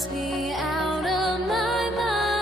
must be out of my mind.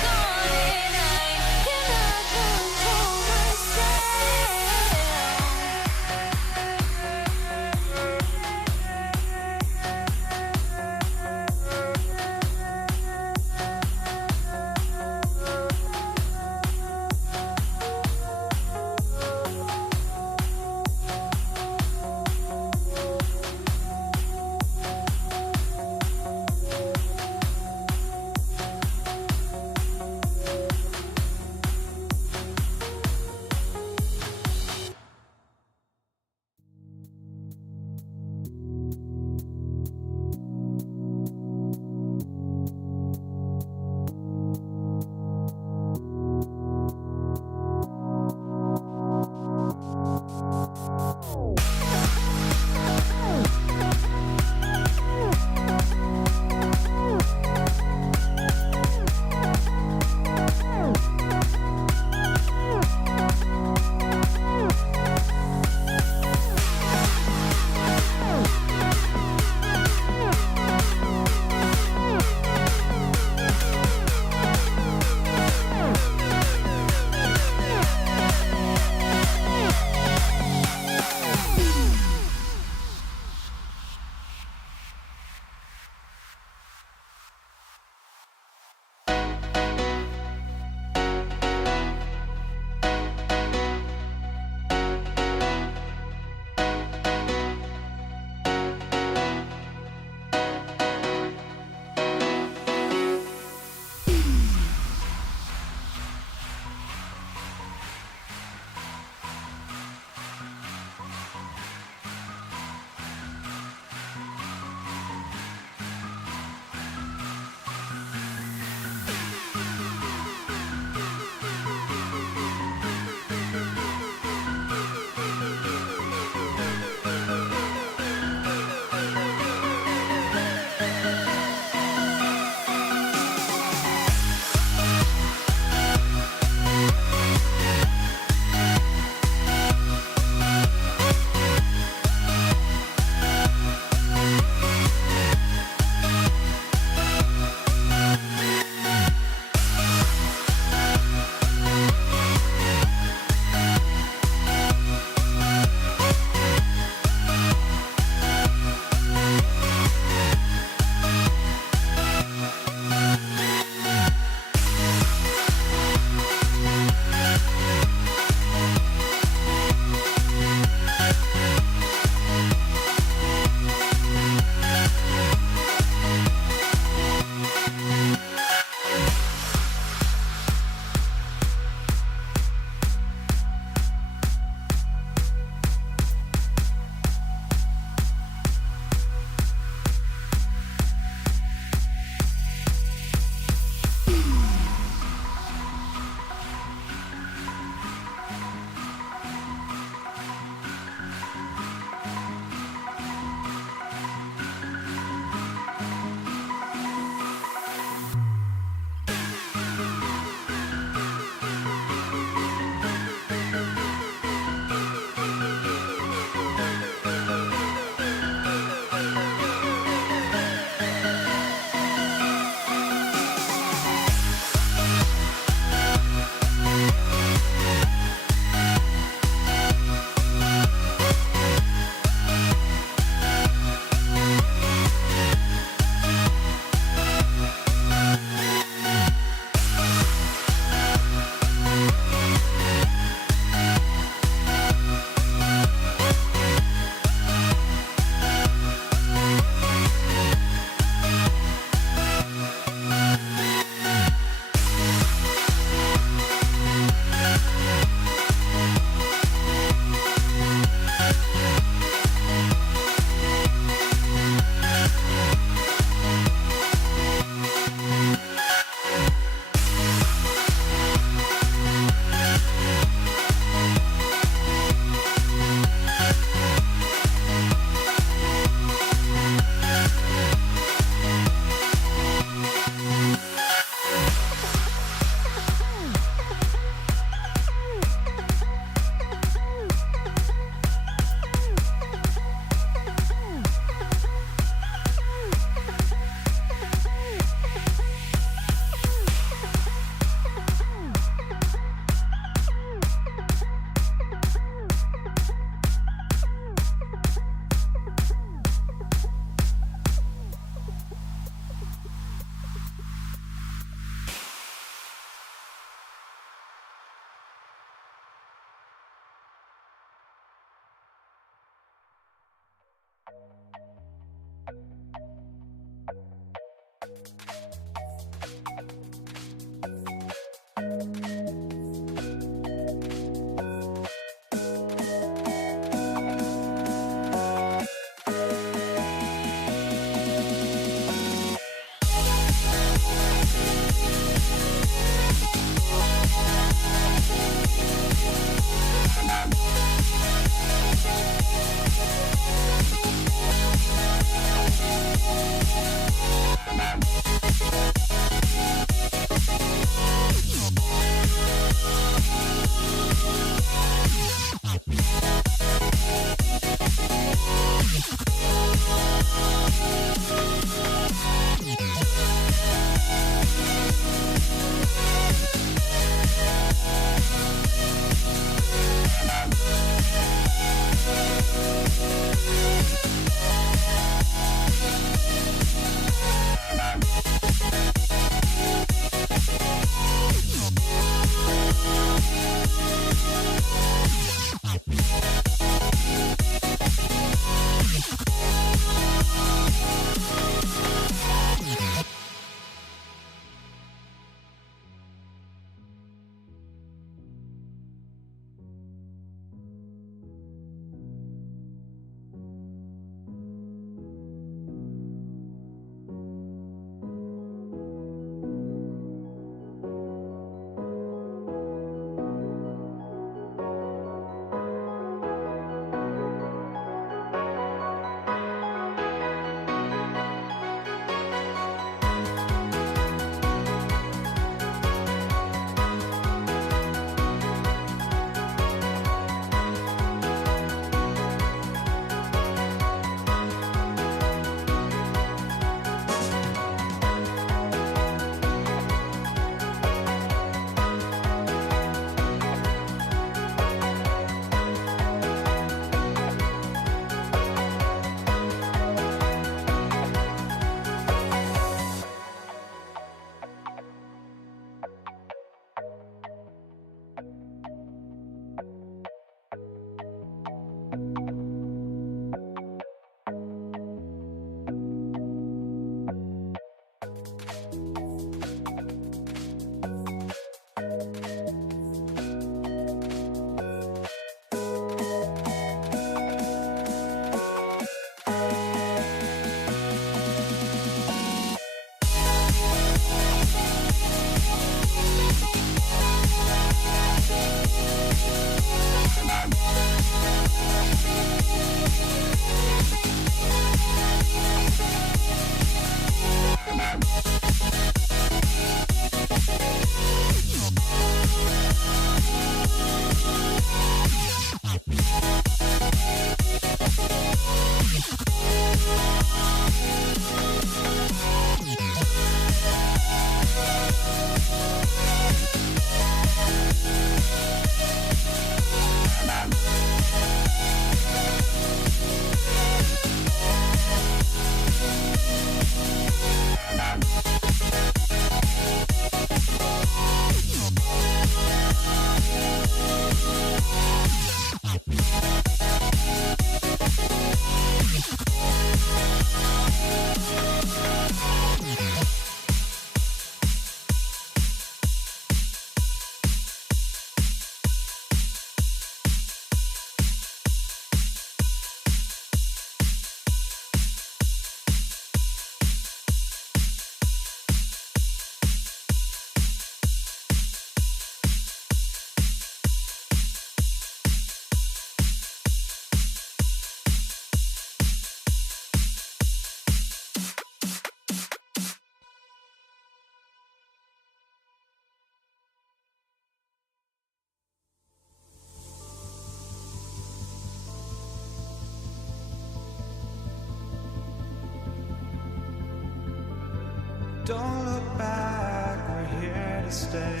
Don't look back, we're here to stay.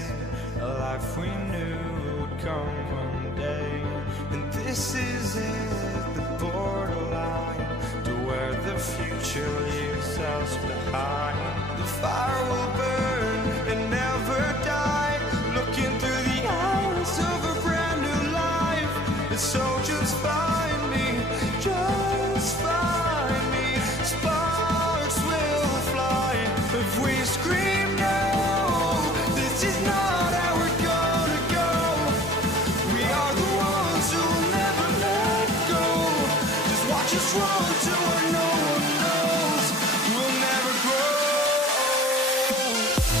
A life we knew would come one day. And this is it, the borderline to where the future leaves us behind. The fire will burn and never die, looking through the eyes of a brand new life. And so just find me, just find me. Sparks will fly if we scream no. This is not how we're gonna go. We are the ones who will never let go. Just watch us run to where no one knows. We'll never grow. We'll never grow.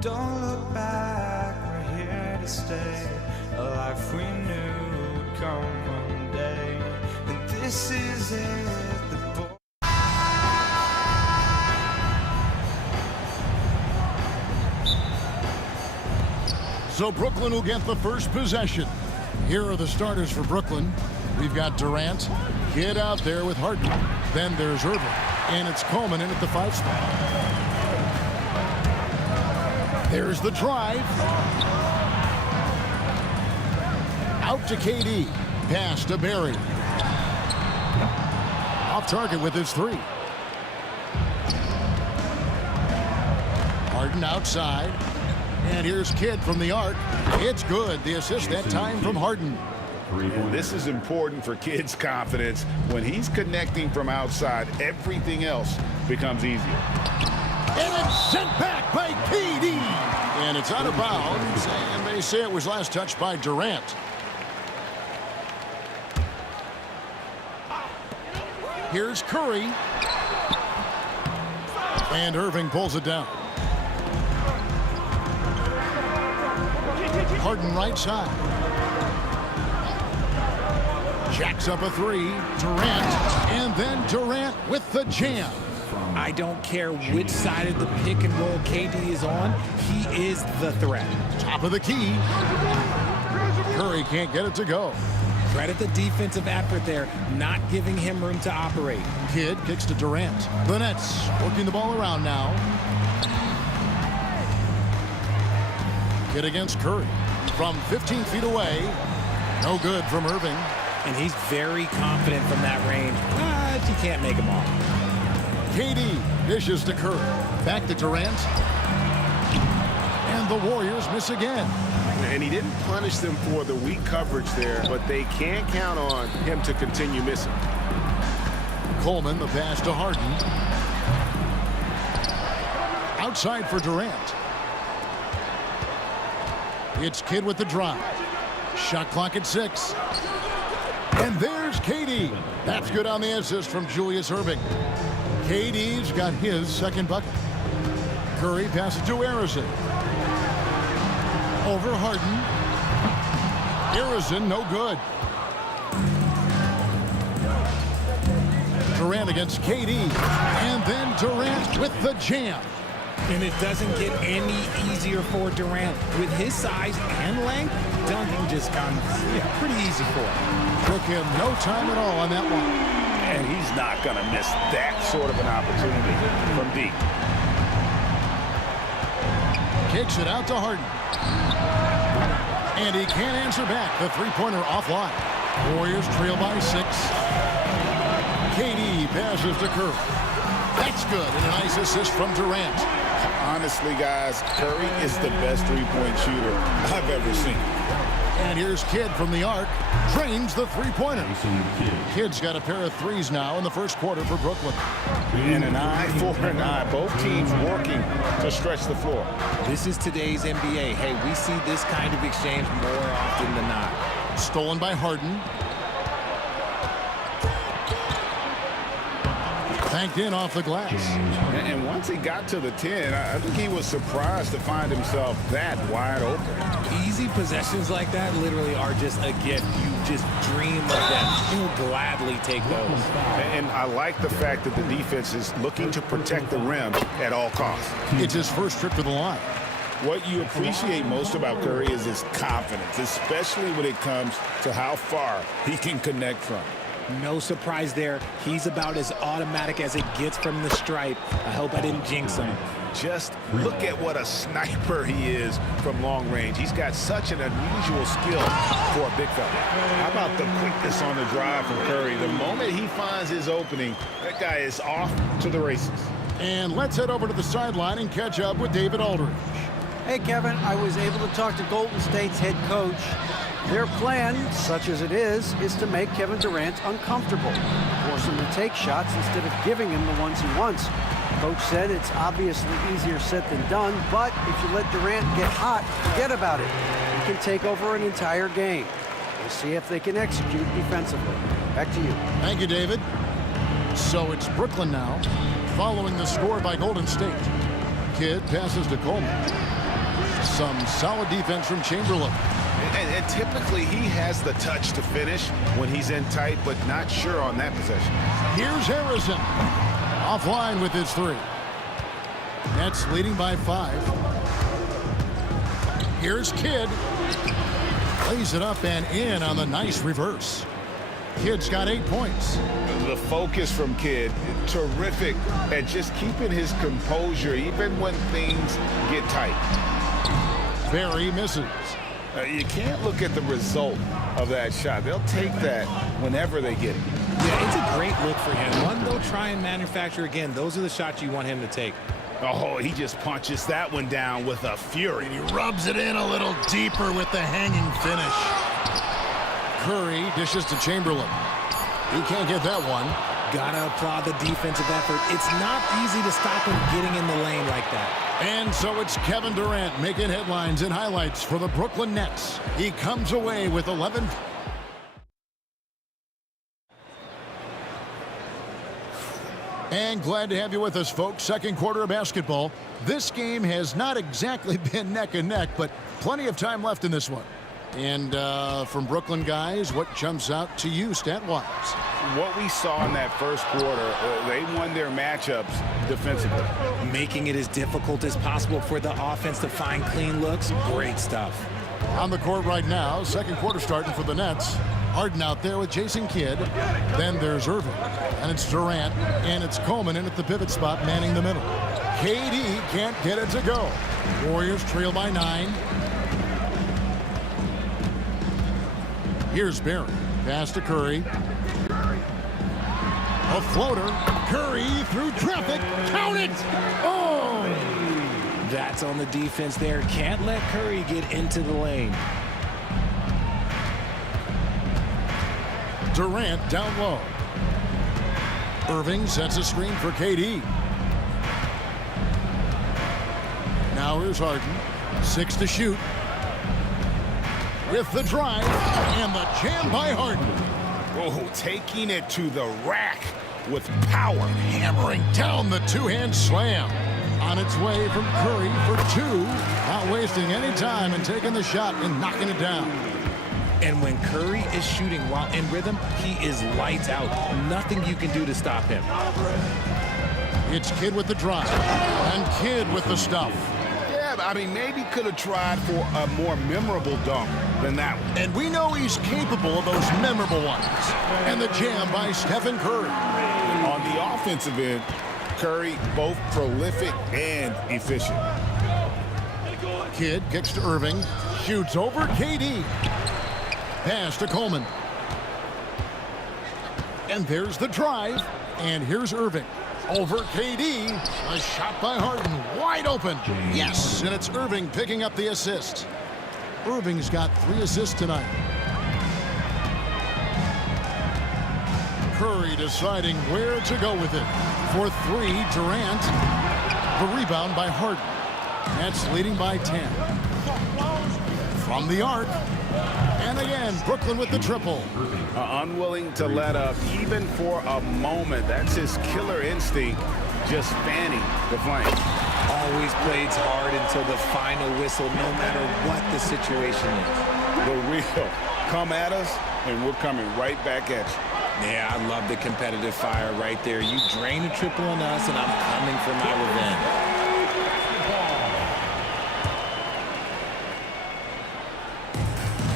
Don't look back, we're here to stay. A life we knew would come one day. And this is it, the So Brooklyn will get the first possession. Here are the starters for Brooklyn. We've got Durant, Kidd out there with Harden. Then there's Irving, and it's Coleman in at the 5 spot. There's the drive. Out to KD. Pass to Barry. Off target with his 3. Harden outside. And here's Kidd from the arc. It's good. The assist that time from Harden. And this is important for Kidd's confidence. When he's connecting from outside, everything else becomes easier. And it's sent back by KD. And it's out of bounds. And they say it was last touched by Durant. Here's Curry. And Irving pulls it down. Harden right side. Jacks up a 3. Durant. And then Durant with the jam. I don't care which side of the pick and roll KD is on. He is the threat. Top of the key. Curry can't get it to go. Credit the defensive effort there, not giving him room to operate. Kidd kicks to Durant. The Nets working the ball around now. Kidd against Curry. From 15 feet away. No good from Irving. And he's very confident from that range, but you can't make him off. KD dishes to Curry. Back to Durant. And the Warriors miss again. And he didn't punish them for the weak coverage there, but they can't count on him to continue missing. Coleman, the pass to Harden. Outside for Durant. It's Kidd with the drive. Shot clock at 6. And there's KD. That's good on the assist from Julius Irving. KD's got his second bucket. Curry passes to Harrison. Over Harden. Harrison, no good. Durant against KD. And then Durant with the jam. And it doesn't get any easier for Durant. With his size and length, dunking just comes pretty easy for him. Took him no time at all on that one. And he's not going to miss that sort of an opportunity from deep. Kicks it out to Harden. And he can't answer back. The three-pointer offline. Warriors trail by 6. KD passes to Curry. That's good. And a nice assist from Durant. Honestly, guys, Curry is the best three-point shooter I've ever seen. And here's Kidd from the arc. Drains the three-pointer. Kidd's got a pair of threes now in the first quarter for Brooklyn. And an eye for an eye. Both teams working to stretch the floor. This is today's NBA. Hey, we see this kind of exchange more often than not. Stolen by Harden. Banked in off the glass. And once he got to the 10, I think he was surprised to find himself that wide open. Easy possessions like that literally are just a gift. You just dream of them. You'll gladly take those. And I like the fact that the defense is looking to protect the rim at all costs. It's his first trip to the line. What you appreciate most about Curry is his confidence, especially when it comes to how far he can connect from. No surprise there. He's about as automatic as it gets from the stripe. I hope I didn't jinx him. Just look at what a sniper he is from long range. He's got such an unusual skill for a big fella. How about the quickness on the drive from Curry? The moment he finds his opening, that guy is off to the races. And let's head over to the sideline and catch up with David Aldridge. Hey, Kevin, I was able to talk to Golden State's head coach. Their plan, such as it is to make Kevin Durant uncomfortable, force him to take shots instead of giving him the ones he wants. Coach said it's obviously easier said than done, but if you let Durant get hot, forget about it. He can take over an entire game. We'll see if they can execute defensively. Back to you. Thank you, David. So it's Brooklyn now, following the score by Golden State. Kidd passes to Coleman. Some solid defense from Chamberlain. And typically he has the touch to finish when he's in tight, but not sure on that possession. Here's Harrison. Offline with his three. Nets leading by 5. Here's Kidd. Lays it up and in on the nice reverse. Kidd's got 8 points. The focus from Kidd, terrific at just keeping his composure even when things get tight. Barry misses. You can't look at the result of that shot. They'll take that whenever they get it. Yeah, it's a great look for him. One they'll try and manufacture again. Those are the shots you want him to take. Oh, he just punches that one down with a fury. He rubs it in a little deeper with the hanging finish. Curry dishes to Chamberlain. He can't get that one. Gotta applaud the defensive effort. It's not easy to stop him getting in the lane like that. And so it's Kevin Durant making headlines and highlights for the Brooklyn Nets. He comes away with 11. And glad to have you with us, folks. Second quarter of basketball. This game has not exactly been neck and neck, but plenty of time left in this one. And from Brooklyn guys, what jumps out to you stat-wise? What we saw in that first quarter, they won their matchups defensively. Making it as difficult as possible for the offense to find clean looks. Great stuff. On the court right now, second quarter starting for the Nets. Harden out there with Jason Kidd. Then there's Irving. And it's Durant. And it's Coleman in at the pivot spot, manning the middle. KD can't get it to go. Warriors trail by 9. Here's Barry. Pass to Curry. A floater. Curry through traffic. Count it! Oh! That's on the defense there. Can't let Curry get into the lane. Durant down low. Irving sets a screen for KD. Now here's Harden. 6 to shoot. With the drive and the jam by Harden. Oh, taking it to the rack with power. Hammering down the two-hand slam. On its way from Curry for 2. Not wasting any time and taking the shot and knocking it down. And when Curry is shooting while in rhythm, he is lights out. Nothing you can do to stop him. It's Kidd with the drive. And Kidd with the stuff. I mean, maybe could have tried for a more memorable dunk than that one. And we know he's capable of those memorable ones. And the jam by Stephen Curry. On the offensive end, Curry both prolific and efficient. Kidd kicks to Irving. Shoots over KD. Pass to Coleman. And there's the drive. And here's Irving. Over KD. A shot by Harden. Wide open. Yes, and it's Irving picking up the assist. Irving's got 3 assists tonight. Curry deciding where to go with it. For 3, Durant. The rebound by Harden. Nets leading by 10. From the arc. And again, Brooklyn with the triple. Unwilling to let up even for a moment. That's his killer instinct, just fanning the flame. Always plays hard until the final whistle, no matter what the situation is. The real come at us, and we're coming right back at you. Yeah, I love the competitive fire right there. You drain a triple on us, and I'm coming for my revenge.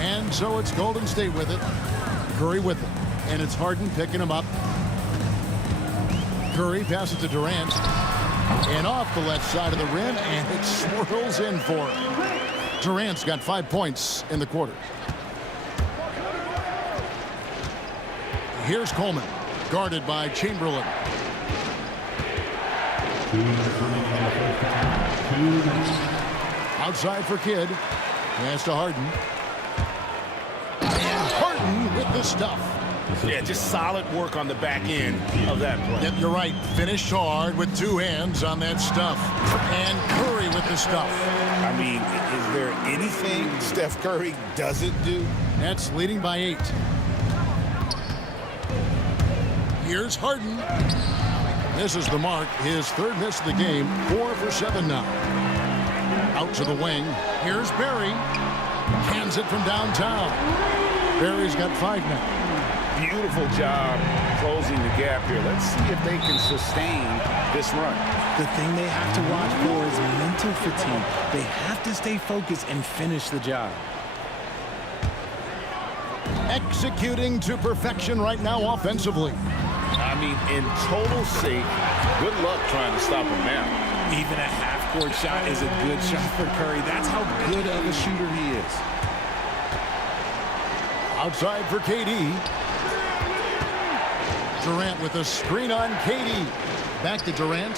And so it's Golden State with it. Curry with it. And it's Harden picking him up. Curry passes to Durant. And off the left side of the rim, and it swirls in for him. Durant's got 5 points in the quarter. Here's Coleman, guarded by Chamberlain. Outside for Kidd. Pass to Harden. And Harden with the stuff. Yeah, just solid work on the back end of that play. Yep, you're right. Finished hard with 2 hands on that stuff. And Curry with the stuff. I mean, is there anything Steph Curry doesn't do? Nets leading by 8. Here's Harden. Misses the mark. His 3rd miss of the game. 4 for 7 now. Out to the wing. Here's Barry. Hands it from downtown. Barry's got 5 now. Beautiful job closing the gap here. Let's see if they can sustain this run. The thing they have to watch for is mental fatigue. They have to stay focused and finish the job. Executing to perfection right now offensively. I mean, in total sync. Good luck trying to stop him now. Even a half-court shot is a good shot for Curry. That's how good of a shooter he is. Outside for KD. Durant with a screen on KD. Back to Durant.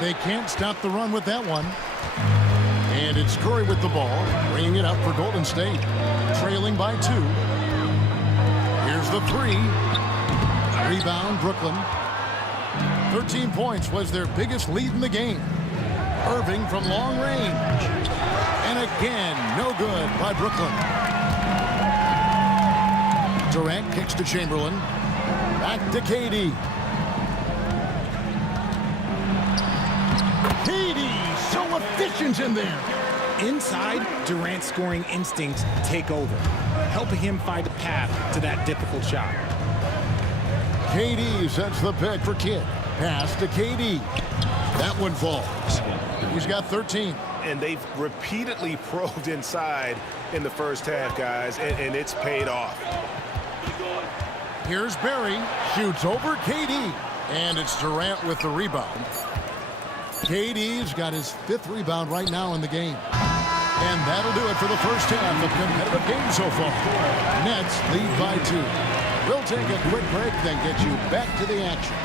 They can't stop the run with that one. And it's Curry with the ball, bringing it up for Golden State. Trailing by 2. Here's the 3. Rebound, Brooklyn. 13 points was their biggest lead in the game. Irving from long range. And again, no good by Brooklyn. Durant kicks to Chamberlain. Back to KD. KD, so efficient in there. Inside, Durant's scoring instincts take over, helping him find a path to that difficult shot. KD sets the pick for Kidd. Pass to KD. That one falls. He's got 13. And they've repeatedly probed inside in the first half, guys, and it's paid off. Here's Barry. Shoots over KD. And it's Durant with the rebound. KD's got his 5th rebound right now in the game. And that'll do it for the first half of competitive game so far. Nets lead by 2. We'll take a quick break, then get you back to the action.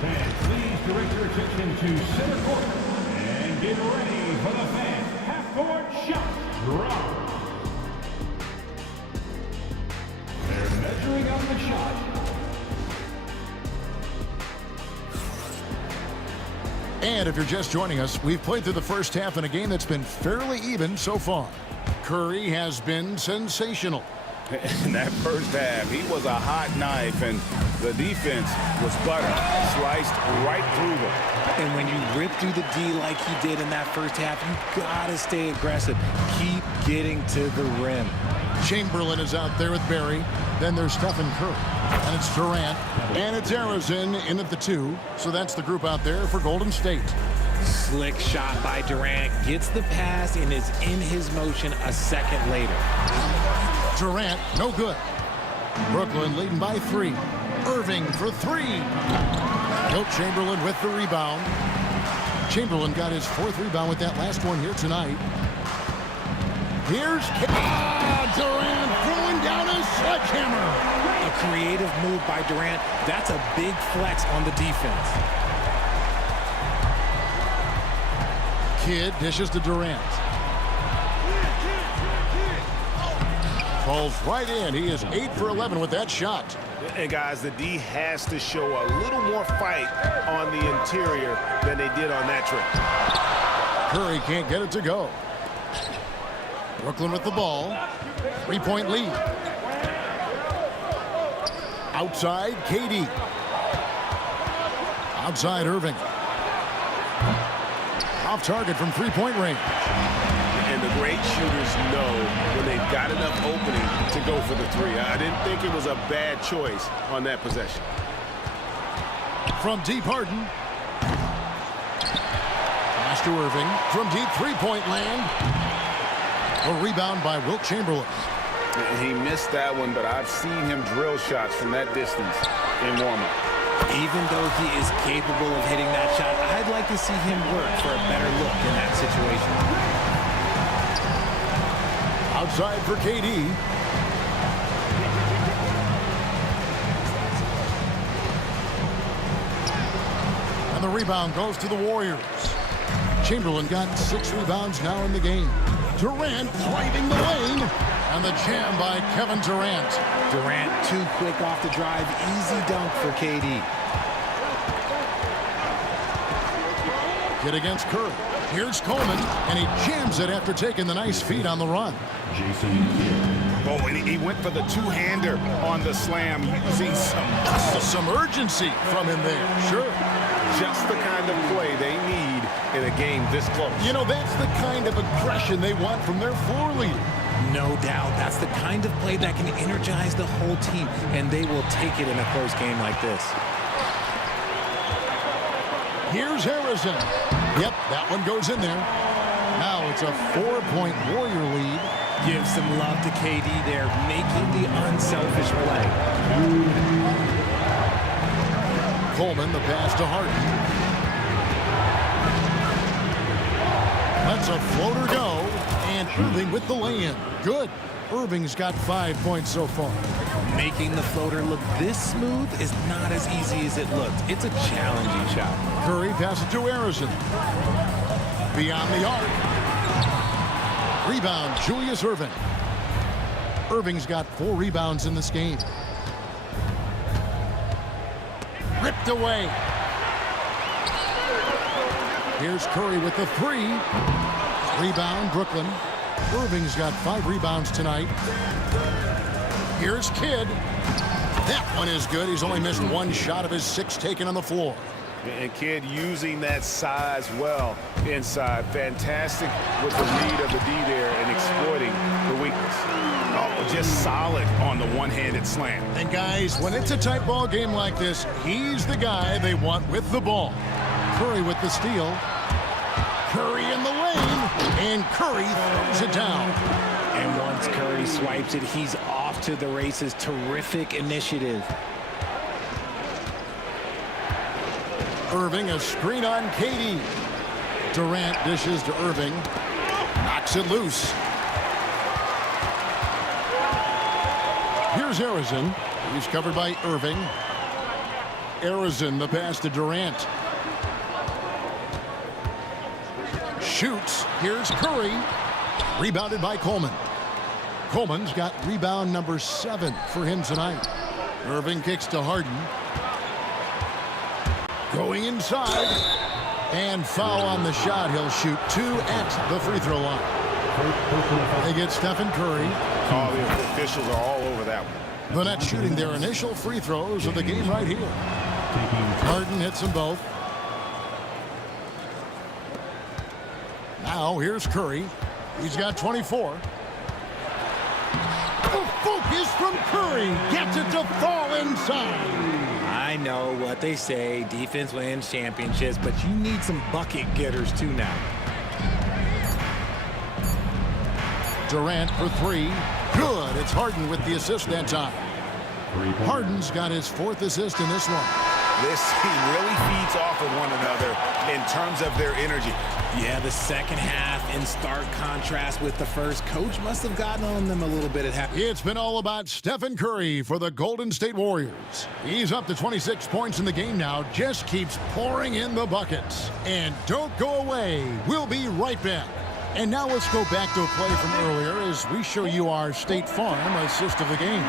Fans, please direct your attention to center court and get ready for the fans half-court shot drop. They're measuring out the shot. And if you're just joining us, we've played through the first half in a game that's been fairly even so far. Curry has been sensational. In that first half, he was a hot knife, and the defense was butter, sliced right through them. And when you rip through the D like he did in that first half, you gotta stay aggressive. Keep getting to the rim. Chamberlain is out there with Barry. Then there's Stephen Curry. And it's Durant. And it's Arizona in at the 2. So that's the group out there for Golden State. Slick shot by Durant. Gets the pass and is in his motion a second later. Durant, no good. Brooklyn leading by 3. Irving for 3. Wilt Chamberlain with the rebound. Chamberlain got his 4th rebound with that last one here tonight. Here's Durant throwing down his sledgehammer. A creative move by Durant. That's a big flex on the defense. Kidd dishes to Durant. Falls right in. He is 8 for 11 with that shot. And guys, the D has to show a little more fight on the interior than they did on that trip. Curry can't get it to go. Brooklyn with the ball. 3-point lead. Outside, KD. Outside, Irving. Off target from 3-point range. And the great shooters know when they've got enough opening to go for the three. I didn't think it was a bad choice on that possession. From deep, Harden. Pass to Irving. From deep, 3-point land. A rebound by Wilt Chamberlain. He missed that one, but I've seen him drill shots from that distance in warm-up. Even though he is capable of hitting that shot, I'd like to see him work for a better look in that situation. Outside for KD. And the rebound goes to the Warriors. Chamberlain got 6 rebounds now in the game. Durant driving the lane. And the jam by Kevin Durant. Durant too quick off the drive. Easy dunk for KD. Hit against Curry. Here's Coleman, and he jams it after taking the nice feed on the run. Oh, and he went for the two-hander on the slam, using some urgency from him there. Sure. Just the kind of play they need in a game this close. You know, that's the kind of aggression they want from their floor leader. No doubt. That's the kind of play that can energize the whole team, and they will take it in a close game like this. Here's Harrison. Yep, that one goes in there. Now it's a 4-point Warrior lead. Give some love to KD there, making the unselfish play. Coleman, the pass to Harden. Lets a floater go, and Irving with the lay-in. Good. Irving's got 5 points so far. Making the floater look this smooth is not as easy as it looked. It's a challenging shot. Curry passes to Harrison. Beyond the arc. Rebound, Julius Irving. Irving's got 4 rebounds in this game. Ripped away. Here's Curry with the 3. Rebound, Brooklyn. Irving's got 5 rebounds tonight. Here's Kidd. That one is good. He's only missed 1 shot of his 6 taken on the floor. And Kidd using that size well inside. Fantastic with the read of the D there and exploiting the weakness. Oh, just solid on the one-handed slam. And guys, when it's a tight ball game like this, he's the guy they want with the ball. Curry with the steal. Curry in the lane, and Curry throws it down. And once Curry swipes it, he's off to the races. Terrific initiative. Irving, a screen on KD. Durant dishes to Irving. Knocks it loose. Here's Harrison. He's covered by Irving. Harrison, the pass to Durant. Shoots. Here's Curry. Rebounded by Coleman. Coleman's got rebound number 7 for him tonight. Irving kicks to Harden. Going inside. And foul on the shot. He'll shoot 2 at the free throw line. They get Stephen Curry. Oh, the officials are all over that one. The Nets shooting their initial free throws of the game right here. Harden hits them both. Now here's Curry. He's got 24. The focus from Curry gets it to fall inside. I know what they say, defense wins championships, but you need some bucket getters too now. Durant for 3. Good. It's Harden with the assist that time. Harden's got his 4th assist in this one. This team really feeds off of one another in terms of their energy. Yeah, the second half in stark contrast with the first. Coach must have gotten on them a little bit at half. It's been all about Stephen Curry for the Golden State Warriors. He's up to 26 points in the game now, just keeps pouring in the buckets. And don't go away. We'll be right back. And now let's go back to a play from earlier as we show you our State Farm assist of the game.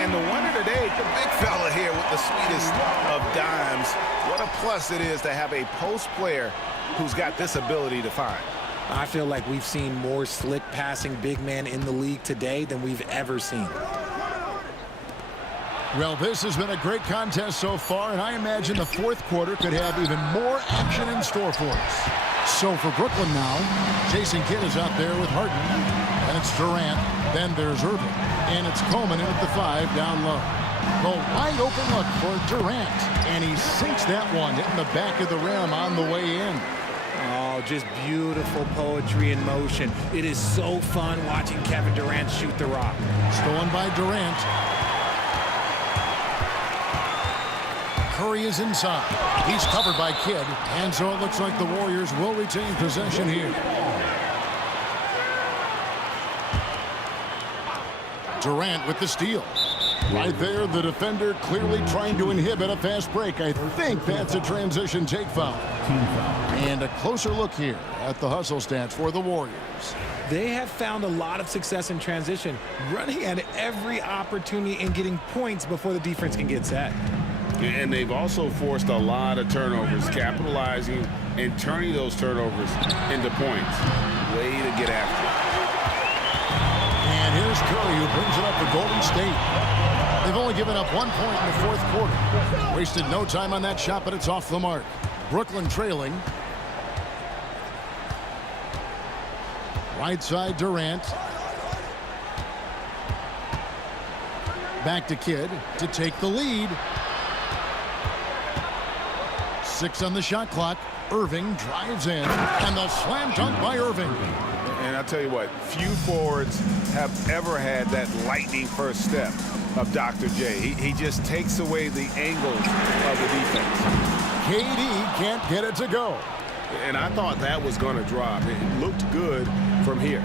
And the winner today, the big fella here with the sweetest of dimes. What a plus it is to have a post player who's got this ability to find. I feel like we've seen more slick passing big man in the league today than we've ever seen. Well, this has been a great contest so far, and I imagine the fourth quarter could have even more action in store for us. So for Brooklyn now, Jason Kidd is out there with Harden, and it's Durant, then there's Irving, and it's Coleman in at the 5 down low. The wide open look for Durant, and he sinks that one, hitting the back of the rim on the way in. Oh, just beautiful poetry in motion. It is so fun watching Kevin Durant shoot the rock. Stolen by Durant. Curry is inside. He's covered by Kidd, and so it looks like the Warriors will retain possession here. Durant with the steal. Right there, the defender clearly trying to inhibit a fast break. I think that's a transition take foul. And a closer look here at the hustle stats for the Warriors. They have found a lot of success in transition, running at every opportunity and getting points before the defense can get set. And they've also forced a lot of turnovers, capitalizing and turning those turnovers into points. Way to get after it. And here's Curry, who brings it up for Golden State. They've only given up 1 point in the fourth quarter. Wasted no time on that shot, but it's off the mark. Brooklyn trailing. Right side, Durant. Back to Kidd to take the lead. 6 on the shot clock. Irving drives in, and the slam dunk by Irving. And I'll tell you what, few forwards have ever had that lightning first step of Dr. J. He just takes away the angles of the defense. KD can't get it to go. And I thought that was going to drop. It looked good from here.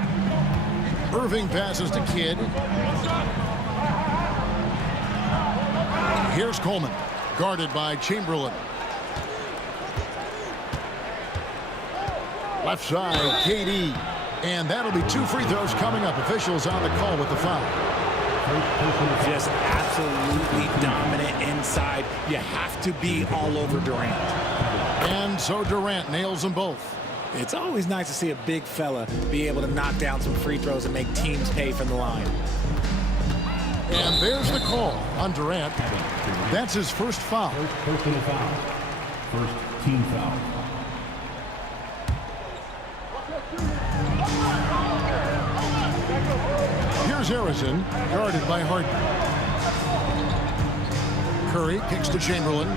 Irving passes to Kidd. Here's Coleman, guarded by Chamberlain. Left side, KD. And that'll be 2 free throws coming up. Officials on the call with the foul. Just absolutely dominant inside. You have to be all over Durant. And so Durant nails them both. It's always nice to see a big fella be able to knock down some free throws and make teams pay from the line. And there's the call on Durant. That's his first foul. First personal foul. First team foul. Here's Harrison, guarded by Harden. Curry kicks to Chamberlain.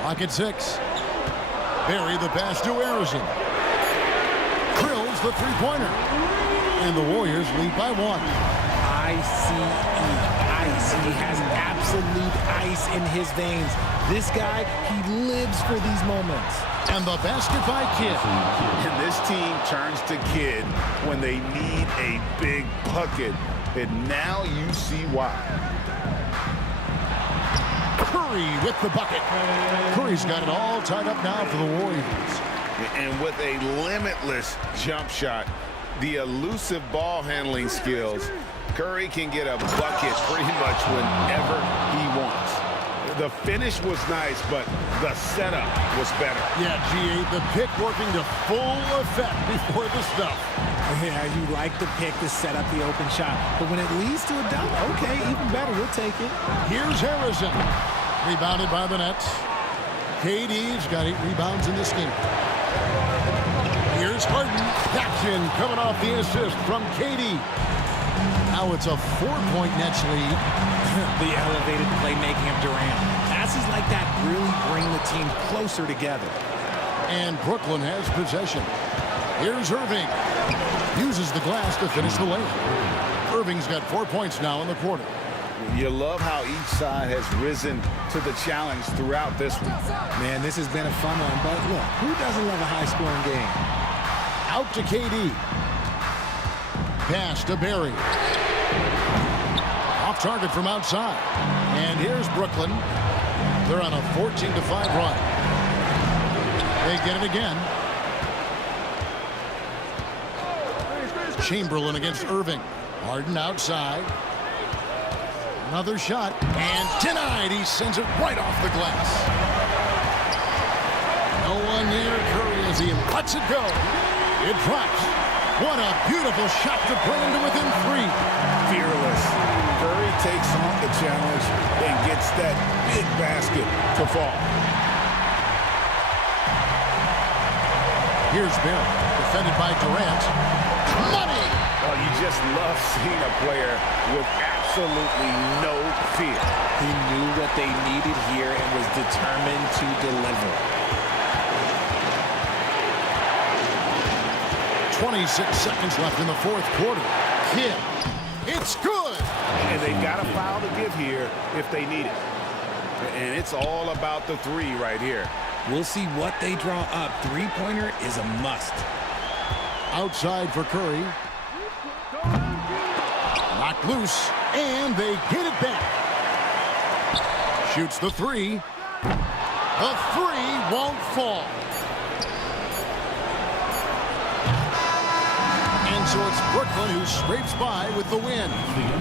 Clock at 6. Barry the pass to Harrison. Drills the three-pointer. And the Warriors lead by 1. ICE. He has absolute ice in his veins. This guy, he lives for these moments. And the basket by Kidd. And this team turns to Kidd when they need a big bucket. And now you see why. Curry with the bucket. Curry's got it all tied up now for the Warriors. And with a limitless jump shot, the elusive ball handling skills, Curry can get a bucket pretty much whenever he wants. The finish was nice, but the setup was better. Yeah, G8, the pick working to full effect before the stuff. Yeah, you like the pick to set up the open shot. But when it leads to a dunk, okay, even better, we'll take it. Here's Harrison. Rebounded by the Nets. KD's got 8 rebounds in this game. Here's Harden. Action coming off the assist from KD. Now it's a 4-point Nets lead. The elevated playmaking of Durant. Passes like that really bring the team closer together. And Brooklyn has possession. Here's Irving. Uses the glass to finish the layup. Irving's got 4 points now in the quarter. You love how each side has risen to the challenge throughout this one. Man, this has been a fun one, but look, who doesn't love a high-scoring game? Out to KD. Pass to Barry. Off target from outside. And here's Brooklyn. They're on a 14-5 run. They get it again. Chamberlain against Irving. Harden outside. Another shot. And denied. He sends it right off the glass. No one near Curry as he lets it go. It drops. What a beautiful shot to bring him to within 3. Fearless. Curry takes on the challenge and gets that big basket to fall. Here's Barry, defended by Durant. Money! Oh, you just love seeing a player with absolutely no fear. He knew what they needed here and was determined to deliver. 26 seconds left in the fourth quarter. Kidd. It's good! And they've got a foul to give here if they need it. And it's all about the 3 right here. We'll see what they draw up. Three-pointer is a must. Outside for Curry. Knocked loose, and they get it back. Shoots the 3. The 3 won't fall. And so it's Brooklyn who scrapes by with the win.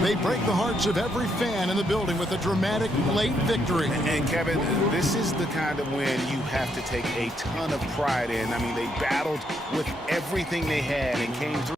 They break the hearts of every fan in the building with a dramatic late victory. And Kevin, this is the kind of win you have to take a ton of pride in. I mean, they battled with everything they had and came through.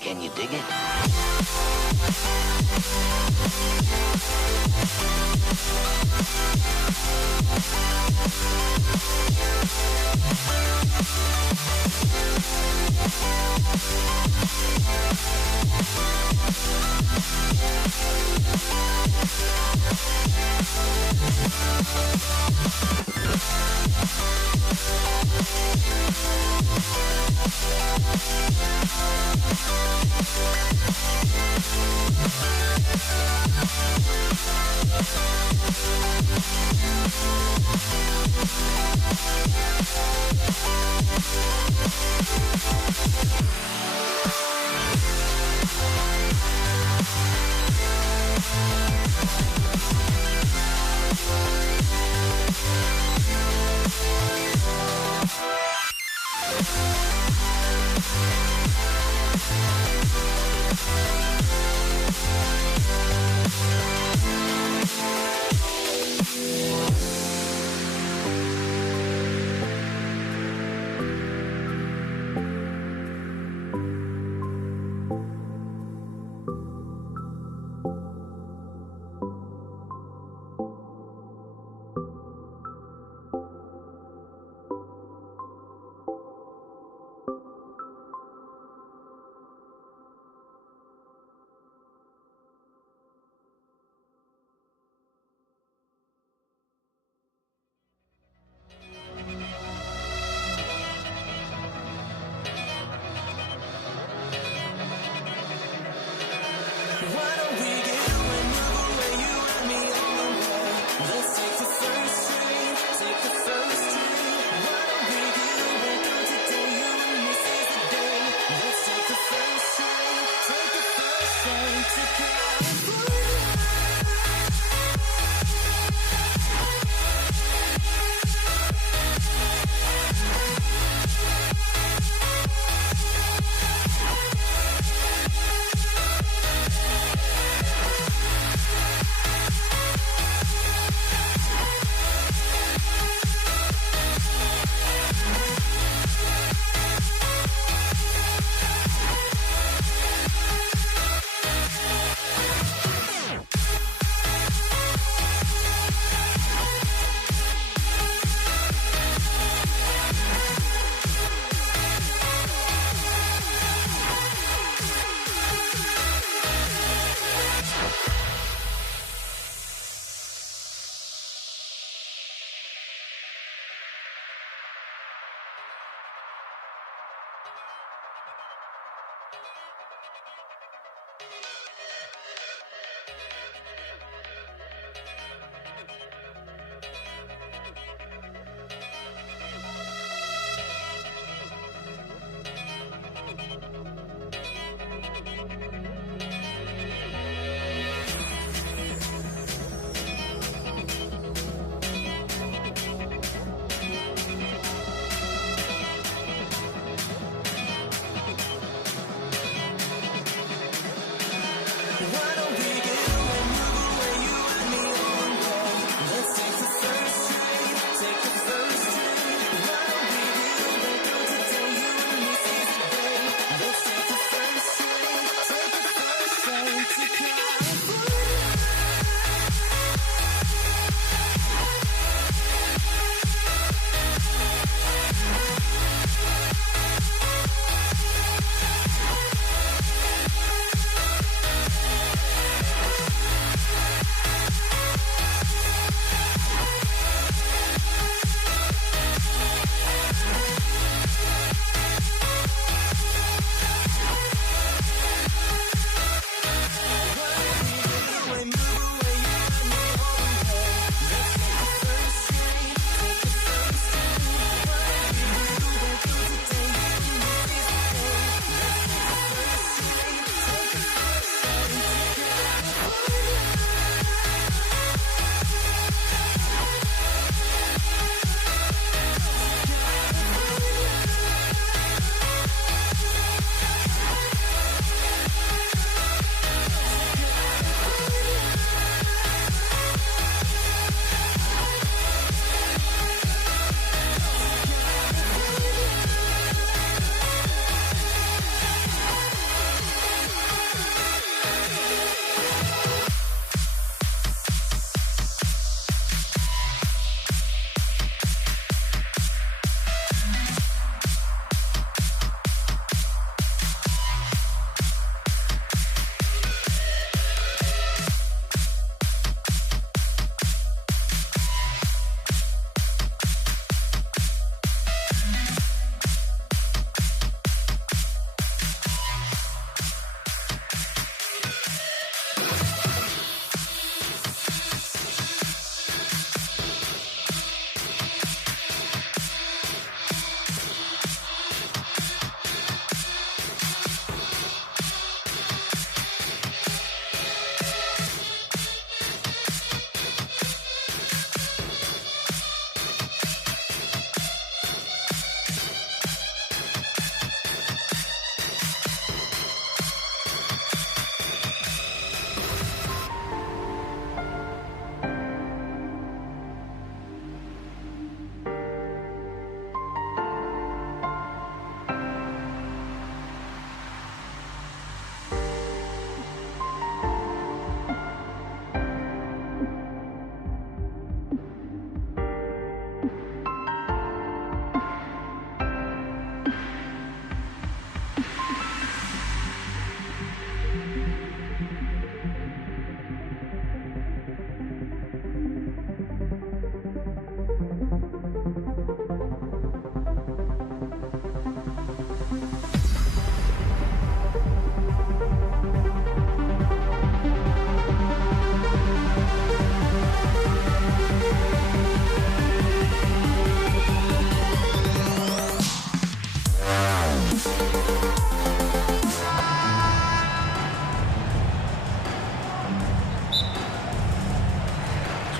Can you dig it?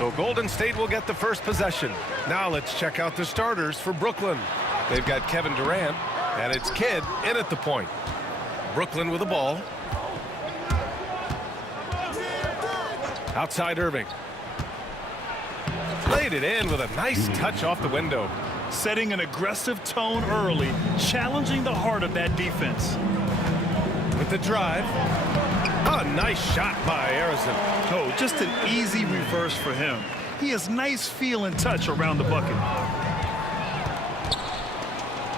So Golden State will get the first possession. Now let's check out the starters for Brooklyn. They've got Kevin Durant, and it's Kidd in at the point. Brooklyn with the ball. Outside Irving. Played it in with a nice touch off the window. Setting an aggressive tone early, challenging the heart of that defense. With the drive. A nice shot by Harrison. Oh, just an easy reverse for him. He has nice feel and touch around the bucket.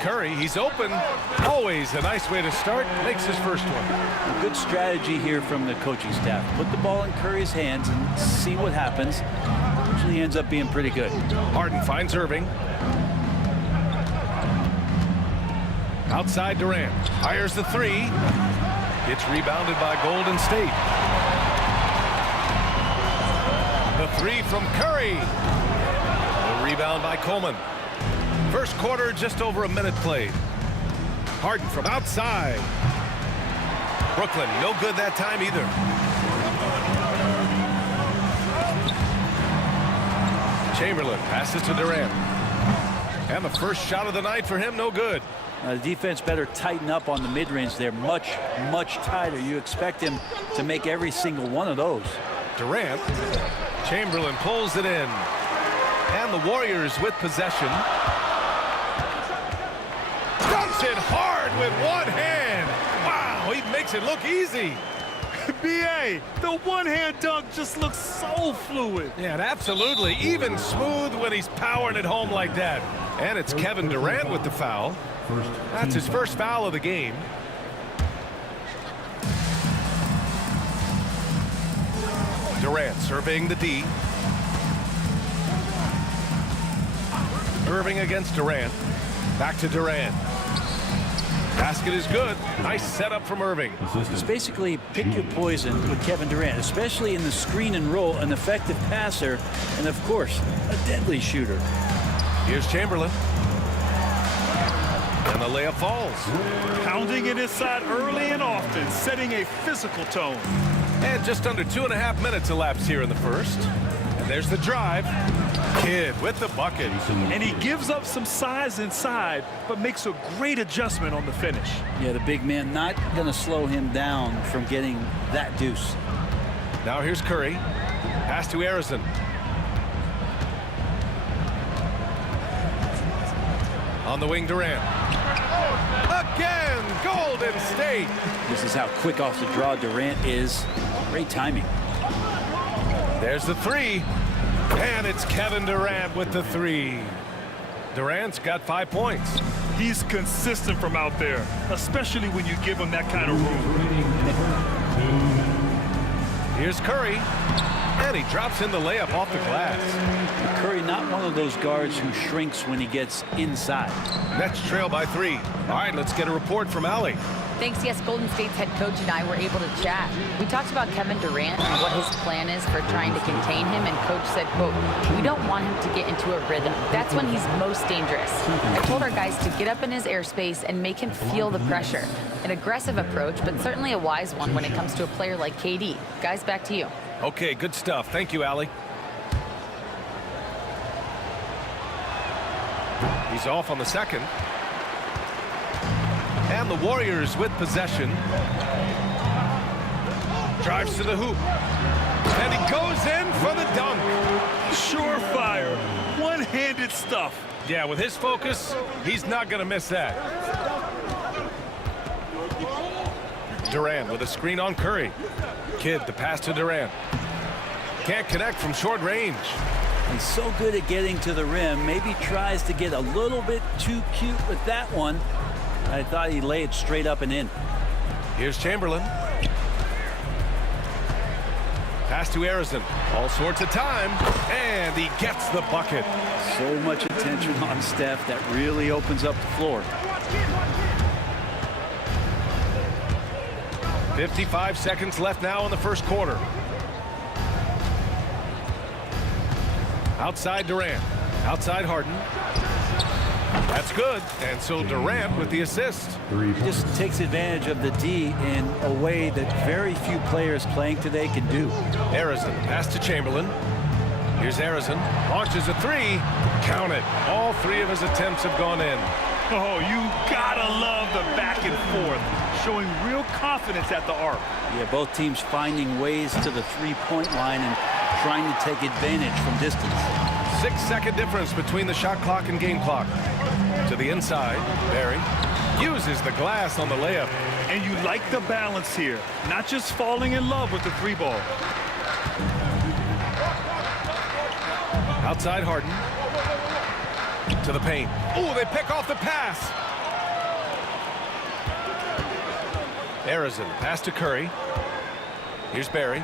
Curry, he's open. Always a nice way to start. Makes his first one. A good strategy here from the coaching staff. Put the ball in Curry's hands and see what happens. Usually ends up being pretty good. Harden finds Irving. Outside Durant. Fires the three. It's rebounded by Golden State. The three from Curry. The rebound by Coleman. First quarter, just over a minute played. Harden from outside. Brooklyn, no good that time either. Chamberlain passes to Durant. And the first shot of the night for him, no good. The defense better tighten up on the mid-range. They're much, much tighter. You expect him to make every single one of those. Durant. Chamberlain pulls it in. And the Warriors with possession. Dumps it hard with one hand. Wow, he makes it look easy. B.A., the one-hand dunk just looks so fluid. Yeah, and absolutely even smooth when he's powering it home like that. And it's Kevin Durant with the foul. That's his first foul of the game. Durant surveying the D. Irving against Durant. Back to Durant. Basket is good. Nice setup from Irving. It's basically pick your poison with Kevin Durant, especially in the screen and roll, an effective passer, and of course, a deadly shooter. Here's Chamberlain. And the layup falls. Pounding it inside early and often, setting a physical tone. And just under 2.5 minutes elapsed here in the first. And there's the drive. Kidd with the bucket. And he gives up some size inside, but makes a great adjustment on the finish. Yeah, the big man not going to slow him down from getting that deuce. Now here's Curry. Pass to Arizon. On the wing, Durant. Again, Golden State. This is how quick off the draw Durant is. Great timing. There's the three. And it's Kevin Durant with the three. Durant's got 5 points. He's consistent from out there, especially when you give him that kind of room. Here's Curry. And he drops in the layup off the glass. Curry not one of those guards who shrinks when he gets inside. Nets trail by 3. All right, let's get a report from Allie. Thanks. Yes, Golden State's head coach and I were able to chat. We talked about Kevin Durant and what his plan is for trying to contain him, and coach said, quote, "We don't want him to get into a rhythm. That's when he's most dangerous." I told our guys to get up in his airspace and make him feel the pressure. An aggressive approach, but certainly a wise one when it comes to a player like KD. Guys, back to you. Okay, good stuff. Thank you, Allie. He's off on the second. And the Warriors with possession. Drives to the hoop. And he goes in for the dunk. Surefire. One-handed stuff. Yeah, with his focus, he's not going to miss that. Durant with a screen on Curry. Kidd, the pass to Durant. Can't connect from short range. He's so good at getting to the rim. Maybe tries to get a little bit too cute with that one. I thought he'd lay it straight up and in. Here's Chamberlain. Pass to Arizon. All sorts of time. And he gets the bucket. So much attention on Steph. That really opens up the floor. 55 seconds left now in the first quarter. Outside Durant. Outside Harden. That's good. And so Durant with the assist. He just takes advantage of the D in a way that very few players playing today can do. Arizon, pass to Chamberlain. Here's Arizon. Launches a three. Count it. All 3 of his attempts have gone in. Oh, you gotta love the back and forth. Showing real confidence at the arc. Yeah, both teams finding ways to the three-point line and trying to take advantage from distance. 6-second difference between the shot clock and game clock. To the inside, Barry uses the glass on the layup. And you like the balance here, not just falling in love with the 3 ball. Outside Harden. To the paint. Oh, they pick off the pass. Arizon, pass to Curry. Here's Barry.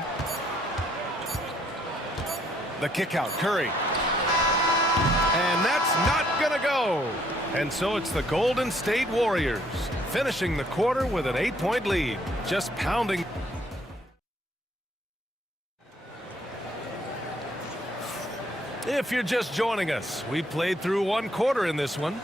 The kick out, Curry. And that's not going to go. And so it's the Golden State Warriors finishing the quarter with an 8-point lead, just pounding. If you're just joining us, we played through one quarter in this one.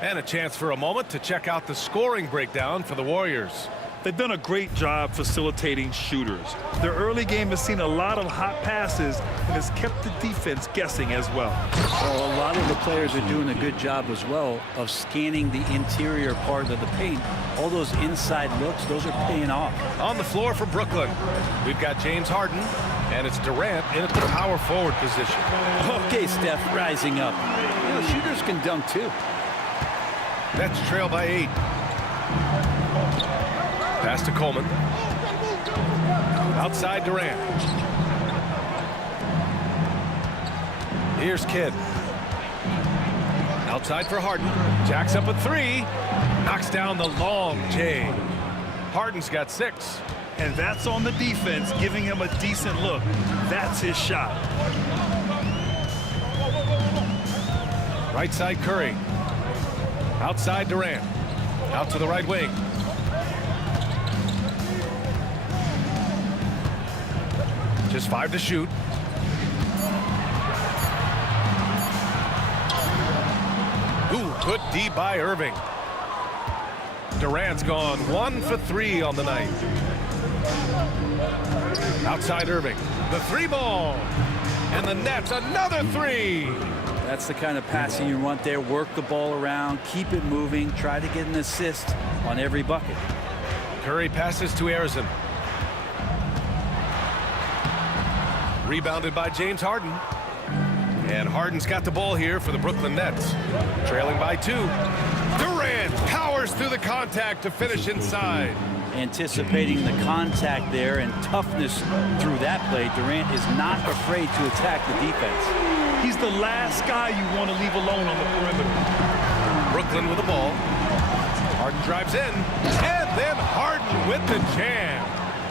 And a chance for a moment to check out the scoring breakdown for the Warriors. They've done a great job facilitating shooters. Their early game has seen a lot of hot passes and has kept the defense guessing as well. Well, a lot of the players are doing a good job as well of scanning the interior part of the paint. All those inside looks, those are paying off. On the floor for Brooklyn, we've got James Harden, and it's Durant in at the power forward position. Okay, Steph, rising up. You know, shooters can dunk too. Nets trail by 8. Pass to Coleman. Outside Durant. Here's Kidd. Outside for Harden. Jacks up a 3. Knocks down the long J. Harden's got 6. And that's on the defense, giving him a decent look. That's his shot. Right side Curry. Outside Durant. Out to the right wing. Just 5 to shoot. Ooh, good D by Irving. Durant's gone 1 for 3 on the night. Outside Irving. The 3-ball. And the Nets another 3. That's the kind of passing you want there. Work the ball around, keep it moving, try to get an assist on every bucket. Curry passes to Arizon. Rebounded by James Harden. And Harden's got the ball here for the Brooklyn Nets. Trailing by 2. Durant powers through the contact to finish inside. Anticipating the contact there and toughness through that play, Durant is not afraid to attack the defense. He's the last guy you want to leave alone on the perimeter. Brooklyn with the ball. Harden drives in. And then Harden with the jam.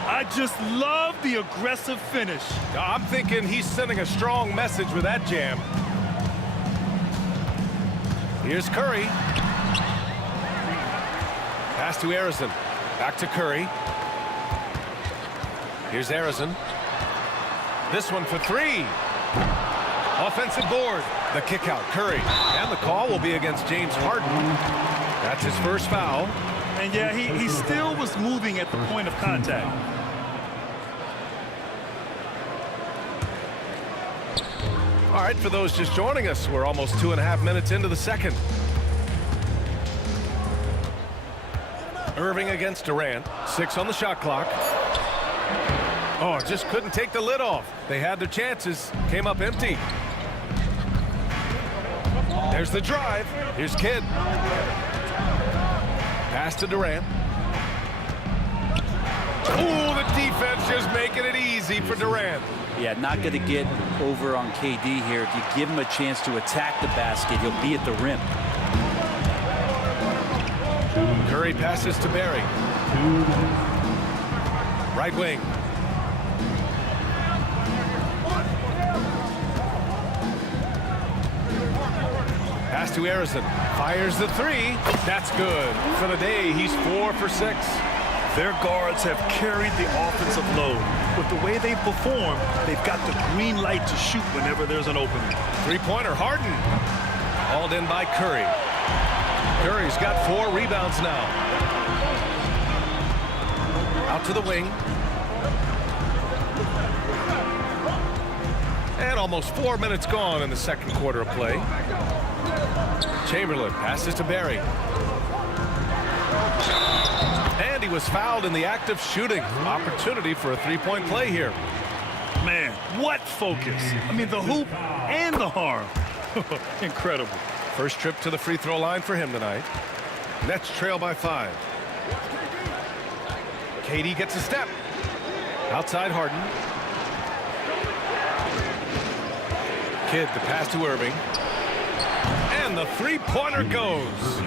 I just love the aggressive finish. I'm thinking he's sending a strong message with that jam. Here's Curry. Pass to Arizon. Back to Curry. Here's Arizon. This one for 3. Offensive board. The kick out. Curry. And the call will be against James Harden. That's his first foul. And yeah, he still was moving at the point of contact. All right, for those just joining us, we're almost 2.5 minutes into the second. Irving against Durant. 6 on the shot clock. Oh, just couldn't take the lid off. They had their chances. Came up empty. There's the drive. Here's Kidd. Pass to Durant. Oh, the defense just making it easy for Durant. Yeah, not going to get over on KD here. If you give him a chance to attack the basket, he'll be at the rim. Curry passes to Barry. Right wing. Pass to Arizon. Fires the 3. That's good. For the day, he's 4 for 6. Their guards have carried the offensive load. With the way they perform, they've got the green light to shoot whenever there's an opening. 3-pointer, Harden. Hauled in by Curry. Curry's got 4 rebounds now. Out to the wing. And almost 4 minutes gone in the second quarter of play. Chamberlain passes to Barry. And he was fouled in the act of shooting. Opportunity for a 3-point play here. Man, what focus. I mean, the hoop and the harm. Incredible. First trip to the free throw line for him tonight. Nets trail by 5. KD gets a step. Outside Harden. Kidd, the pass to Irving. And the 3-pointer goes.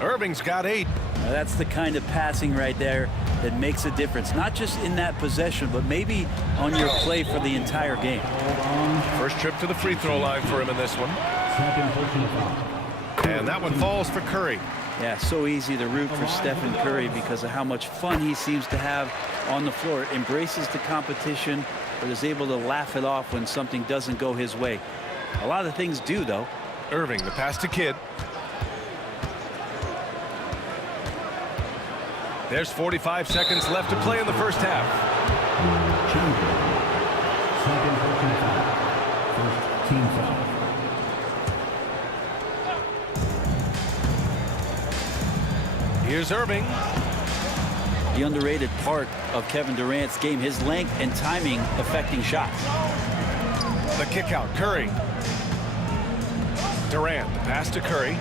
Irving's got 8. Now that's the kind of passing right there that makes a difference, not just in that possession, but maybe on your play for the entire game. First trip to the free throw line for him in this one. And that one falls for Curry. Yeah, so easy to root for Stephen Curry because of how much fun he seems to have on the floor. Embraces the competition, but is able to laugh it off when something doesn't go his way. A lot of things do, though. Irving, the pass to Kidd. There's 45 seconds left to play in the first half. First team foul. Here's Irving. The underrated part of Kevin Durant's game, his length and timing affecting shots. The kick out, Curry. Durant, the pass to Curry.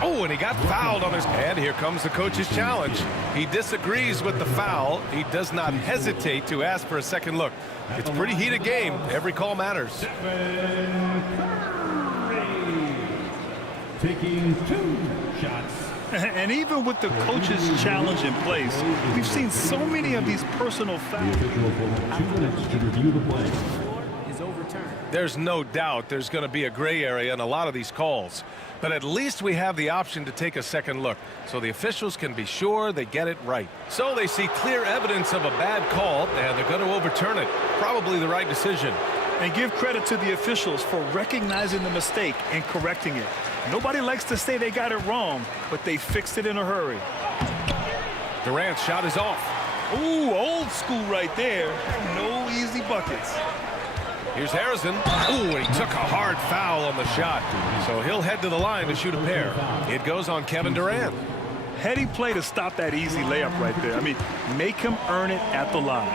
Oh, and he got fouled on his head. Here comes the coach's challenge. He disagrees with the foul. He does not hesitate to ask for a second look. It's a pretty heated game. Every call matters. Taking 2 shots. And even with the coach's challenge in place, we've seen so many of these personal fouls. The officials will have 2 minutes to review the play. Is overturned. There's no doubt there's going to be a gray area in a lot of these calls. But at least we have the option to take a second look, so the officials can be sure they get it right. So they see clear evidence of a bad call, and they're going to overturn it. Probably the right decision. And give credit to the officials for recognizing the mistake and correcting it. Nobody likes to say they got it wrong, but they fixed it in a hurry. Durant's shot is off. Ooh, old school right there. No easy buckets. Here's Harrison. Ooh, he took a hard foul on the shot. So he'll head to the line to shoot a pair. It goes on Kevin Durant. Heady play to stop that easy layup right there. I mean, make him earn it at the line.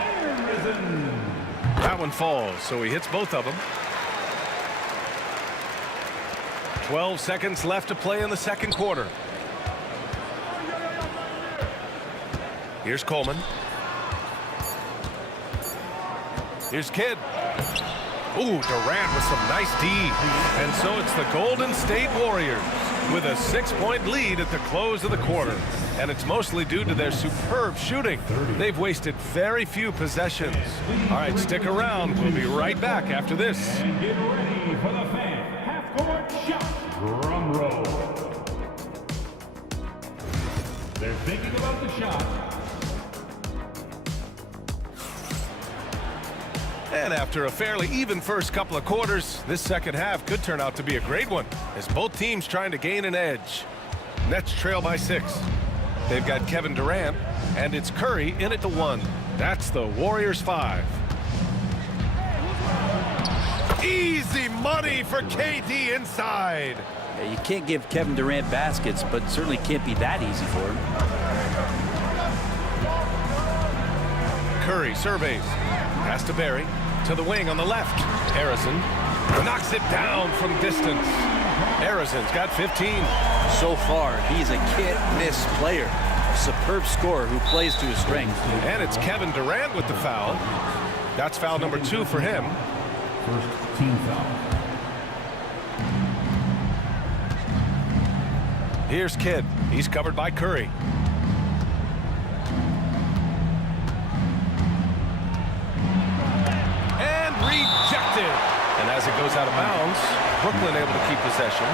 That one falls, so he hits both of them. 12 seconds left to play in the second quarter. Here's Coleman. Here's Kidd. Ooh, Durant with some nice D. And so it's the Golden State Warriors with a 6-point lead at the close of the quarter. And it's mostly due to their superb shooting. They've wasted very few possessions. All right, stick around. We'll be right back after this. And get ready for the fan half-court shot. Drum roll. They're thinking about the shot. And after a fairly even first couple of quarters, this second half could turn out to be a great one, as both teams trying to gain an edge. Nets trail by 6. They've got Kevin Durant, and it's Curry in at the 1. That's the Warriors 5. Easy money for KD inside. Yeah, you can't give Kevin Durant baskets, but certainly can't be that easy for him. Curry surveys. Pass to Barry. To the wing on the left. Harrison knocks it down from distance. Harrison's got 15. So far, he's a can't-miss player. A superb scorer who plays to his strengths. And it's Kevin Durant with the foul. That's foul number 2 for him. First team foul. Here's Kidd. He's covered by Curry. And rejected. And as it goes out of bounds, Brooklyn able to keep possession.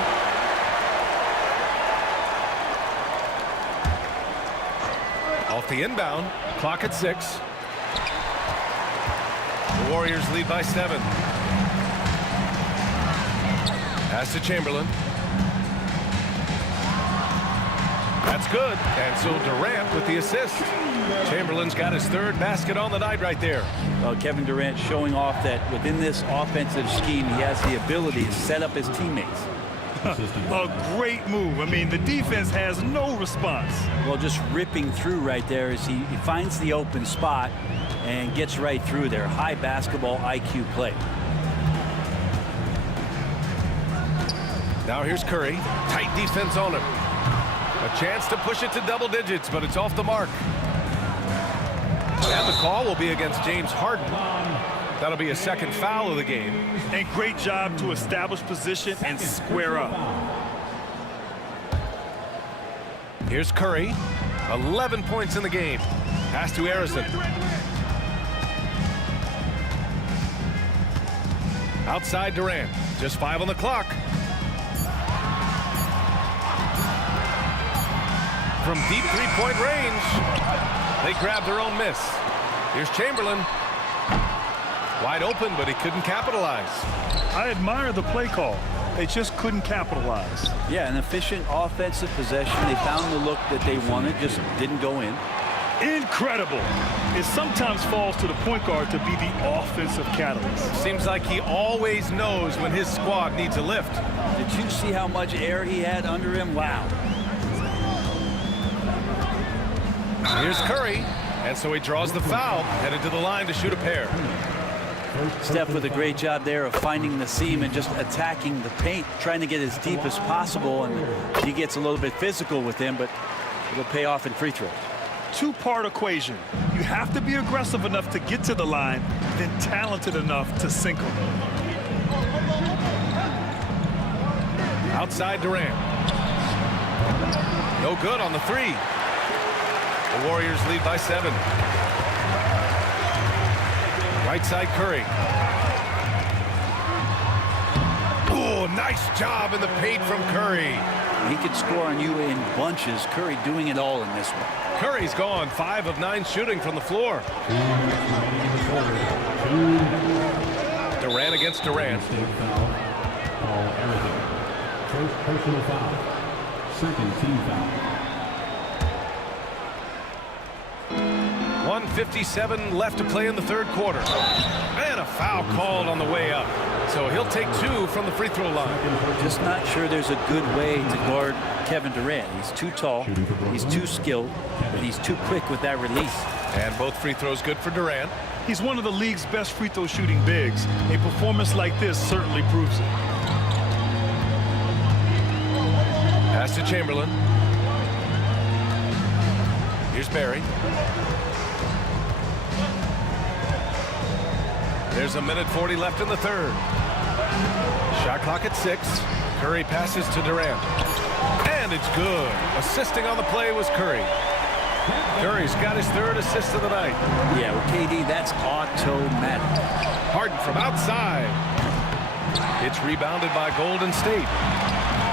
Off the inbound, clock at 6. The Warriors lead by 7. Pass to Chamberlain. That's good. And so Durant with the assist. Chamberlain's got his 3rd basket on the night right there. Well, Kevin Durant showing off that within this offensive scheme, he has the ability to set up his teammates. A great move. I mean, the defense has no response. Well, just ripping through right there as he finds the open spot and gets right through there. High basketball IQ play. Now here's Curry. Tight defense on him. A chance to push it to double digits, but it's off the mark. And the call will be against James Harden. That'll be a 2nd foul of the game. And great job to establish position and square up. Here's Curry. 11 points in the game. Pass to Harrison. Outside Durant. Just 5 on the clock. From deep three-point range, they grab their own miss. Here's Chamberlain. Wide open, but he couldn't capitalize. I admire the play call. They just couldn't capitalize. Yeah, an efficient offensive possession. They found the look that they wanted, just didn't go in. Incredible. It sometimes falls to the point guard to be the offensive catalyst. Seems like he always knows when his squad needs a lift. Did you see how much air he had under him? Wow. Here's Curry, and so he draws the foul, headed to the line to shoot a pair. Steph with a great job there of finding the seam and just attacking the paint, trying to get as deep as possible, and he gets a little bit physical with him, but it'll pay off in free throws. Two-part equation. You have to be aggressive enough to get to the line, then talented enough to sink them. Outside Durant. No good on the three. The Warriors lead by 7. Right side Curry. Oh, nice job in the paint from Curry. He can score on you in bunches. Curry doing it all in this one. Curry's gone 5 of 9 shooting from the floor. Durant against Durant. First personal foul. Second team foul. 1:57 left to play in the third quarter. And a foul called on the way up. So he'll take 2 from the free throw line. Just not sure there's a good way to guard Kevin Durant. He's too tall, he's too skilled, but he's too quick with that release. And both free throws good for Durant. He's one of the league's best free throw shooting bigs. A performance like this certainly proves it. Pass to Chamberlain. Here's Barry. There's 1:40 left in the third. Shot clock at 6. Curry passes to Durant. And it's good. Assisting on the play was Curry. Curry's got his 3rd assist of the night. Yeah, with KD, that's automatic. Harden from outside. It's rebounded by Golden State.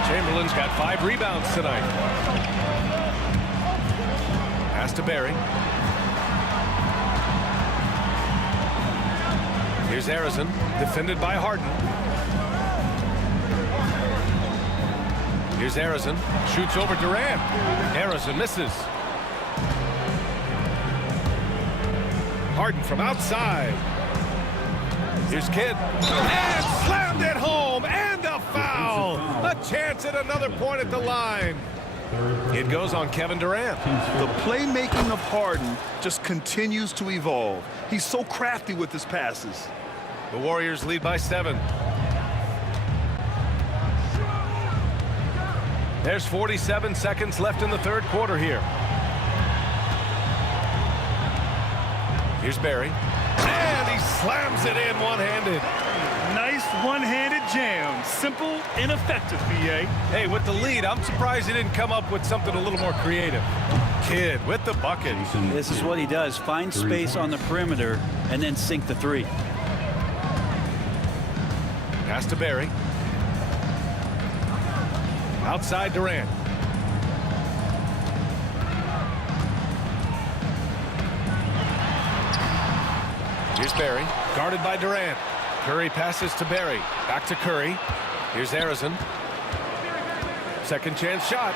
Chamberlain's got 5 rebounds tonight. Pass to Barry. Here's Harrison, defended by Harden. Here's Harrison, shoots over Durant. Harrison misses. Harden from outside. Here's Kidd. And slammed it home, and a foul. A chance at another point at the line. It goes on Kevin Durant. The playmaking of Harden just continues to evolve. He's so crafty with his passes. The Warriors lead by 7. There's 47 seconds left in the third quarter here. Here's Barry. And he slams it in one-handed. Nice one-handed jam. Simple and effective, B.A. Hey, with the lead, I'm surprised he didn't come up with something a little more creative. Kidd with the bucket. This is what he does. Find space on the perimeter and then sink the 3. Pass to Barry. Outside Durant. Here's Barry, guarded by Durant. Curry passes to Barry. Back to Curry. Here's Harrison. Second chance shot.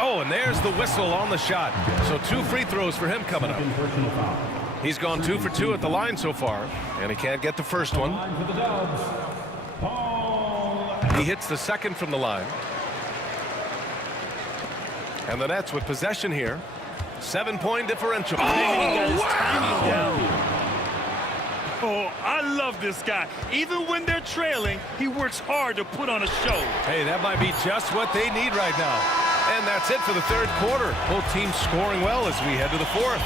Oh, and there's the whistle on the shot. So 2 free throws for him coming up. He's gone 2 for 2 at the line so far, and he can't get the first one. He hits the second from the line. And the Nets with possession here. 7-point differential. Oh, I love this guy. Even when they're trailing, he works hard to put on a show. Hey, that might be just what they need right now. And that's it for the third quarter. Both teams scoring well as we head to the fourth.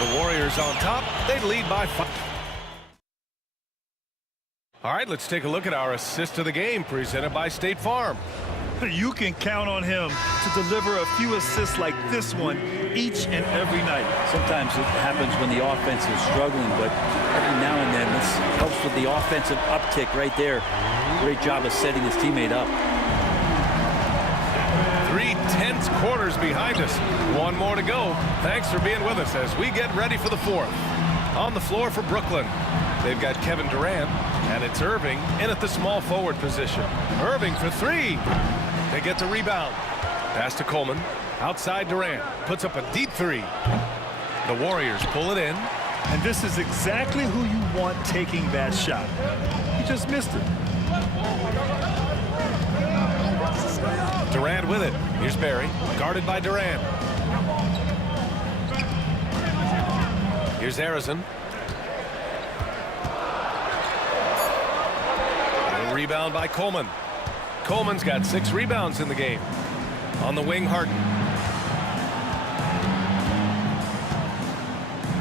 The Warriors on top. They lead by 5. All right, let's take a look at our assist of the game presented by State Farm. You can count on him to deliver a few assists like this one each and every night. Sometimes it happens when the offense is struggling, but every now and then this helps with the offensive uptick right there. Great job of setting his teammate up. 3 tense quarters behind us. One more to go. Thanks for being with us as we get ready for the fourth. On the floor for Brooklyn, they've got Kevin Durant, and it's Irving in at the small forward position. Irving for 3. They get the rebound. Pass to Coleman. Outside Durant. Puts up a deep 3. The Warriors pull it in. And this is exactly who you want taking that shot. He just missed it. Durant with it. Here's Barry. Guarded by Durant. Here's Harrison. A rebound by Coleman. Coleman's got 6 rebounds in the game. On the wing, Harden.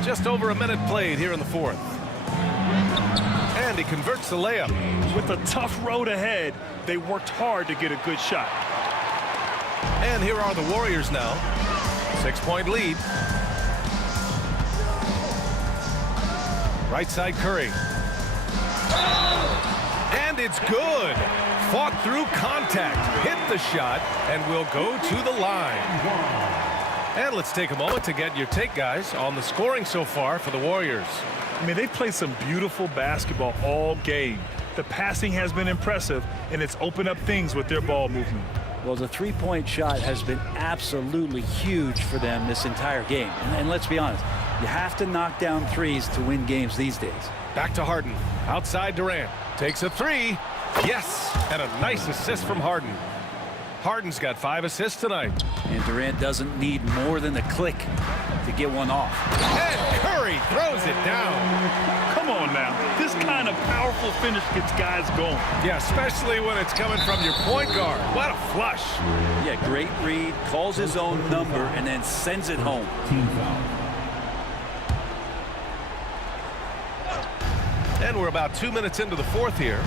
Just over a minute played here in the fourth. And he converts the layup. With a tough road ahead, they worked hard to get a good shot. And here are the Warriors now. 6-point lead. Right side Curry. And it's good. Fought through contact, hit the shot, and will go to the line. And let's take a moment to get your take, guys, on the scoring so far for the Warriors. I mean, they've played some beautiful basketball all game. The passing has been impressive, and it's opened up things with their ball movement. Well, the three-point shot has been absolutely huge for them this entire game. And let's be honest, you have to knock down threes to win games these days. Back to Harden. Outside Durant. Takes a 3. Yes! And a nice assist from Harden. Harden's got 5 assists tonight. And Durant doesn't need more than a click to get one off. And Curry throws it down. Come on now. This kind of powerful finish gets guys going. Yeah, especially when it's coming from your point guard. What a flush. Yeah, great read, calls his own number, and then sends it home. Team foul. And we're about 2 minutes into the fourth here.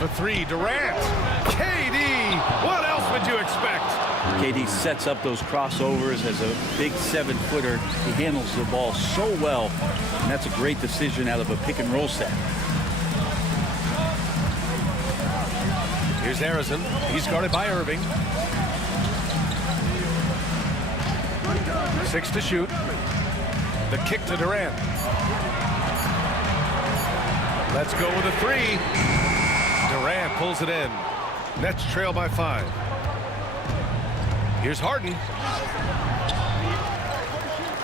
For 3, Durant. KD. What else would you expect? KD sets up those crossovers as a big 7-footer. He handles the ball so well, and that's a great decision out of a pick-and-roll set. Here's Harrison. He's guarded by Irving. 6 to shoot. The kick to Durant. Let's go with a 3. Durant pulls it in. Nets trail by 5. Here's Harden.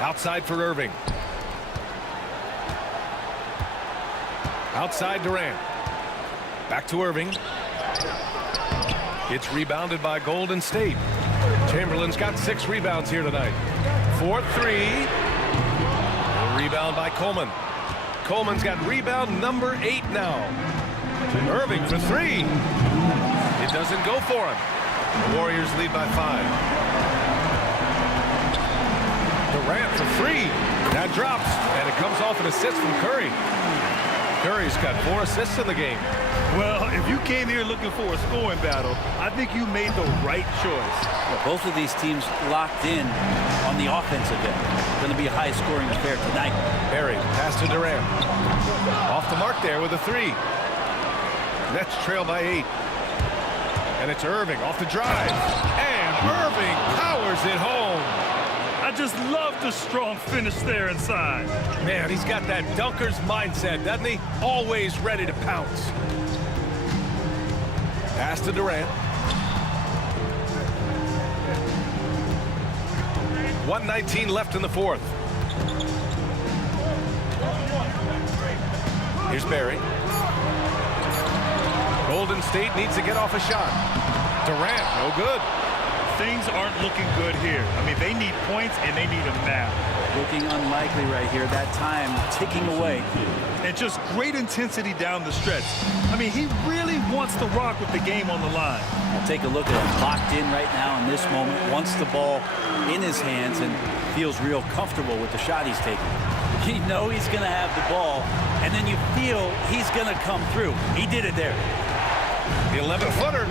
Outside for Irving. Outside Durant. Back to Irving. It's rebounded by Golden State. Chamberlain's got 6 rebounds here tonight. 4-3. Rebound by Coleman. Coleman's got rebound number 8 now. Irving for 3. It doesn't go for him. The Warriors lead by 5. Durant for 3. That drops, and it comes off an assist from Curry. Curry's got 4 assists in the game. Well, if you came here looking for a scoring battle, I think you made the right choice. Well, both of these teams locked in on the offensive end. Going to be a high-scoring affair tonight. Barry, pass to Durant. Off the mark there with a 3. Nets trail by 8. And it's Irving off the drive. And Irving powers it home. I just love the strong finish there inside. Man, he's got that dunker's mindset, doesn't he? Always ready to pounce. Pass to Durant. 1:19 left in the fourth. Here's Barry. Golden State needs to get off a shot. Durant, no good. Things aren't looking good here. I mean, they need points, and they need them now. Looking unlikely right here. That time ticking away. And just great intensity down the stretch. I mean, he really wants to rock with the game on the line. We'll take a look at him locked in right now in this moment. Wants the ball in his hands and feels real comfortable with the shot he's taking. You know he's going to have the ball, and then you feel he's going to come through. He did it there. The 11-footer.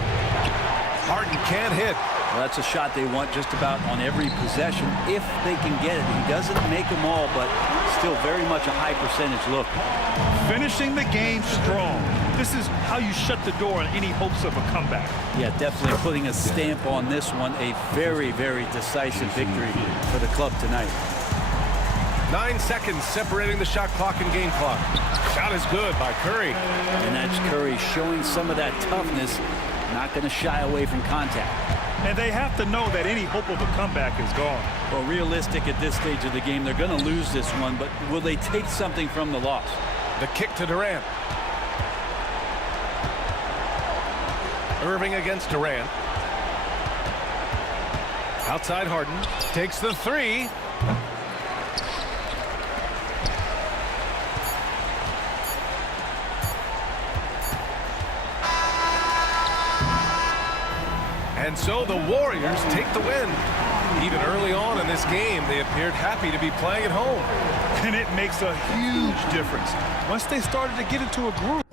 Harden can't hit. Well, that's a shot they want just about on every possession if they can get it. He doesn't make them all, but still very much a high percentage look. Finishing the game strong. This is how you shut the door on any hopes of a comeback. Yeah, definitely putting a stamp on this one. A very, very decisive victory for the club tonight. 9 seconds separating the shot clock and game clock. Shot is good by Curry. And that's Curry showing some of that toughness, not going to shy away from contact. And they have to know that any hope of a comeback is gone. Well, realistic at this stage of the game, they're going to lose this one, but will they take something from the loss? The kick to Durant. Irving against Durant. Outside Harden. Takes the three. And so the Warriors take the win. Even early on in this game, they appeared happy to be playing at home. And it makes a huge difference once they started to get into a groove.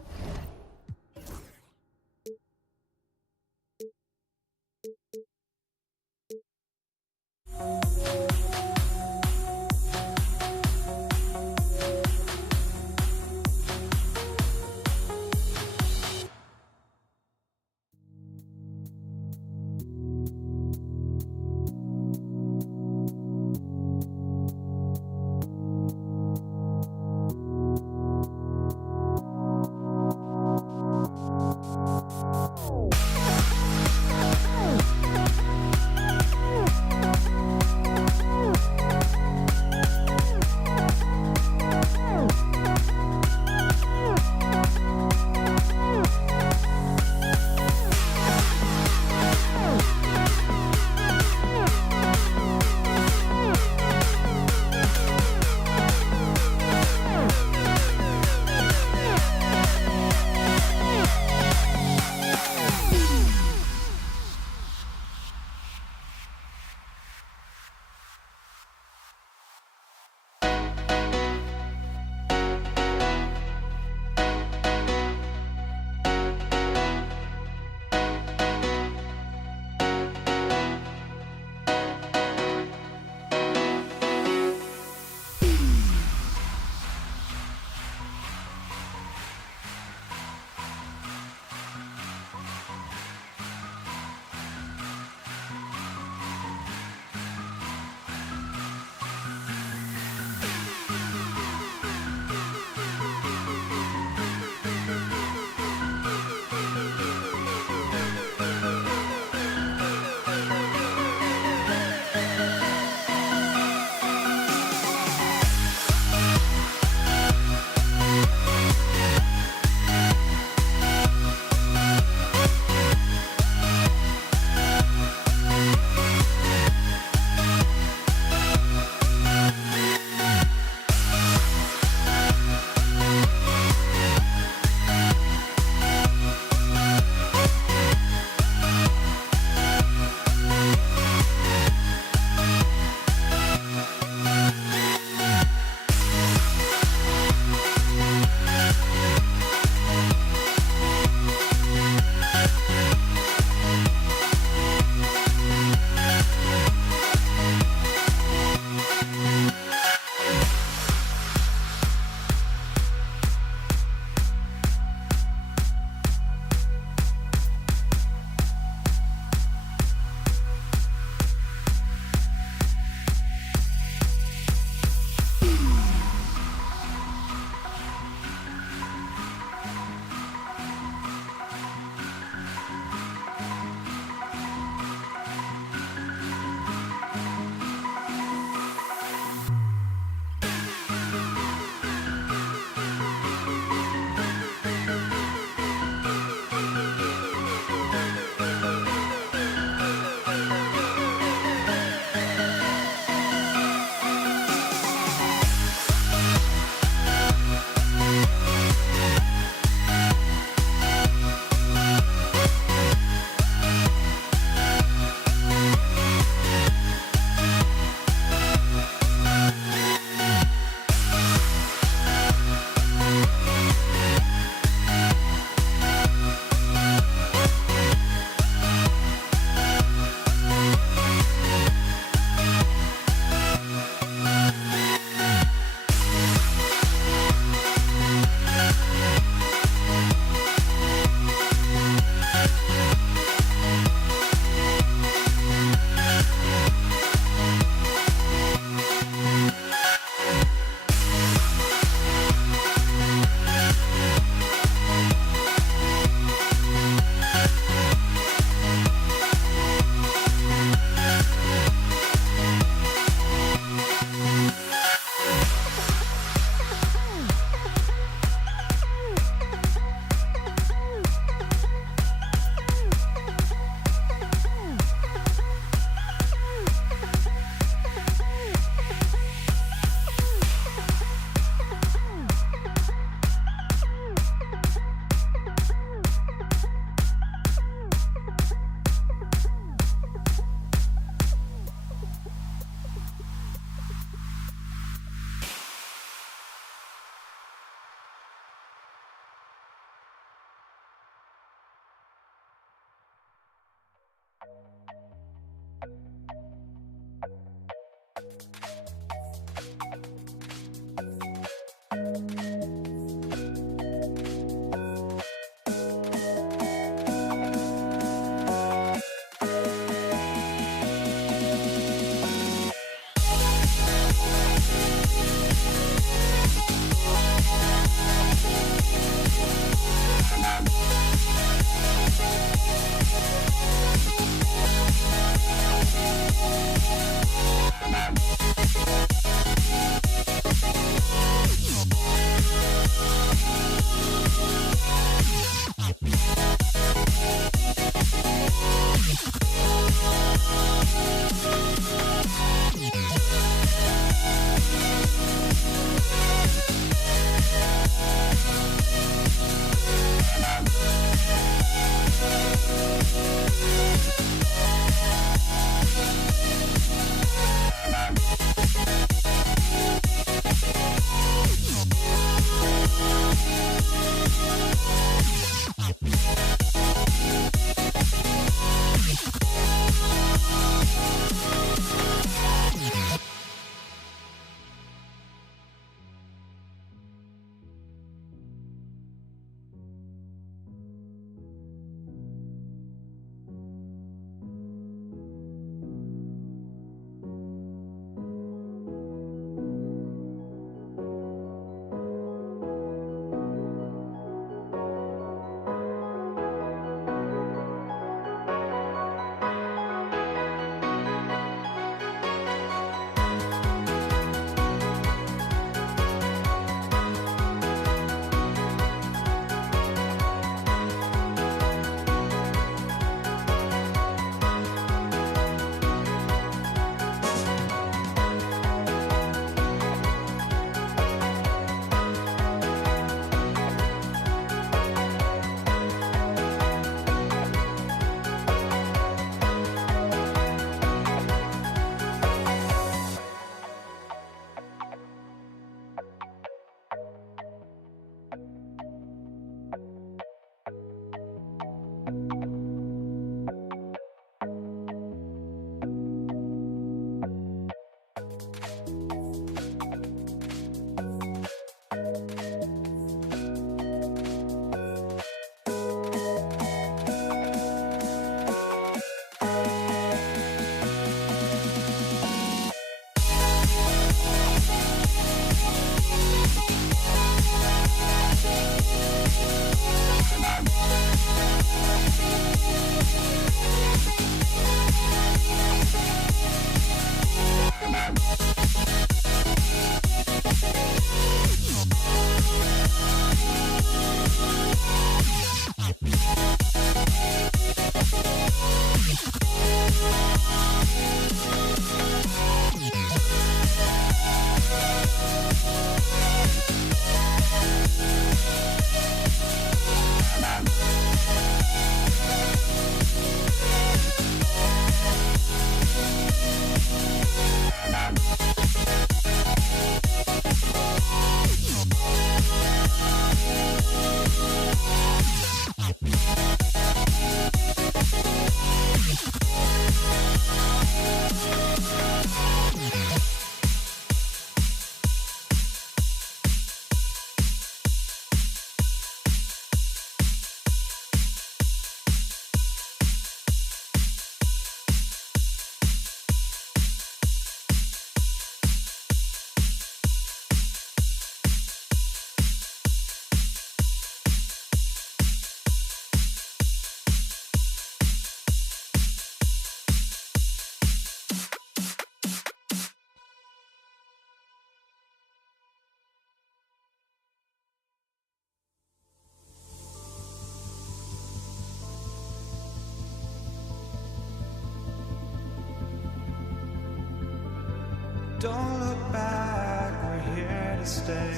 Don't look back, we're here to stay.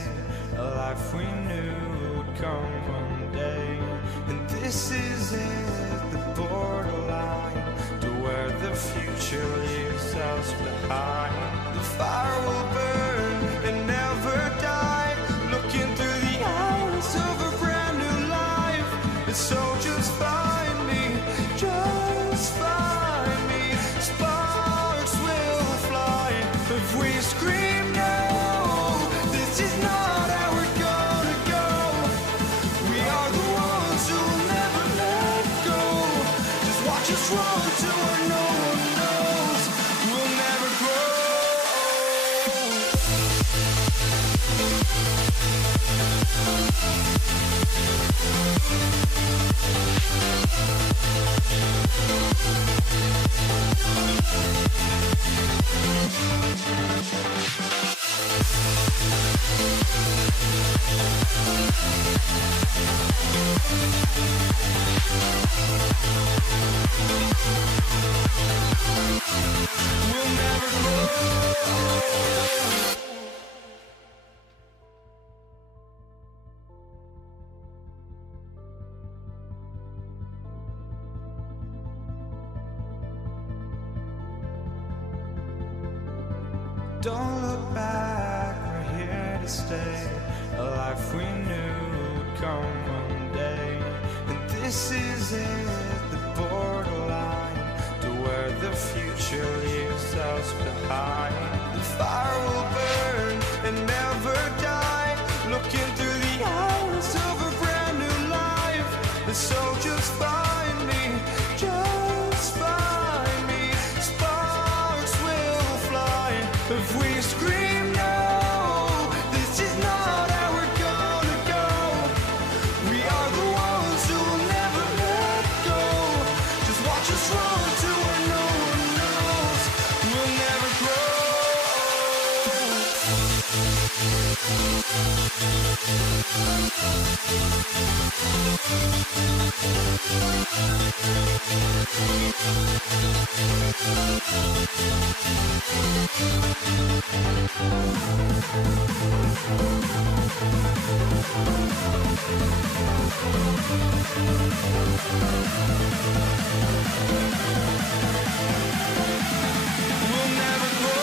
A life we knew would come one day. And this is it, the borderline to where the future leaves us behind. The fire will burn and never die, looking through the eyes of a brand new life. And so just find me, just find me. Sparks will fly if we scream no. This is not how we're gonna go. We are the ones who will never let go. Just watch us run to where no one knows. We'll never grow. We'll never grow. Don't look back, we're here to stay. A life we knew would come one day. And this is it, the borderline to where the future leaves us behind. The fire will burn and never die, looking through the eyes of a brand new life. And so just find me, just find me. Sparks will fly if we scream no. This is not how we're gonna go. We are the ones who will never let go. Just watch us run to where no one knows. We'll never grow. We'll never grow. We'll never grow.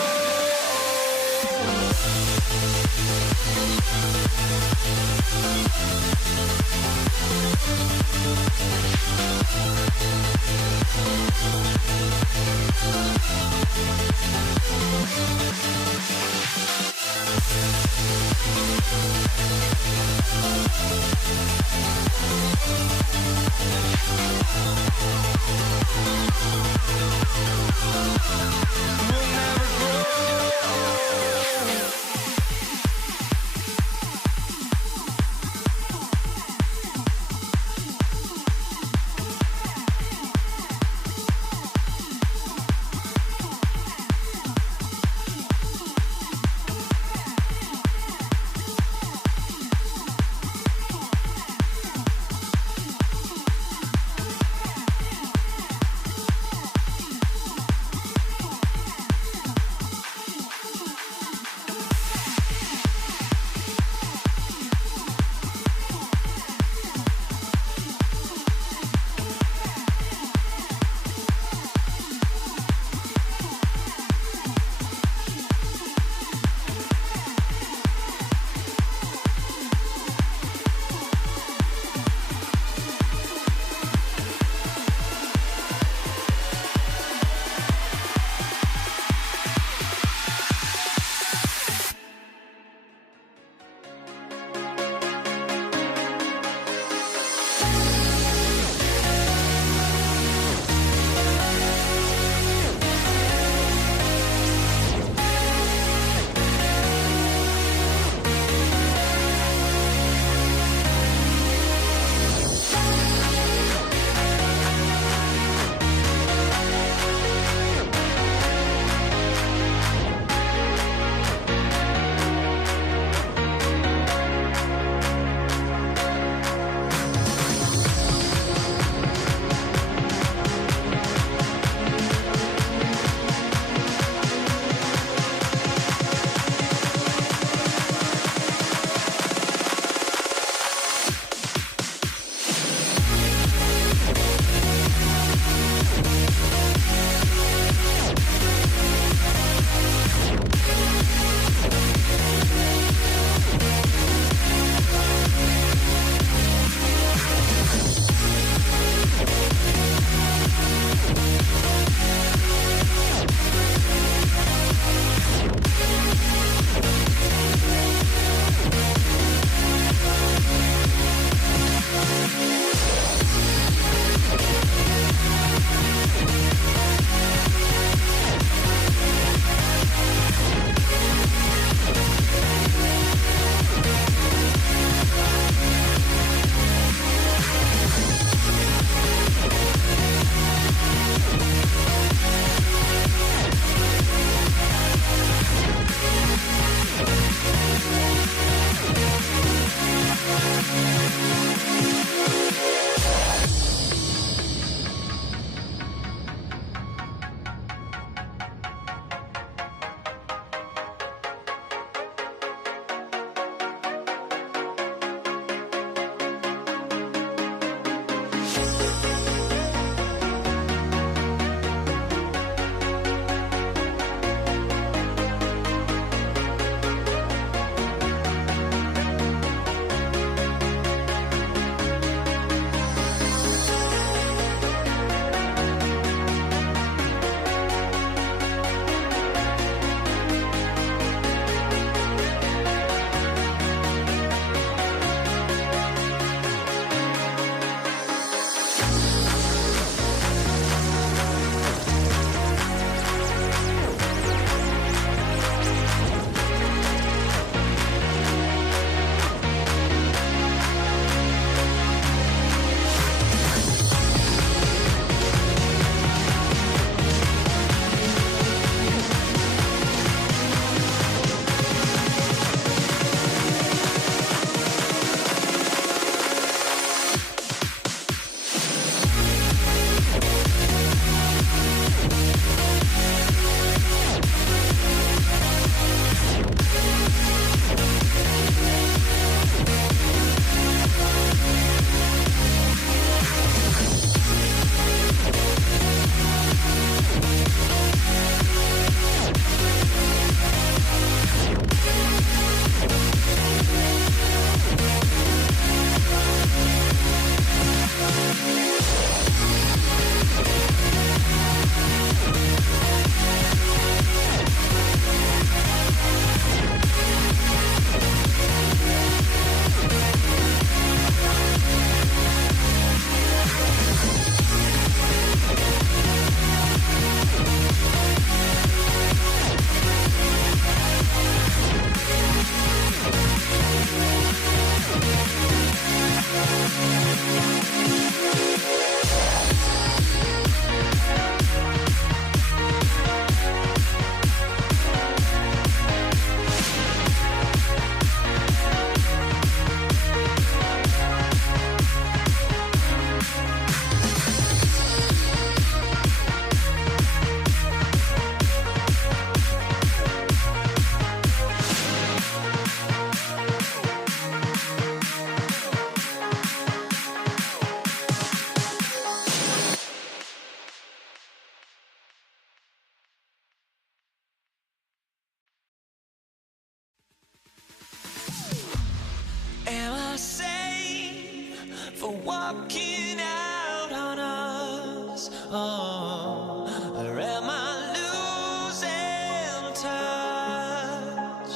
walking out on us. Oh, or am I losing touch?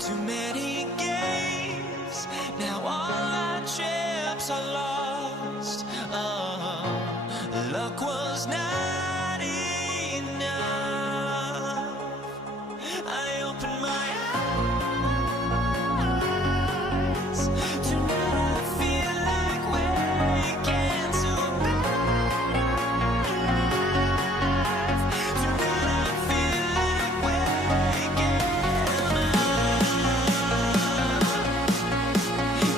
Too many games, now all our chips are lost. Oh, luck was not enough. I opened my eyes. Tonight I feel like waking to life. Tonight I feel like waking up.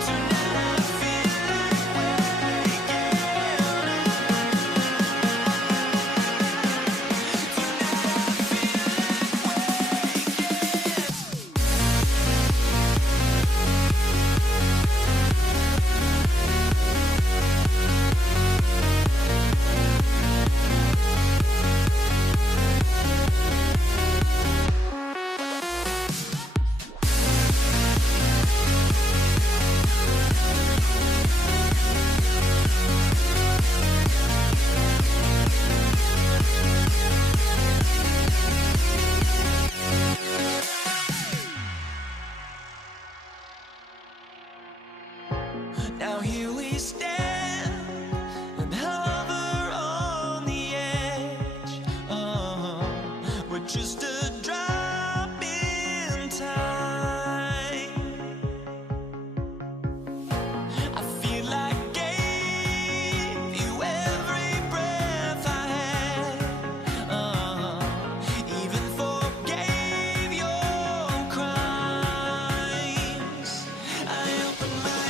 Tonight I feel like waking Now here we stand and hover on the edge. Oh, we're just a drop in time. I feel like I gave you every breath I had. Even forgave your crimes. I opened my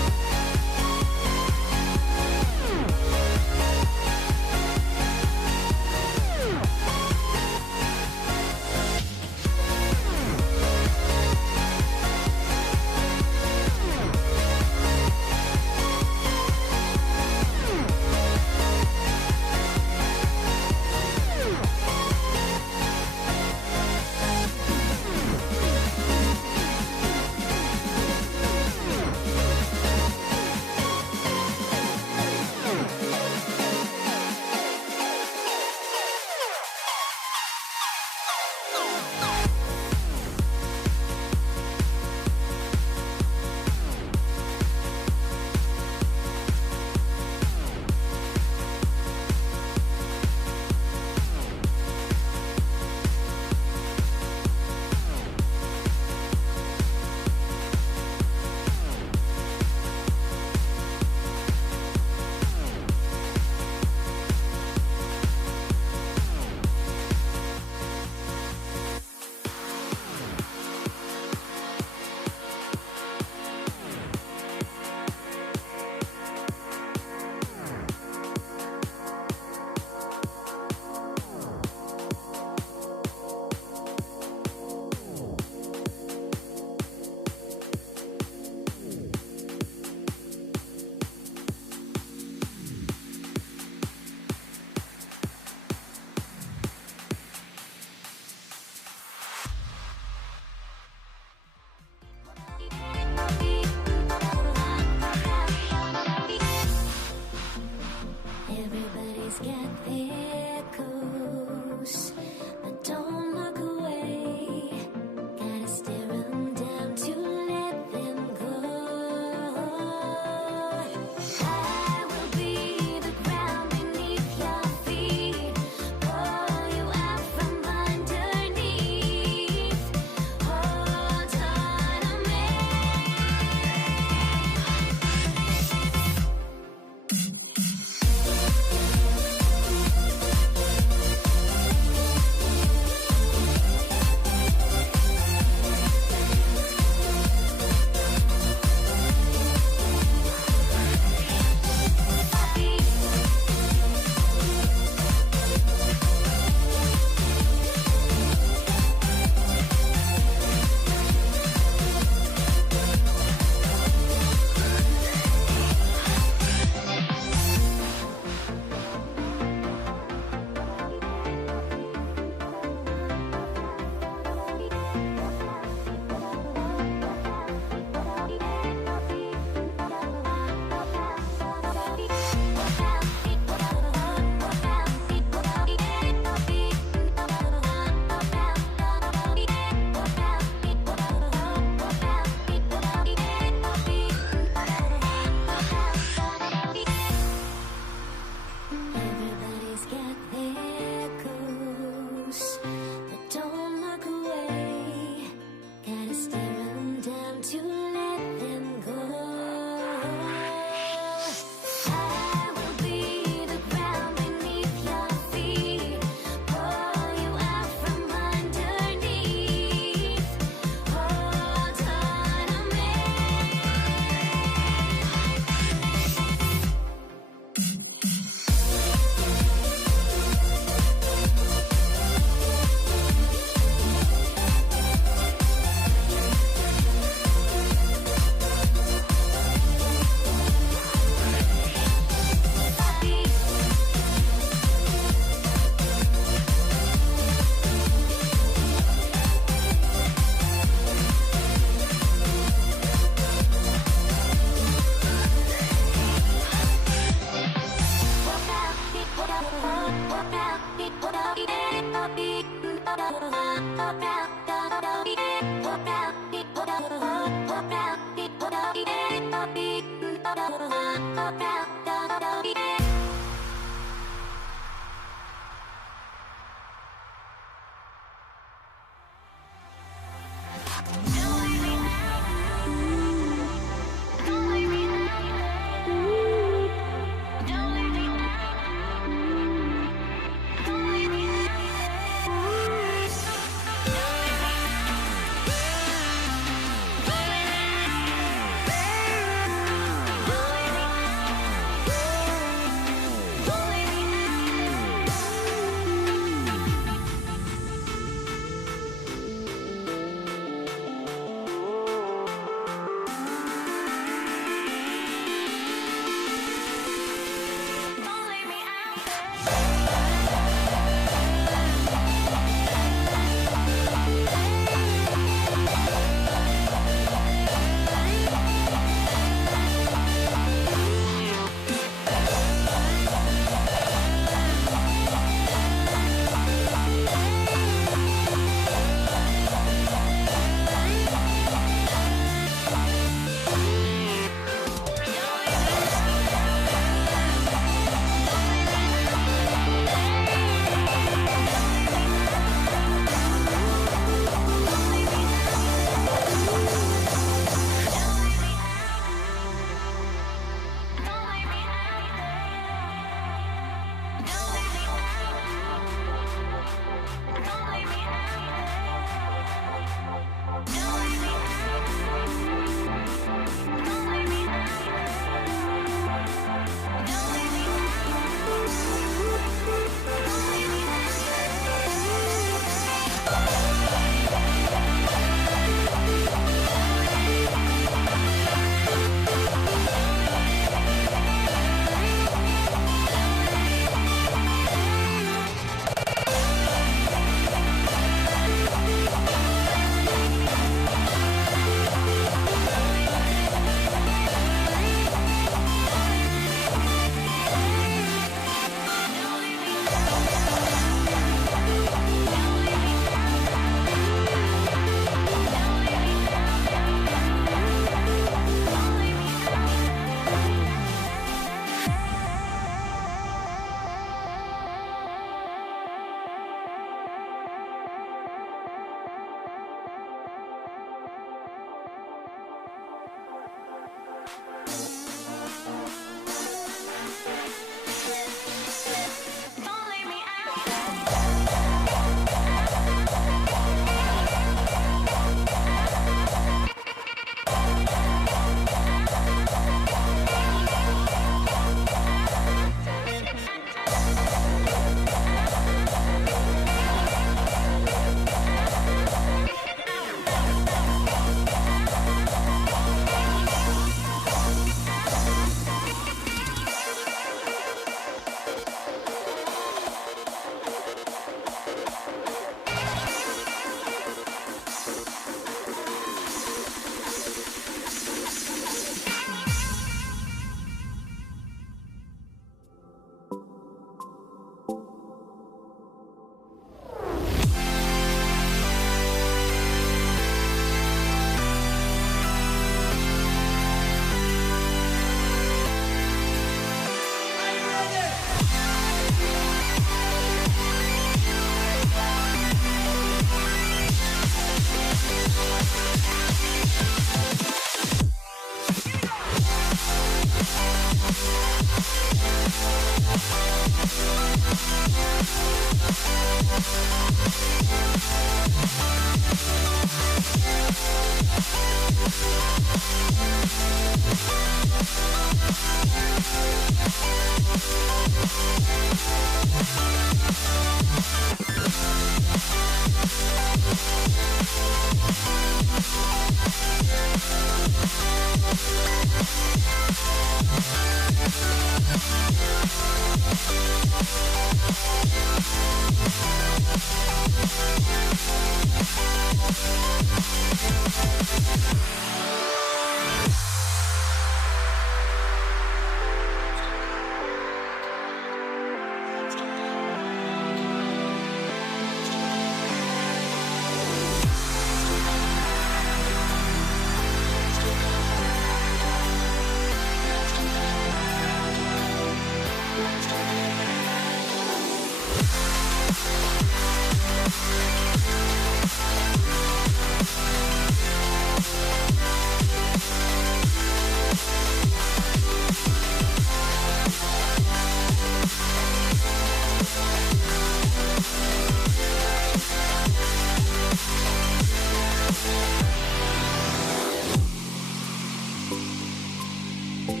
Can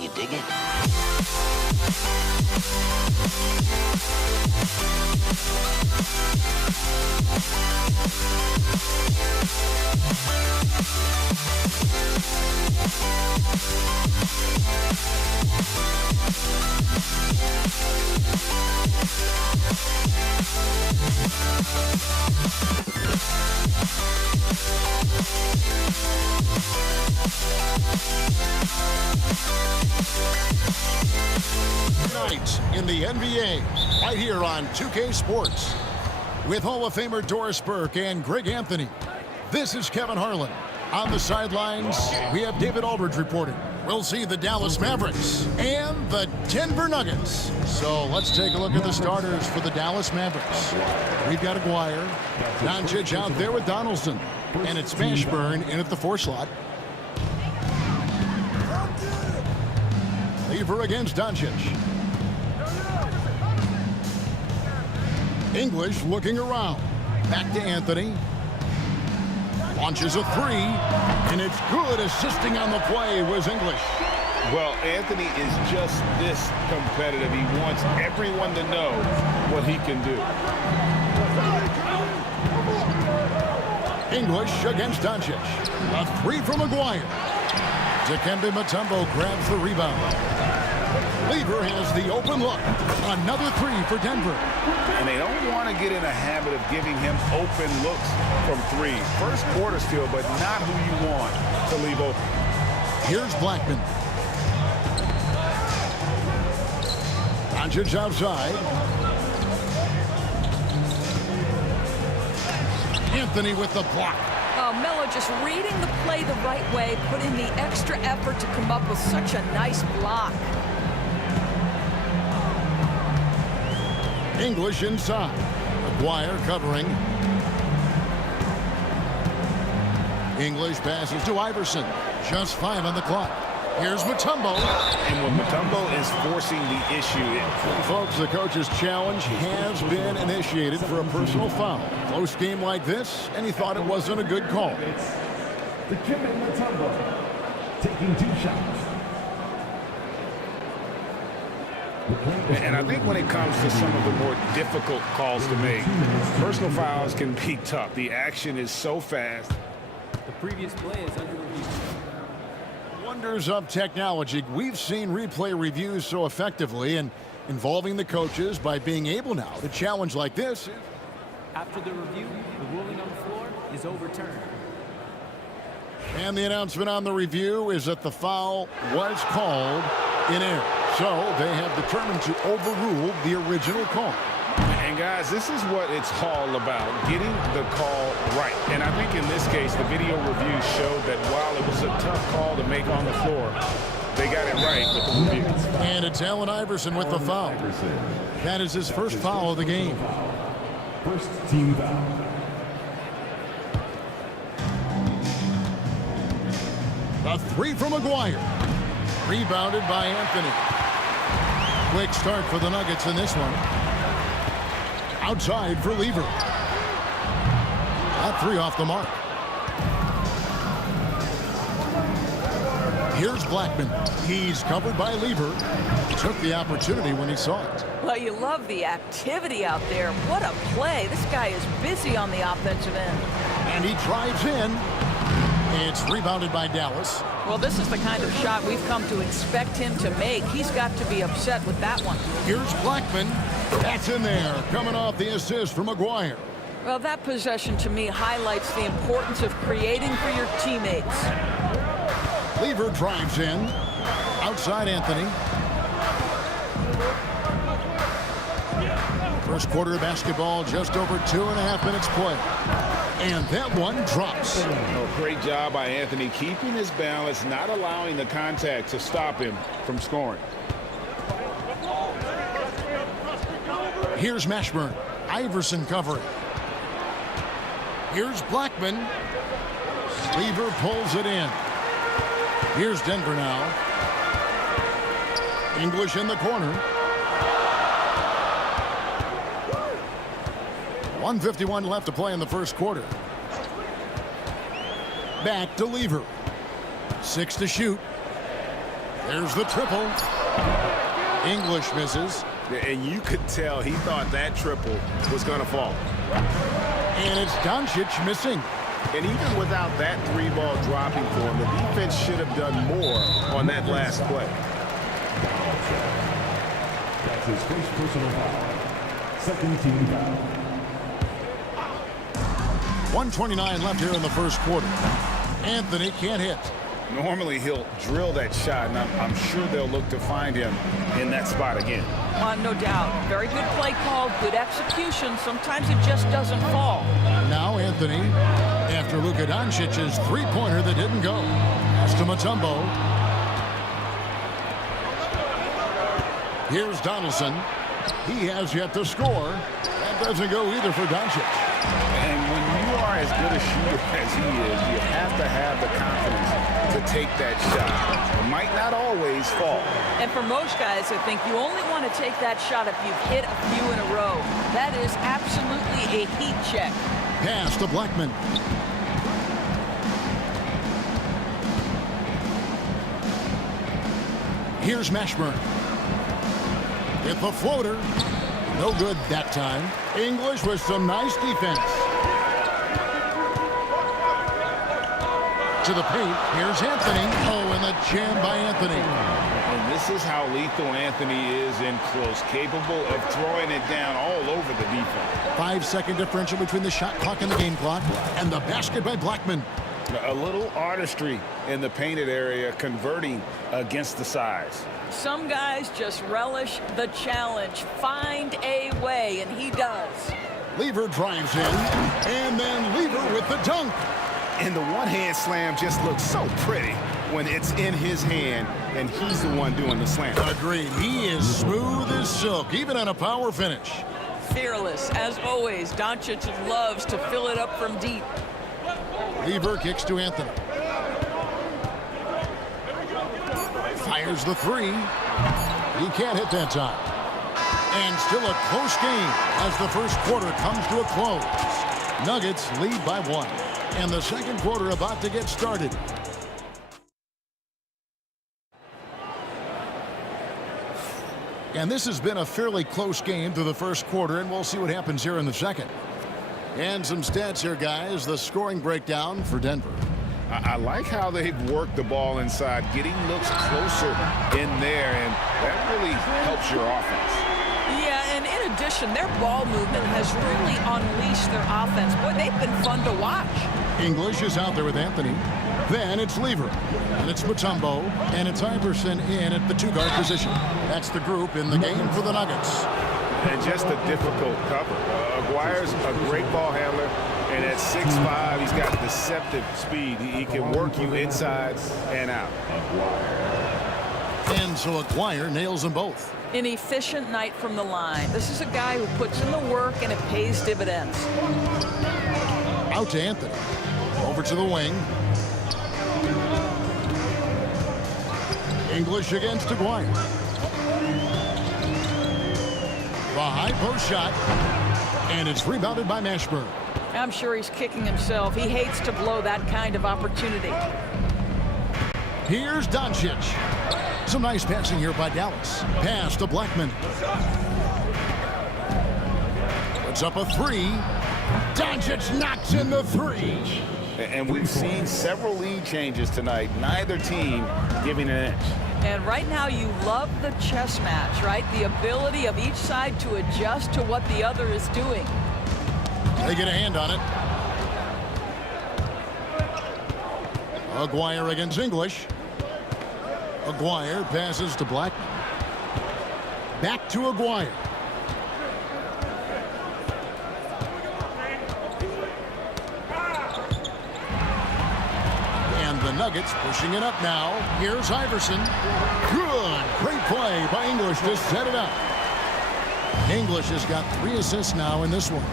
you dig it? Tonight in the NBA, right here on 2K Sports. With Hall of Famer Doris Burke and Greg Anthony, this is Kevin Harlan. On the sidelines, we have David Aldridge reporting. We'll see the Dallas Mavericks and the Denver Nuggets. So let's take a look at the starters for the Dallas Mavericks. We've got Aguirre, Doncic out there with Donaldson, and it's Mashburn in at the 4 slot. Lever against Doncic. English looking around. Back to Anthony. Launches a 3, and it's good. Assisting on the play was English. Well, Anthony is just this competitive. He wants everyone to know what he can do. English against Doncic. A 3 from Aguirre. Dikembe Mutombo grabs the rebound. Lever has the open look. Another 3 for Denver. And they don't want to get in a habit of giving him open looks from 3. First quarter still, but not who you want to leave open. Here's Blackman. Doncic outside. Anthony with the block. Oh, Melo just reading the play the right way, putting the extra effort to come up with such a nice block. English inside. Aguirre covering. English passes to Iverson. Just 5 on the clock. Here's Mutombo. And when Mutombo is forcing the issue. Folks, the coach's challenge has been initiated for a personal foul. Close game like this, and he thought it wasn't a good call. Dikembe Mutombo taking 2 shots. And I think when it comes to some of the more difficult calls to make, personal fouls can be tough. The action is so fast. The previous play is under review. Wonders of technology. We've seen replay reviews so effectively and involving the coaches by being able now to challenge like this. After the review, the ruling on the floor is overturned. And the announcement on the review is that the foul was called in error. So they have determined to overrule the original call. And guys, this is what it's all about, getting the call right. And I think in this case, the video review showed that while it was a tough call to make on the floor, they got it right with the review. And it's Allen Iverson with the foul. That is his first foul of the game. First team foul. A 3 from Aguirre. Rebounded by Anthony. Quick start for the Nuggets in this one. Outside for Lever. That 3 off the mark. Here's Blackman. He's covered by Lever. Took the opportunity when he saw it. Well, you love the activity out there. What a play. This guy is busy on the offensive end. And he drives in. It's rebounded by Dallas. Well, this is the kind of shot we've come to expect him to make. He's got to be upset with that one. Here's Blackman. That's in there, coming off the assist from Aguirre. Well, that possession to me highlights the importance of creating for your teammates. Lever drives in. Outside Anthony. First quarter of basketball, just over 2.5 minutes play. And that one drops. Oh, great job by Anthony, keeping his balance, not allowing the contact to stop him from scoring. Here's Mashburn. Iverson covering. Here's Blackman. Lever pulls it in. Here's Denver now. English in the corner. 1:51 left to play in the first quarter. Back to Lever. 6 to shoot. There's the triple. English misses. And you could tell he thought that triple was going to fall. And it's Doncic missing. And even without that 3-ball dropping for him, the defense should have done more on that last play. That's his first personal foul. Second team foul. 1:29 left here in the first quarter. Anthony can't hit. Normally he'll drill that shot, and I'm sure they'll look to find him in that spot again. No doubt. Very good play call, good execution. Sometimes it just doesn't fall. Now Anthony, after Luka Doncic's three-pointer that didn't go. Pass to Mutombo. Here's Donaldson. He has yet to score. That doesn't go either for Doncic. And when you are as good a shooter as he is, you have to have the confidence to take that shot. It might not always fall. And for most guys, I think you only want to take that shot if you've hit a few in a row. That is absolutely a heat check. Pass to Blackman. Here's Mashburn. With the floater. No good that time. English with some nice defense. To the paint. Here's Anthony. Oh, and the jam by Anthony. And this is how lethal Anthony is in close. Capable of throwing it down all over the defense. 5-second differential between the shot clock and the game clock. And the basket by Blackman. A little artistry in the painted area, converting against the size. Some guys just relish the challenge. Find a way, and he does. Lever drives in, and then Lever with the dunk. And the one-hand slam just looks so pretty when it's in his hand, and he's the one doing the slam. Agreed. He is smooth as silk, even on a power finish. Fearless, as always. Doncic loves to fill it up from deep. Lever kicks to Anthony. Fires the three. He can't hit that time. And still a close game as the first quarter comes to a close. Nuggets lead by 1. And the second quarter about to get started. And this has been a fairly close game through the first quarter, and we'll see what happens here in the second. And some stats here, guys. The scoring breakdown for Denver. I like how they've worked the ball inside, getting looks closer in there, and that really helps your offense. Yeah, and in addition, their ball movement has really unleashed their offense. Boy, they've been fun to watch. English is out there with Anthony. Then it's Lever, and it's Mutombo, and it's Iverson in at the 2-guard position. That's the group in the game for the Nuggets. And just a difficult cover. Aguirre's a great ball handler, and at 6'5", he's got deceptive speed. He can work you inside and out. And so Aguirre nails them both. An efficient night from the line. This is a guy who puts in the work, and it pays dividends. Out to Anthony. Over to the wing. English against Aguirre. The high post shot. And it's rebounded by Mashburn. I'm sure he's kicking himself. He hates to blow that kind of opportunity. Here's Doncic. Some nice passing here by Dallas. Pass to Blackman. Puts up a three. Doncic knocks in the three. And we've seen several lead changes tonight. Neither team giving an inch. And right now you love the chess match, right? The ability of each side to adjust to what the other is doing. They get a hand on it. Aguirre against English. Aguirre passes to Blackman. Back to Aguirre. And the Nuggets pushing it up now. Here's Iverson. Good. Great play by English to set it up. English has got 3 assists now in this one.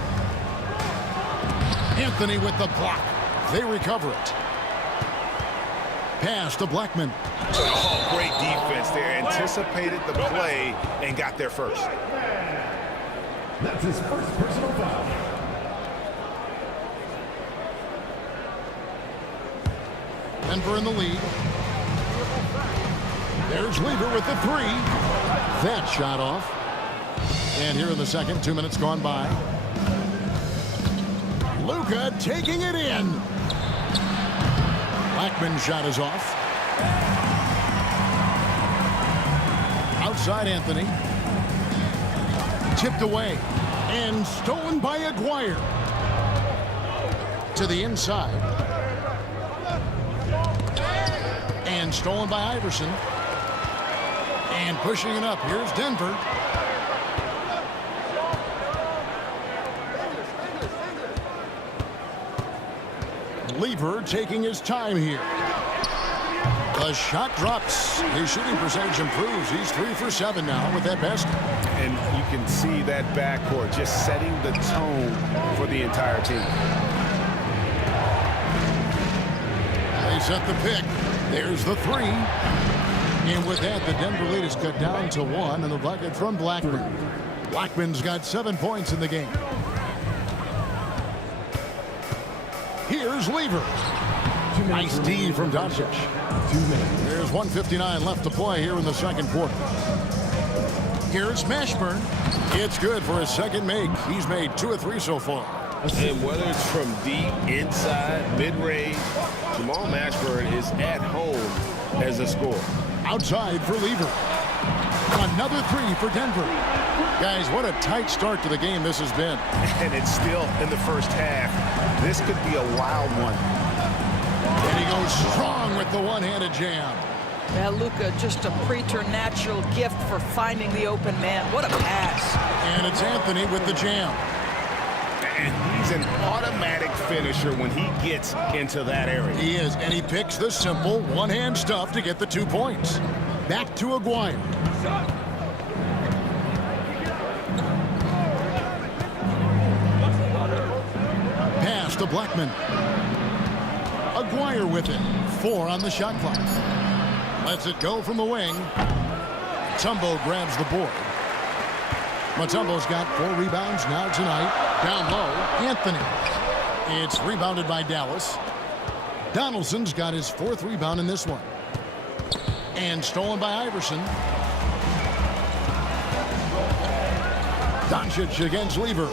Anthony with the block. They recover it. Pass to Blackman. Oh, great defense there. Anticipated the play and got there first. That's his first personal foul. Denver in the lead. There's Lever with the three. That shot off. And here in the second, 2 minutes gone by. Luka taking it in. Blackman's shot is off. Outside Anthony. Tipped away. And stolen by Aguirre. To the inside. And stolen by Iverson. And pushing it up. Here's Denver. Lever taking his time here. The shot drops. His shooting percentage improves. He's 3 for 7 now with that basket. And you can see that backcourt just setting the tone for the entire team. They set the pick. There's the three. And with that, the Denver lead is cut down to 1 and the bucket from Blackman. Blackman's got 7 points in the game. Here's Lever. Nice D from Doncic. There's 1:59 left to play here in the second quarter. Here's Mashburn. It's good for his second make. He's made 2 of 3 so far. And whether it's from deep, inside, mid-range, Jamal Mashburn is at home as a scorer. Outside for Lever. Another 3 for Denver. Guys, what a tight start to the game this has been. And it's still in the first half. This could be a wild one. And he goes strong with the one-handed jam. Yeah, Luka, just a preternatural gift for finding the open man. What a pass. And it's Anthony with the jam. And he's an automatic finisher when he gets into that area. He is, and he picks the simple one-hand stuff to get the 2 points. Back to Aguirre. Pass to Blackman. Aguirre with it. 4 on the shot clock. Lets it go from the wing. Mutombo grabs the board. Mutombo's got 4 rebounds now tonight. Down low, Anthony. It's rebounded by Dallas. Donaldson's got his 4th rebound in this one. And stolen by Iverson. Doncic against Lever.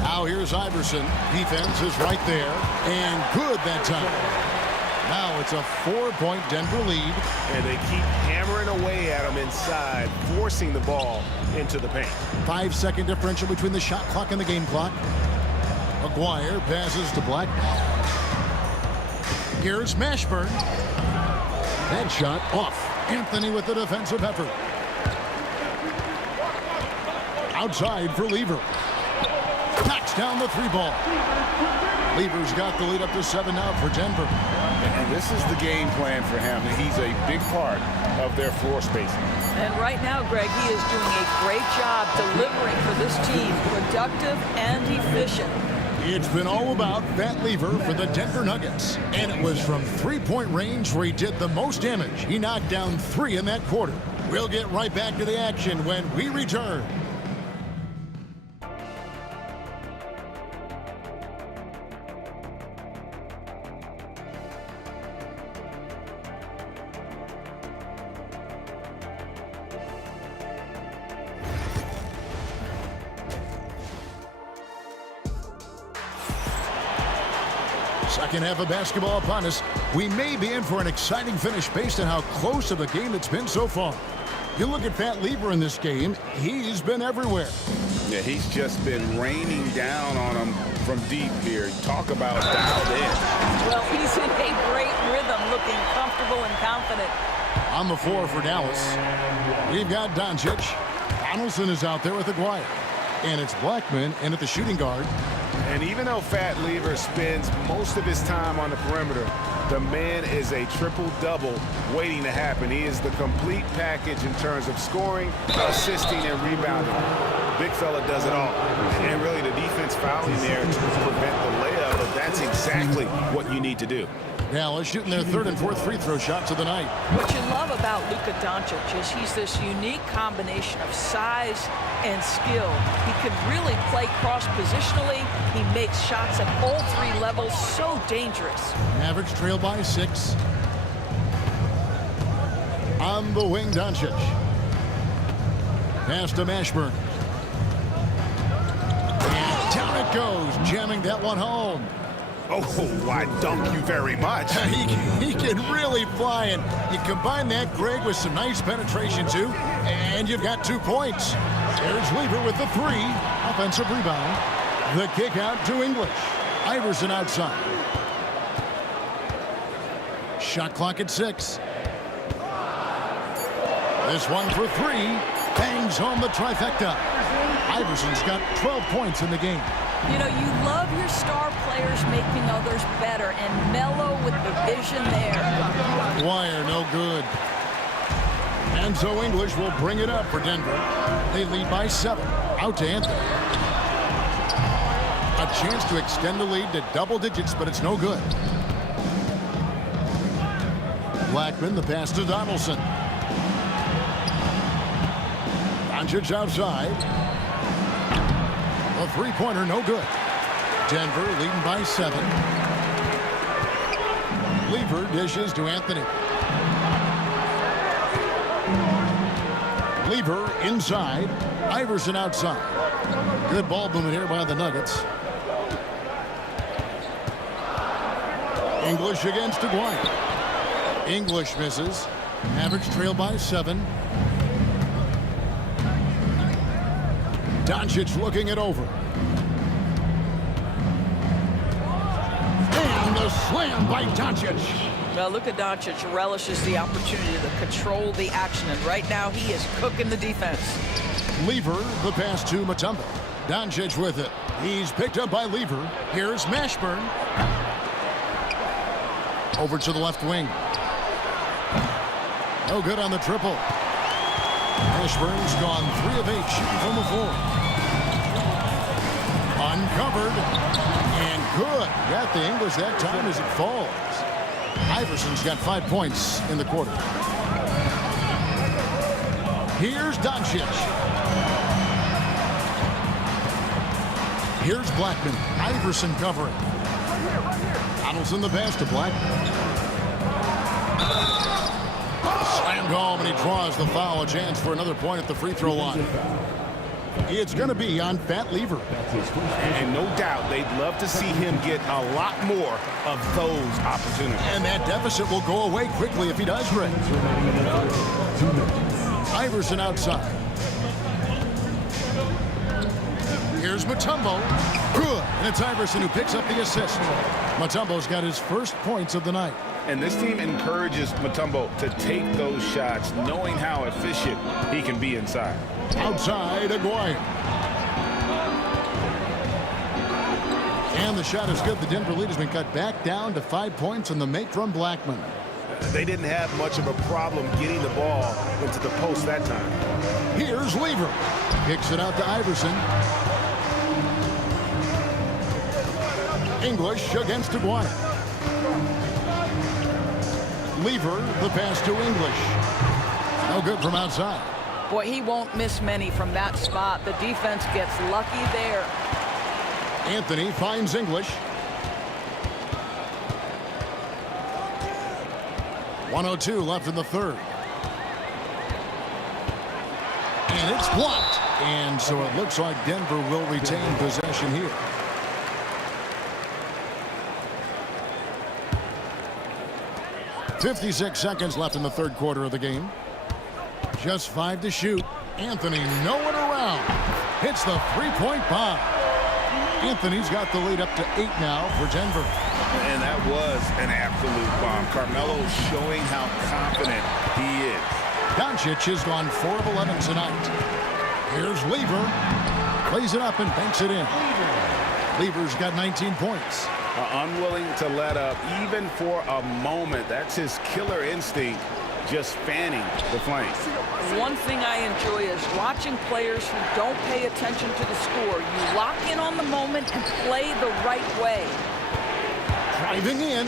Now here's Iverson. Defense is right there. And good that time. Now it's a 4-point Denver lead. And they keep hammering away at him inside, forcing the ball into the paint. 5-second differential between the shot clock and the game clock. Aguirre passes to Black. Here's Mashburn. That shot off. Anthony with the defensive effort. Outside for Lever. Knocks down the 3 ball. Lever's got the lead up to 7 now for Denver. And this is the game plan for him. He's a big part of their floor spacing. And right now, Greg, he is doing a great job delivering for this team. Productive and efficient. It's been all about Fat Lever for the Denver Nuggets. And it was from 3-point range where he did the most damage. He knocked down 3 in that quarter. We'll get right back to the action when we return. Second half of basketball upon us. We may be in for an exciting finish based on how close of a game it's been so far. You look at Fat Lever in this game, he's been everywhere. Yeah, he's just been raining down on him from deep here. Talk about dialed in. Well, he's in a great rhythm, looking comfortable and confident. On the floor for Dallas, we've got Doncic. Donaldson is out there with Aguirre. And it's Blackman in at the shooting guard. And even though Fat Lever spends most of his time on the perimeter, the man is a triple-double waiting to happen. He is the complete package in terms of scoring, assisting, and rebounding. Big fella does it all. And really the defense fouling there to prevent the layup, but that's exactly exactly what you need to do. Dallas shooting their third and fourth free throw shots of the night. What you love about Luka Doncic is he's this unique combination of size and skill. He can really play cross-positionally. He makes shots at all three levels, so dangerous. Mavericks trail by 6. On the wing, Doncic. Pass to Mashburn. And down it goes, jamming that one home. Oh, why thank you very much. He can really fly, and you combine that, Greg, with some nice penetration, too, and you've got 2 points. There's Lever with the 3. Offensive rebound. The kick out to English. Iverson outside. Shot clock at 6. This one for 3. Bangs home the trifecta. Iverson's got 12 points in the game. You know, you love your star players making others better, and Melo with the vision there. Wire, no good. And so English will bring it up for Denver. They lead by 7. Out to Anthony. A chance to extend the lead to double digits, but it's no good. Blackman, the pass to Donaldson. Doncic outside. A three-pointer, no good. Denver leading by 7. Lever dishes to Anthony. Lever inside. Iverson outside. Good ball movement here by the Nuggets. English against Aguirre. English misses. Mavericks trail by 7. Doncic looking it over. And the slam by Doncic. Well, Luka Doncic relishes the opportunity to control the action, and right now he is cooking the defense. Lever, the pass to Mutombo. Doncic with it. He's picked up by Lever. Here's Mashburn. Over to the left wing. No good on the triple. Mashburn's gone 3 of 8 shooting from the floor. Uncovered. And good. Got the English that time as it falls. Iverson's got 5 points in the quarter. Here's Doncic. Here's Blackman. Iverson covering. Donaldson the pass to Blackman. Slammed home, and he draws the foul. A chance for another point at the free throw line. It's going to be on Fat Lever. And no doubt they'd love to see him get a lot more of those opportunities. And that deficit will go away quickly if he does, Greg. Iverson outside. Here's Mutombo. Good. And it's Iverson who picks up the assist. Mutombo's got his first points of the night. And this team encourages Mutombo to take those shots, knowing how efficient he can be inside. Outside, Aguirre. And the shot is good. The Denver lead has been cut back down to 5 points on the make from Blackman. They didn't have much of a problem getting the ball into the post that time. Here's Lever. Kicks it out to Iverson. English against Aguirre. Lever, the pass to English. No good from outside. Boy, he won't miss many from that spot. The defense gets lucky there. Anthony finds English. 1:02 left in the third. And it's blocked. And so it looks like Denver will retain possession here. .56 seconds left in the third quarter of the game. Just 5 to shoot. Anthony nowhere around. Hits the three-point bomb. Anthony's got the lead up to 8 now for Denver. And that was an absolute bomb. Carmelo showing how confident he is. Doncic has gone 4 of 11 tonight. Here's Lever. Plays it up and banks it in. Lever's got 19 points. Unwilling to let up even for a moment. That's his killer instinct, just fanning the flames. One thing I enjoy is watching players who don't pay attention to the score. You lock in on the moment and play the right way. Driving in.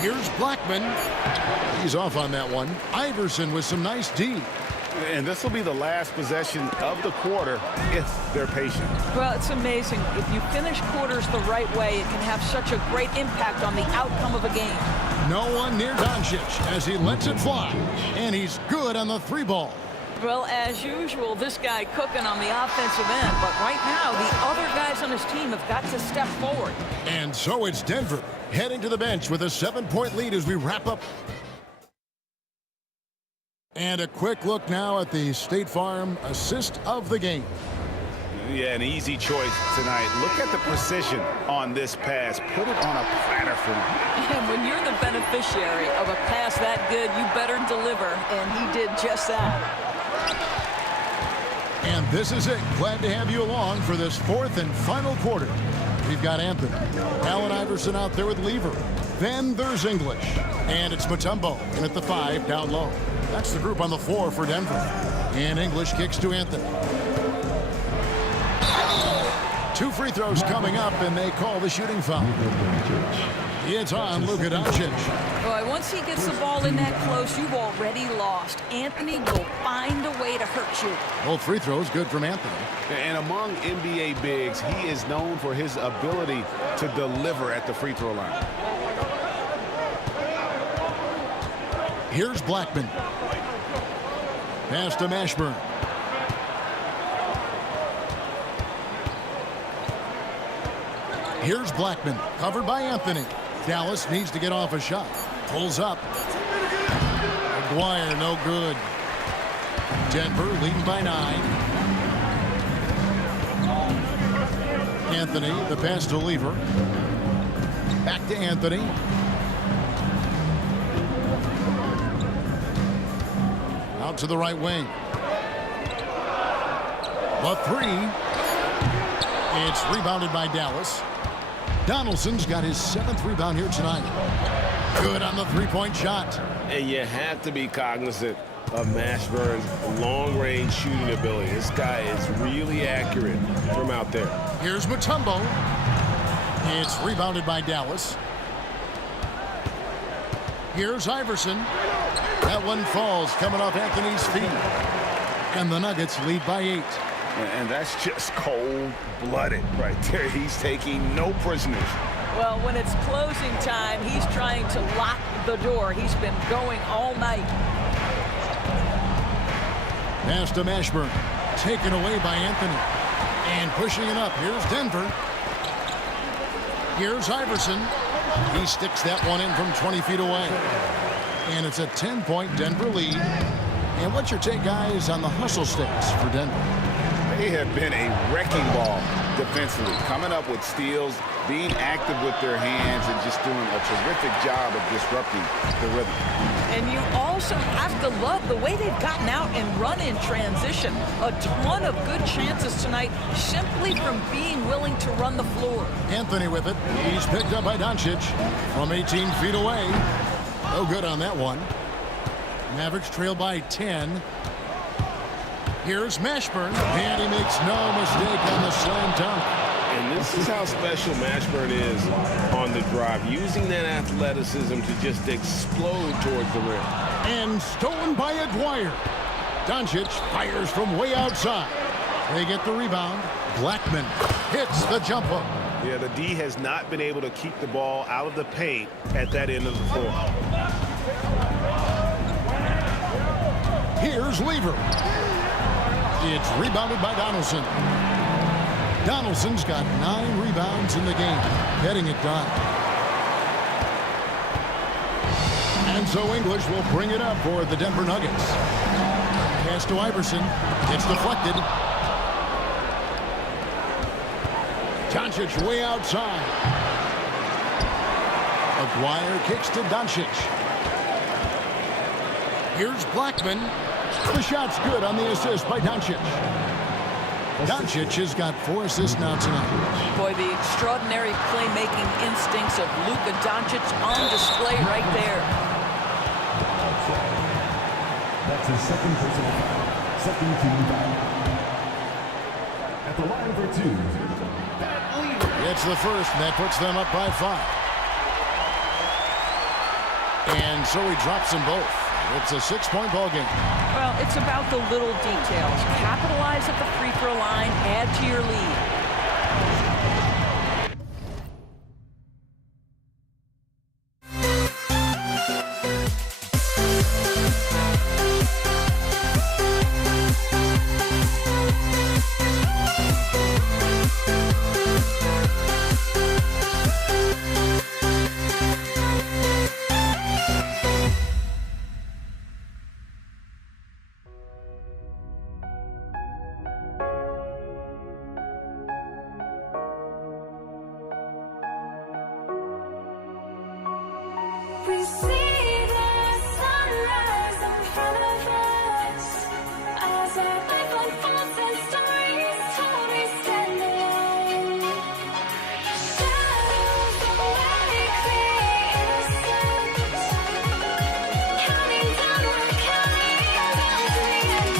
Here's Blackman. He's off on that one. Iverson with some nice D. And this will be the last possession of the quarter if they're patient. Well, it's amazing. If you finish quarters the right way, it can have such a great impact on the outcome of a game. No one near Doncic as he lets it fly. And he's good on the 3-ball. Well, as usual, this guy cooking on the offensive end. But right now, the other guys on his team have got to step forward. And so it's Denver heading to the bench with a 7-point lead as we wrap up. And a quick look now at the State Farm assist of the game. Yeah, an easy choice tonight. Look at the precision on this pass. Put it on a platter for him. And when you're the beneficiary of a pass that good, you better deliver. And he did just that. And this is it. Glad to have you along for this 4th and final quarter. We've got Anthony, Allen Iverson out there with Lever. Then there's English. And it's Mutombo in at the 5 down low. That's the group on the floor for Denver. And English kicks to Anthony. 2 free throws coming up, and they call the shooting foul. It's on Luka Doncic. Boy, once he gets the ball in that close, you've already lost. Anthony will find a way to hurt you. Both free throws good from Anthony. And among NBA bigs, he is known for his ability to deliver at the free throw line. Here's Blackman. Pass to Mashburn. Here's Blackman, covered by Anthony. Dallas needs to get off a shot. Pulls up. McGuire, no good. Denver leading by 9. Anthony, the pass to Lever. Back to Anthony. Out to the right wing. The 3. It's rebounded by Dallas. Donaldson's got his 7th rebound here tonight. Good on the 3-point shot. And you have to be cognizant of Mashburn's long-range shooting ability. This guy is really accurate from out there. Here's Mutombo. It's rebounded by Dallas. Here's Iverson. That one falls coming off Anthony's feet. And the Nuggets lead by 8. And that's just cold-blooded right there. He's taking no prisoners. Well, when it's closing time, he's trying to lock the door. He's been going all night. Pass to Mashburn. Taken away by Anthony. And pushing it up. Here's Denver. Here's Iverson. He sticks that one in from 20 feet away. And it's a 10-point Denver lead. And what's your take, guys, on the hustle stakes for Denver? They have been a wrecking ball defensively, coming up with steals, being active with their hands, and just doing a terrific job of disrupting the rhythm. And you also have to love the way they've gotten out and run in transition. A ton of good chances tonight simply from being willing to run the floor. Anthony with it. He's picked up by Doncic from 18 feet away. No good on that one. Mavericks trail by 10. Here's Mashburn, and he makes no mistake on the slam dunk. And this is how special Mashburn is on the drive, using that athleticism to just explode towards the rim. And stolen by Aguirre. Doncic fires from way outside. They get the rebound. Blackman hits the jump hook. Yeah, the D has not been able to keep the ball out of the paint at that end of the floor. Here's Lever. It's rebounded by Donaldson. Donaldson's got 9 rebounds in the game, getting it done. And so English will bring it up for the Denver Nuggets. Pass to Iverson. It's deflected. Doncic way outside. Aguirre kicks to Doncic. Here's Blackman. The shot's good on the assist by Doncic. Doncic has got 4 assists now tonight. Boy, the extraordinary playmaking instincts of Luka Doncic on display right there. That's his second personal foul. Second team foul. At the line for 2. gets the first, and that puts them up by 5. And so he drops them both. It's a 6-point ball game. Well, it's about the little details. Capitalize at the free throw line, add to your lead. We see the sunrise in front of us as our life unfolds and stories told we stand alone. Shadows away, innocence, counting down, we're counting down to the end.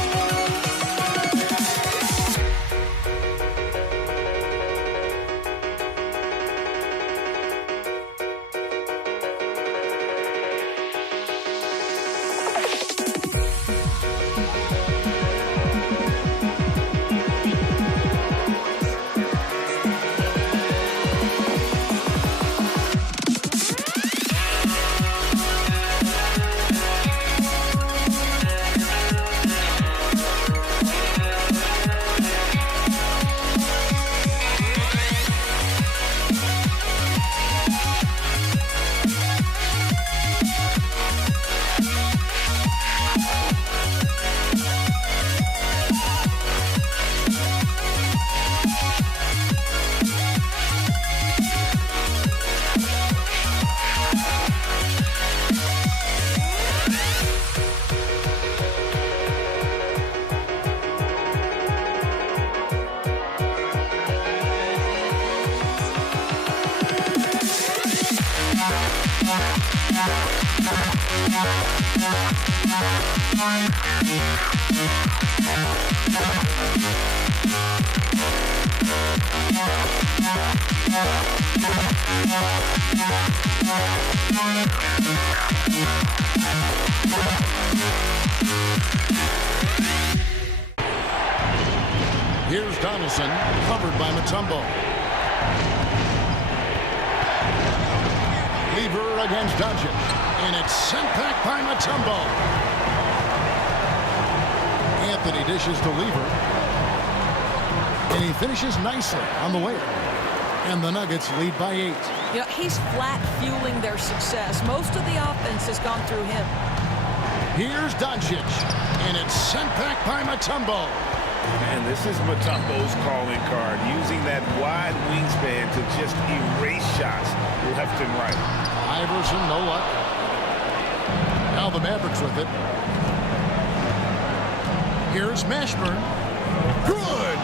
Here's Donaldson, covered by Mutombo. Lever against Doncic, and it's sent back by Mutombo. Anthony dishes to Lever, and he finishes nicely on the layup. And the Nuggets lead by 8. You know, he's flat fueling their success. Most of the offense has gone through him. Here's Doncic, and it's sent back by Mutombo. And this is Mutombo's calling card, using that wide wingspan to just erase shots left and right. Iverson, no luck. Now the Mavericks with it. Here's Mashburn. Good!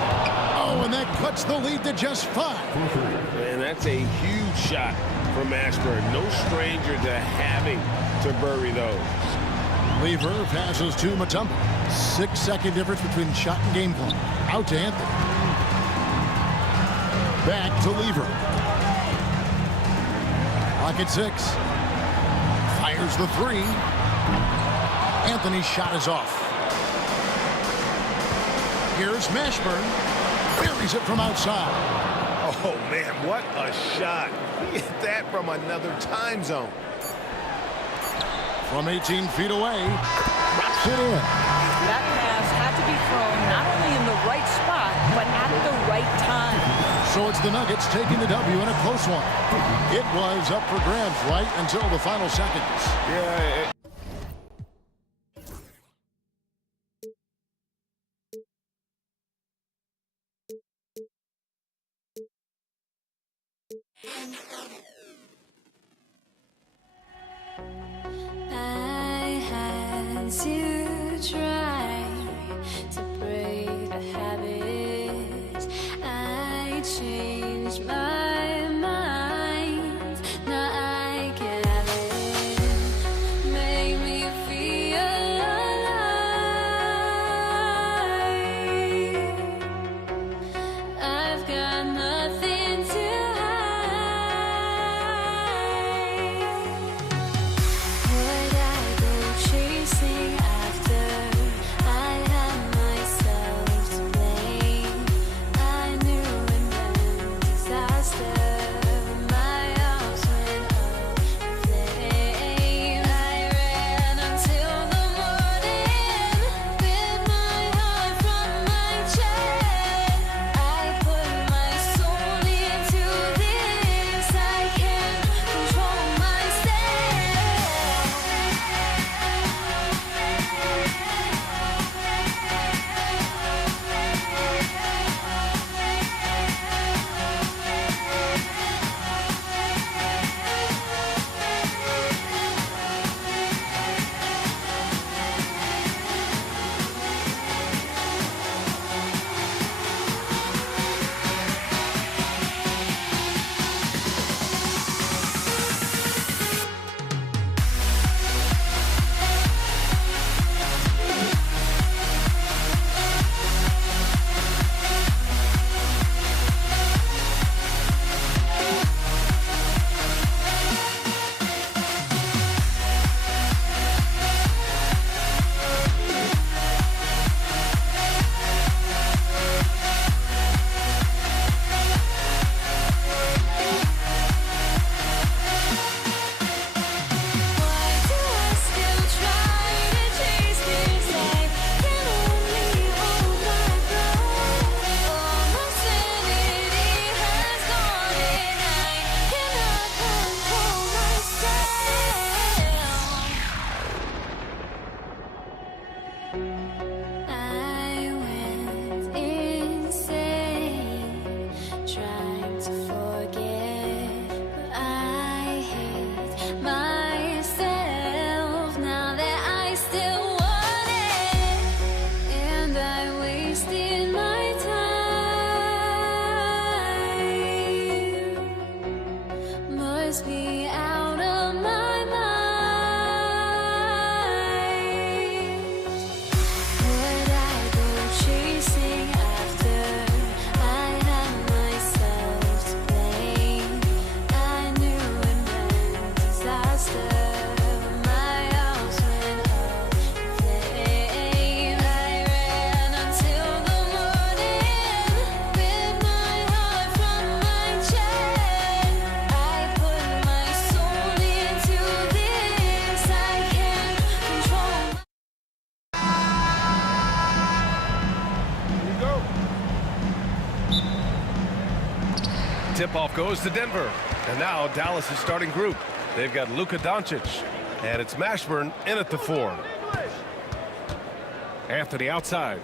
Oh, and that cuts the lead to just 5. And that's a huge shot for Mashburn. No stranger to having to bury those. Lever passes to Mutombo. 6-second difference between shot and game clock. Out to Anthony. Back to Lever. Clock at 6. Fires the 3. Anthony's shot is off. Here's Mashburn. Buries it from outside. Oh, man, what a shot. He hit that from another time zone. From 18 feet away, drops it in. That pass had to be thrown not only in the right spot, but at the right time. So it's the Nuggets taking the W in a close one. It was up for grabs right until the final seconds. Yeah, I had to try to break the habit. I changed my mind. Now I can have it. Make me feel alive. I've got nothing to hide. must be out of my mind. Would I go chasing after? I had myself to blame. I knew it meant disaster. My house went up in flames. I ran until the morning with my heart from my chest. I put my soul into this. I can't control. Tip-off goes to Denver. And now Dallas' starting group. They've got Luka Doncic. And it's Mashburn in at the 4. Anthony outside.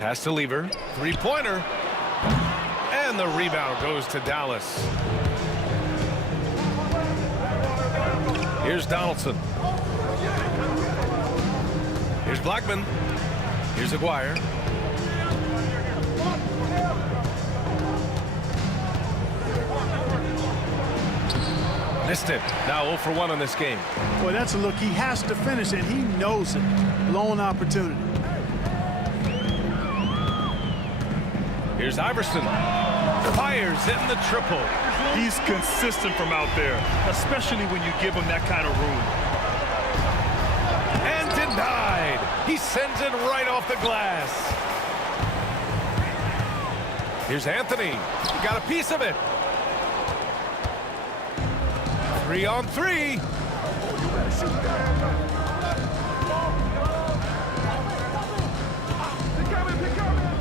Pass to Lever. Three-pointer. And the rebound goes to Dallas. Here's Donaldson. Here's Blackman. Here's Aguirre. Missed it. Now 0 for 1 in this game. Boy, that's a look he has to finish, and he knows it. Blown opportunity. Here's Iverson. Fires in the triple. He's consistent from out there, especially when you give him that kind of room. And denied. He sends it right off the glass. Here's Anthony. He got a piece of it. 3-on-3.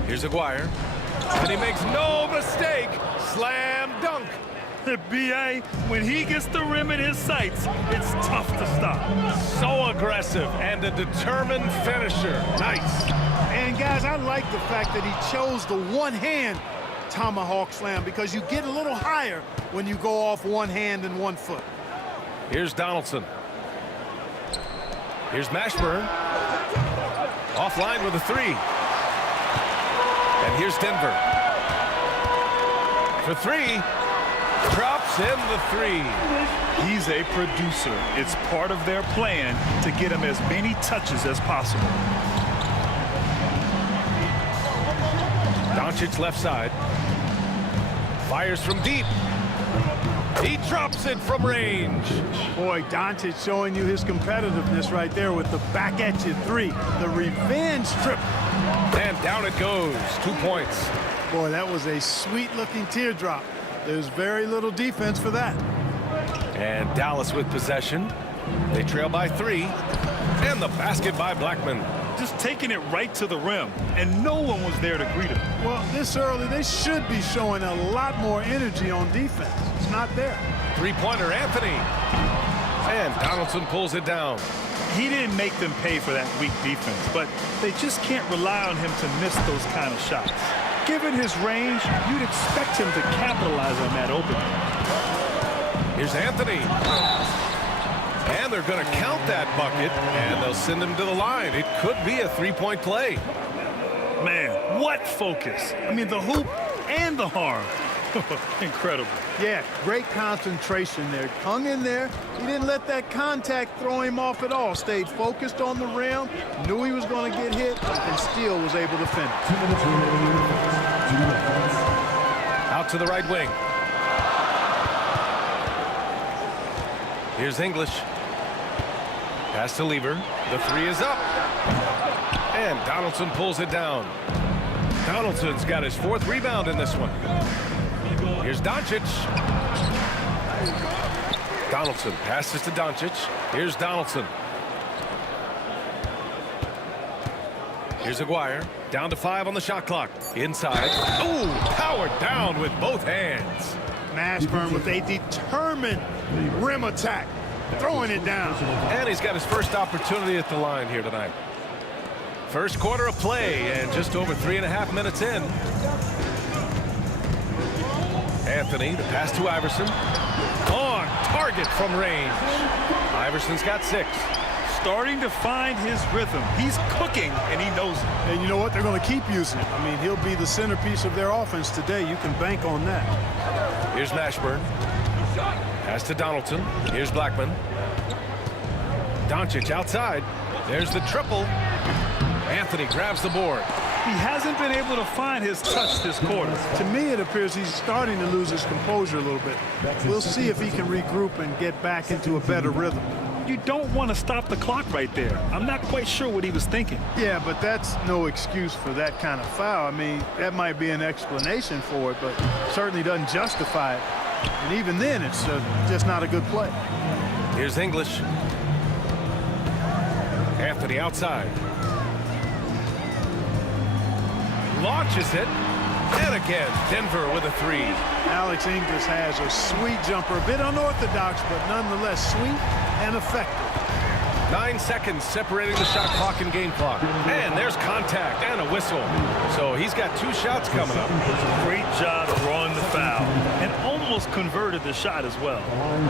Here's Aguirre. And he makes no mistake. Slam dunk. The BA, when he gets the rim in his sights, it's tough to stop. So aggressive and a determined finisher. Nice. And guys, I like the fact that he chose the one-hand tomahawk slam, because you get a little higher when you go off one hand and one foot. Here's Donaldson. Here's Mashburn. Offline with a 3. And here's Denver. For 3. Drops in the 3. He's a producer. It's part of their plan to get him as many touches as possible. Doncic left side. Fires from deep. He drops it from range. Boy, Doncic showing you his competitiveness right there with the back at you 3. The revenge trip. And down it goes. 2 points. Boy, that was a sweet-looking teardrop. There's very little defense for that. And Dallas with possession. They trail by 3. And the basket by Blackman. Just taking it right to the rim, and no one was there to greet him. Well, this early, they should be showing a lot more energy on defense. It's not there. Three-pointer, Anthony. And Donaldson pulls it down. He didn't make them pay for that weak defense, but they just can't rely on him to miss those kind of shots. Given his range, you'd expect him to capitalize on that opening. Here's Anthony. And they're going to count that bucket, and they'll send him to the line. It could be a 3-point play. Man, what focus. I mean, the hoop and the harm. Incredible. Yeah, great concentration there. Hung in there. He didn't let that contact throw him off at all. Stayed focused on the rim, knew he was going to get hit, and still was able to finish. Out to the right wing. Here's English. Pass to Lever. The 3 is up. And Donaldson pulls it down. Donaldson's got his 4th rebound in this one. Here's Doncic. Donaldson passes to Doncic. Here's Donaldson. Here's Aguirre. Down to 5 on the shot clock. Inside. Ooh, powered down with both hands. Mashburn with a determined rim attack. Throwing it down. And he's got his first opportunity at the line here tonight. First quarter of play and just over 3.5 minutes in. Anthony, the pass to Iverson. On target from range. Iverson's got 6. starting to find his rhythm. He's cooking, and he knows it. And you know what? They're going to keep using him. I mean, he'll be the centerpiece of their offense today. You can bank on that. Here's Mashburn. Pass to Donaldson. Here's Blackman. Doncic outside. There's the triple. Anthony grabs the board. He hasn't been able to find his touch this quarter. To me, it appears he's starting to lose his composure a little bit. We'll see if he can regroup and get back into a better rhythm. You don't want to stop the clock right there. I'm not quite sure what he was thinking. Yeah, but that's no excuse for that kind of foul. I mean, that might be an explanation for it, but certainly doesn't justify it. And even then, it's just not a good play. Here's English. Anthony outside. Launches it. And again, Denver with a three. Alex English has a sweet jumper. A bit unorthodox, but nonetheless sweet and effective. 9 seconds separating the shot clock and game clock. And there's contact and a whistle. So he's got 2 shots coming up. Great job drawing the foul. And almost converted the shot as well.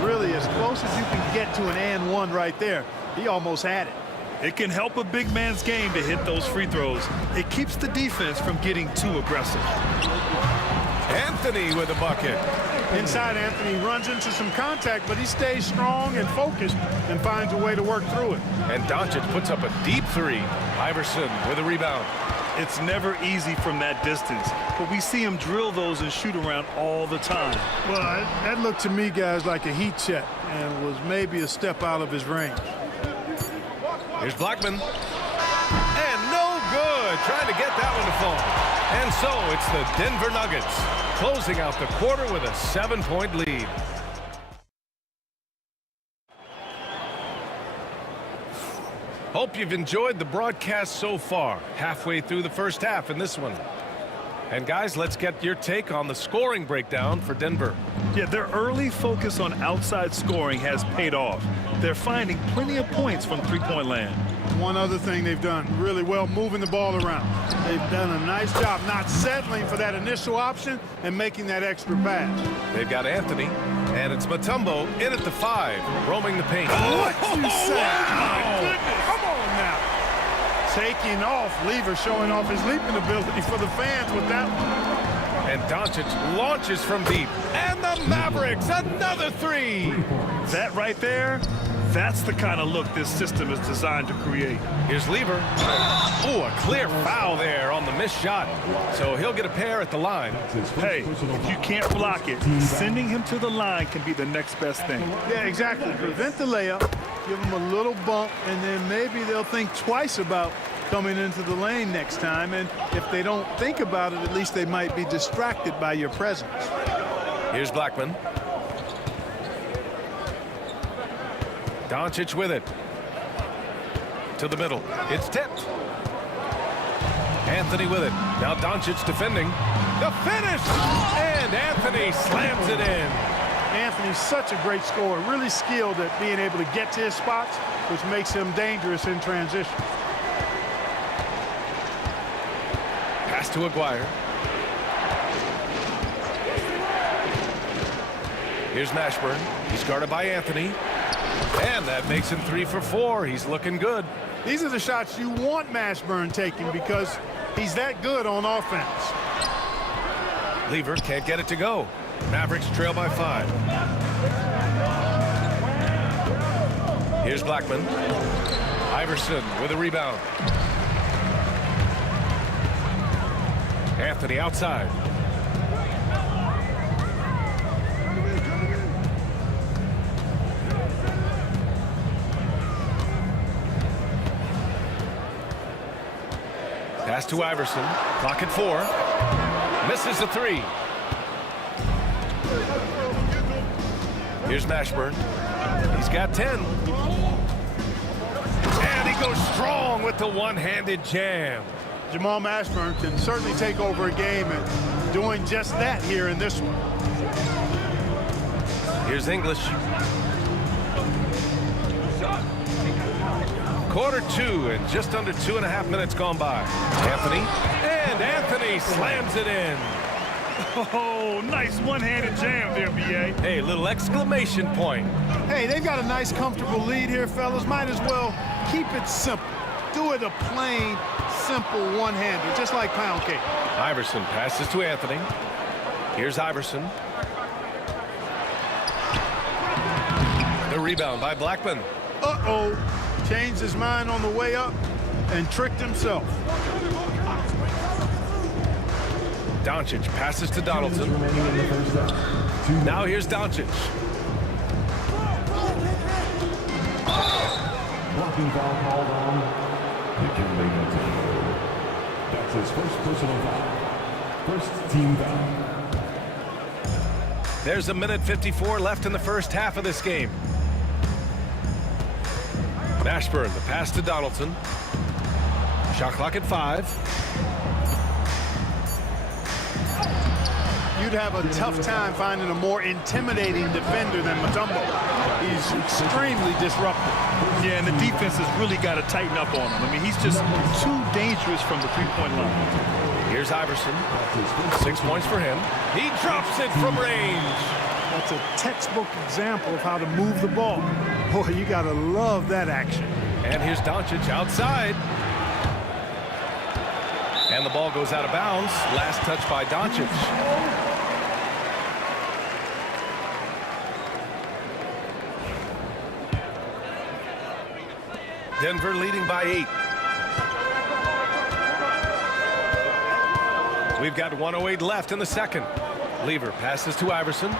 Really, as close as you can get to an and one right there. He almost had it. It can help a big man's game to hit those free throws. It keeps the defense from getting too aggressive. Anthony with a bucket. Inside, Anthony runs into some contact, but he stays strong and focused and finds a way to work through it. And Doncic puts up a deep three. Iverson with a rebound. It's never easy from that distance, but we see him drill those and shoot around all the time. Well, that looked to me, guys, like a heat check and was maybe a step out of his range. Here's Blackman. And no good. Trying to get that one to fall. And so it's the Denver Nuggets closing out the quarter with a 7-point lead. Hope you've enjoyed the broadcast so far. Halfway through the first half in this one. And guys, let's get your take on the scoring breakdown for Denver. Yeah, their early focus on outside scoring has paid off. They're finding plenty of points from three-point land. One other thing they've done really well, moving the ball around. They've done a nice job not settling for that initial option and making that extra pass. They've got Anthony, and it's Mutombo in at the 5, roaming the paint. What you say? Wow. My goodness. Come on now. Taking off, Lever showing off his leaping ability for the fans with that one. And Doncic launches from deep. And the Mavericks, another 3. That right there, that's the kind of look this system is designed to create. Here's Lever. Ooh, a clear foul there on the missed shot. So he'll get a pair at the line. Hey, if you can't block it, sending him to the line can be the next best thing. Yeah, exactly. Prevent the layup, give them a little bump, and then maybe they'll think twice about coming into the lane next time. And if they don't think about it, at least they might be distracted by your presence. Here's Blackman. Doncic with it. To the middle. It's tipped. Anthony with it. Now Doncic defending. The finish! And Anthony slams it in. Anthony's such a great scorer. Really skilled at being able to get to his spots, which makes him dangerous in transition. Pass to Aguirre. Here's Mashburn. He's guarded by Anthony. And that makes him 3 for 4. He's looking good. These are the shots you want Mashburn taking because he's that good on offense. Lever can't get it to go. Mavericks trail by 5. Here's Blackman. Iverson with a rebound. Anthony outside. Pass to Iverson. Clock at 4. Misses the 3. Here's Mashburn. He's got 10. And he goes strong with the one-handed jam. Jamal Mashburn can certainly take over a game and doing just that here in this one. Here's English. Quarter 2 and just under 2.5 minutes gone by. Anthony. And Anthony slams it in. Oh, nice one-handed jam there, B.A. Hey, little exclamation point. Hey, they've got a nice, comfortable lead here, fellas. Might as well keep it simple. Do it a plain, simple one-hander, just like pound cake. Iverson passes to Anthony. Here's Iverson. The rebound by Blackman. Uh-oh. Changed his mind on the way up and tricked himself. Doncic passes to Donaldson. Now here's Doncic. Blocking foul called on Dikembe Mutombo. That's his first personal foul. First team foul. There's 1:54 left in the first half of this game. Mashburn, the pass to Donaldson. Shot clock at 5. You'd have a tough time finding a more intimidating defender than Mutombo. He's extremely disruptive. Yeah, and the defense has really got to tighten up on him. I mean, he's just too dangerous from the three-point line. Here's Iverson. 6 points for him. He drops it from range. That's a textbook example of how to move the ball. Boy, you got to love that action. And here's Doncic outside. And the ball goes out of bounds. Last touch by Doncic. Denver leading by 8. We've got 1:08 left in the second. Lever passes to Iverson.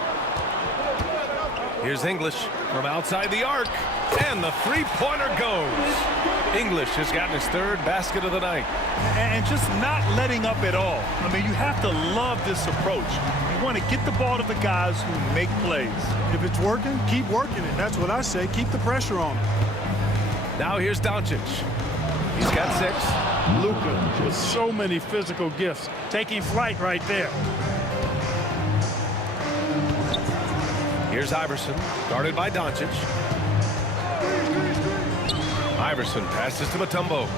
Here's English from outside the arc. And the three-pointer goes. English has gotten his 3rd basket of the night. And just not letting up at all. I mean, you have to love this approach. You want to get the ball to the guys who make plays. If it's working, keep working it. That's what I say. Keep the pressure on him. Now here's Doncic. He's got 6. Luka with so many physical gifts. Taking flight right there. Here's Iverson, guarded by Doncic. Iverson passes to Mutombo.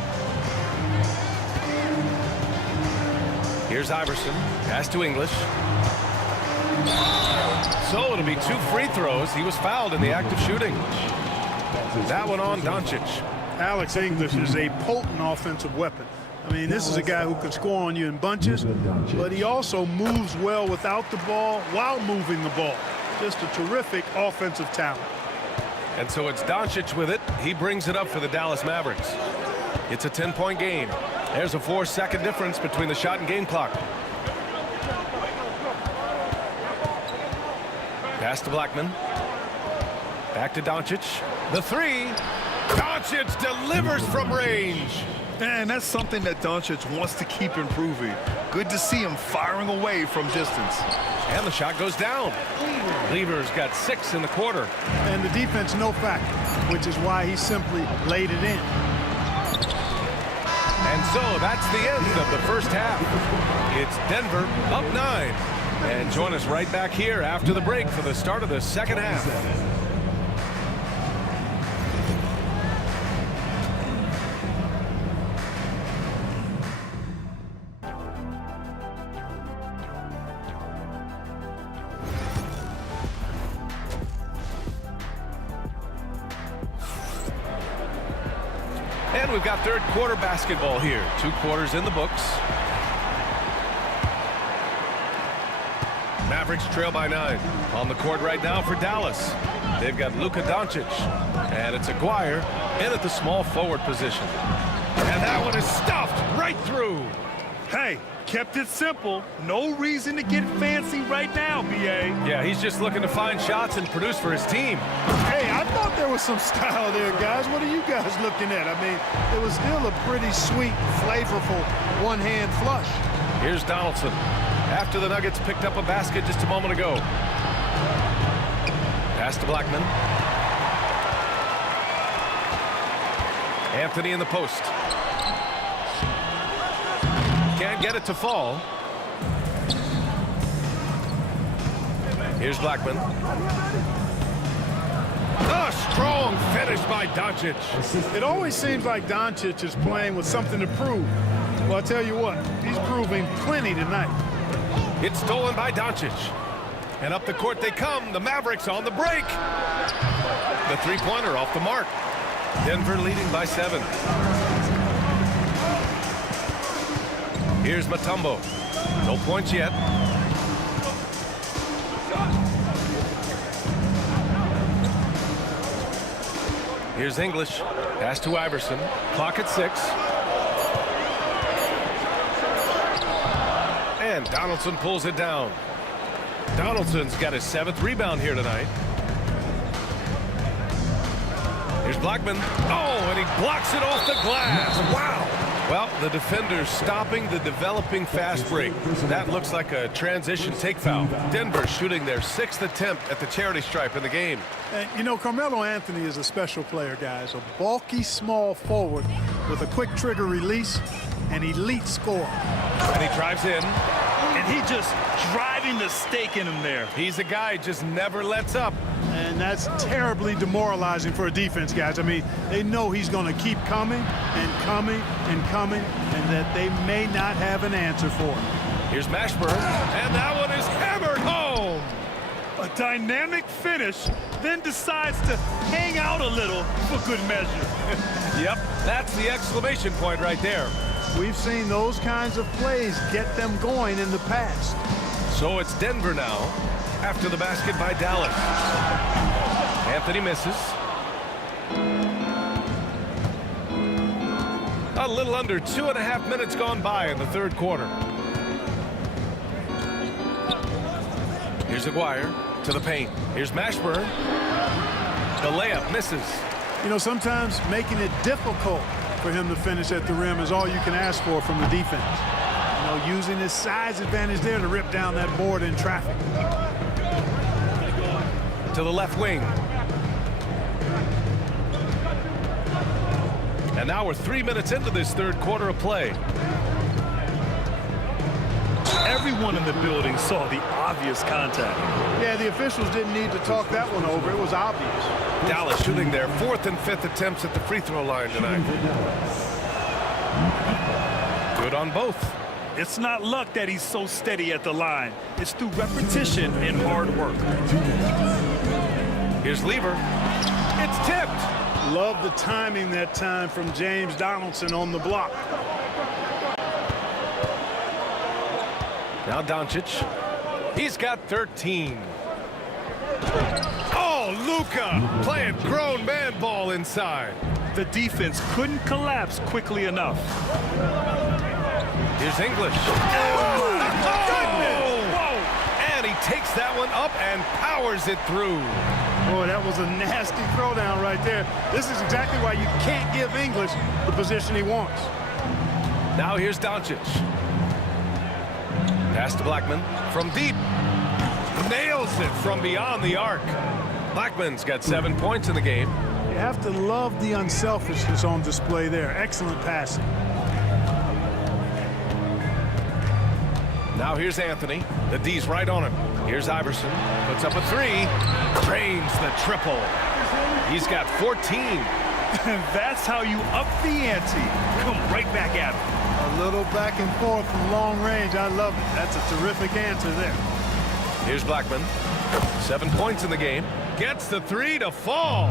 Here's Iverson, pass to English. So it'll be 2 free throws. He was fouled in the act of shooting. That one on Doncic. Alex English is a potent offensive weapon. I mean, this is a guy who can score on you in bunches, but he also moves well without the ball while moving the ball. Just a terrific offensive talent. And so it's Doncic with it. He brings it up for the Dallas Mavericks. It's a 10-point game. There's a 4-second difference between the shot and game clock. Pass to Blackman. Back to Doncic. The 3. Doncic delivers from range. And that's something that Doncic wants to keep improving. Good to see him firing away from distance. And the shot goes down. Lever's got 6 in the quarter. And the defense no factor, which is why he simply laid it in. And so that's the end of the first half. It's Denver up 9. And join us right back here after the break for the start of the second half. And we've got third quarter basketball here. 2 quarters in the books. Mavericks trail by 9. On the court right now for Dallas. They've got Luka Doncic. And it's Aguirre in at the small forward position. And that one is stuffed right through. Hey, kept it simple. No reason to get fancy right now, B.A. Yeah, he's just looking to find shots and produce for his team. Hey, I thought there was some style there, guys. What are you guys looking at? I mean, it was still a pretty sweet, flavorful one-hand flush. Here's Donaldson. After the Nuggets picked up a basket just a moment ago. Pass to Blackman. Anthony in the post. Can't get it to fall. Here's Blackman. A strong finish by Doncic. It always seems like Doncic is playing with something to prove. Well, I'll tell you what, he's proving plenty tonight. It's stolen by Doncic. And up the court they come. The Mavericks on the break. The three-pointer off the mark. Denver leading by 7. Here's Mutombo. No points yet. Here's English. Pass to Iverson. Clock at 6. And Donaldson pulls it down. Donaldson's got his 7th rebound here tonight. Here's Blackman. Oh, and he blocks it off the glass. Wow. Well, the defender's stopping the developing fast break. That looks like a transition take foul. Denver shooting their 6th attempt at the charity stripe in the game. And, you know, Carmelo Anthony is a special player, guys. A bulky, small forward with a quick trigger release, an elite scorer. And he drives in. And he just driving the stake in him there. He's a guy who just never lets up. And that's terribly demoralizing for a defense, guys. I mean, they know he's going to keep coming and coming and coming, and that they may not have an answer for it. Here's Mashburn, and that one is hammered home. A dynamic finish, then decides to hang out a little for good measure. Yep, that's the exclamation point right there. We've seen those kinds of plays get them going in the past. So it's Denver now after the basket by Dallas. Anthony misses. A little under 2.5 minutes gone by in the 3rd quarter. Here's Aguirre to the paint. Here's Mashburn. The layup misses. You know, sometimes making it difficult for him to finish at the rim is all you can ask for from the defense. You know, using his size advantage there to rip down that board in traffic. To the left wing. And now we're 3 minutes into this 3rd quarter of play. Everyone in the building saw the obvious contact. Yeah, the officials didn't need to talk that one over. It was obvious. Dallas shooting their 4th and 5th attempts at the free throw line tonight. Good on both. It's not luck that he's so steady at the line. It's through repetition and hard work. Here's Lever. It's tipped. Love the timing that time from James Donaldson on the block. Now Doncic. He's got 13. Oh, Luka playing grown man ball inside. The defense couldn't collapse quickly enough. Here's English. Oh, my goodness! Whoa! And he takes that one up and powers it through. Boy, that was a nasty throwdown right there. This is exactly why you can't give English the position he wants. Now here's Doncic. Pass to Blackman from deep. Nails it from beyond the arc. Blackman's got 7 points in the game. You have to love the unselfishness on display there. Excellent passing. Now here's Anthony. The D's right on him. Here's Iverson. Puts up a 3. Drains the triple. He's got 14. And that's how you up the ante. Come right back at him. A little back and forth from long range. I love it. That's a terrific answer there. Here's Blackman. 7 points in the game. Gets the 3 to fall.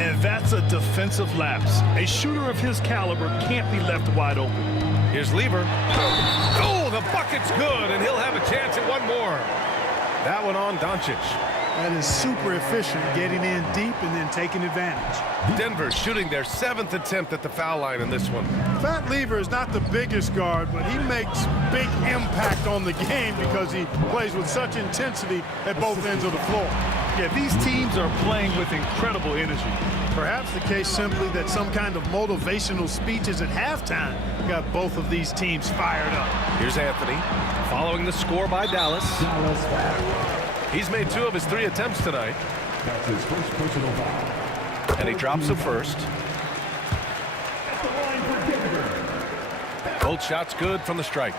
And that's a defensive lapse. A shooter of his caliber can't be left wide open. Here's Lever. Oh, the bucket's good, and he'll have a chance at one more. That one on Doncic. That is super efficient, getting in deep and then taking advantage. Denver shooting their 7th attempt at the foul line in this one. Fat Lever is not the biggest guard, but he makes big impact on the game because he plays with such intensity at both ends of the floor. Yeah, these teams are playing with incredible energy. Perhaps the case simply that some kind of motivational speeches at halftime got both of these teams fired up. Here's Anthony following the score by Dallas. He's made 2 of his 3 attempts tonight. That's his first personal foul. And he drops the first. At the line for Denver. Both shots good from the strike.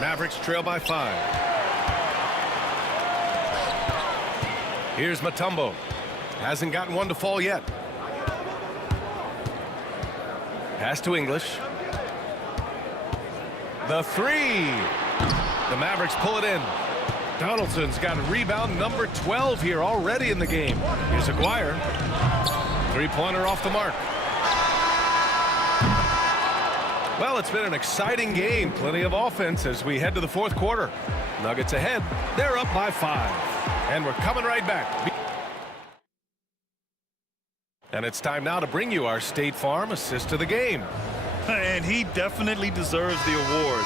Mavericks trail by 5. Here's Mutombo. Hasn't gotten one to fall yet. Pass to English. The 3. The Mavericks pull it in. Donaldson's got rebound number 12 here already in the game. Here's Aguirre. Three-pointer off the mark. Well, it's been an exciting game. Plenty of offense as we head to the fourth quarter. Nuggets ahead. They're up by 5. And we're coming right back. And it's time now to bring you our State Farm assist of the game. And he definitely deserves the award.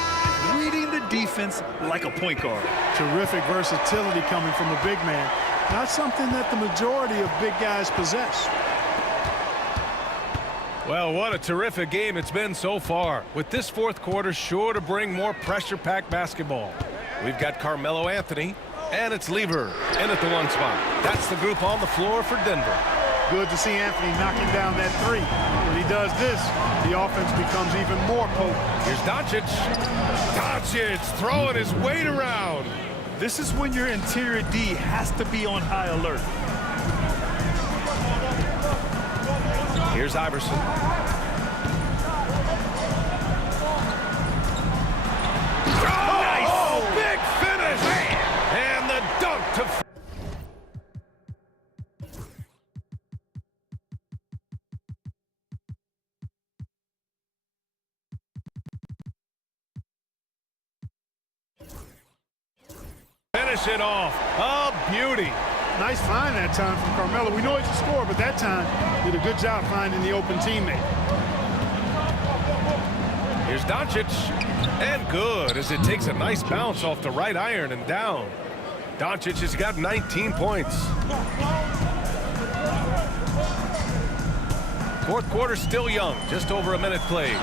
Reading the defense like a point guard. Terrific versatility coming from a big man. Not something that the majority of big guys possess. Well, what a terrific game it's been so far. With this fourth quarter sure to bring more pressure-packed basketball. We've got Carmelo Anthony, and it's Lever in at the 1 spot. That's the group on the floor for Denver. Good to see Anthony knocking down that 3. When he does this, the offense becomes even more potent. Here's Doncic. Doncic throwing his weight around. This is when your interior D has to be on high alert. Here's Iverson. Oh, nice! Big finish! And the dunk to... Finish it off. A beauty. Nice find that time from Carmelo. We know he's a scorer, but that time did a good job finding the open teammate. Here's Doncic. And good as it takes a nice bounce off the right iron and down. Doncic has got 19 points. Fourth quarter still young. Just over a minute played.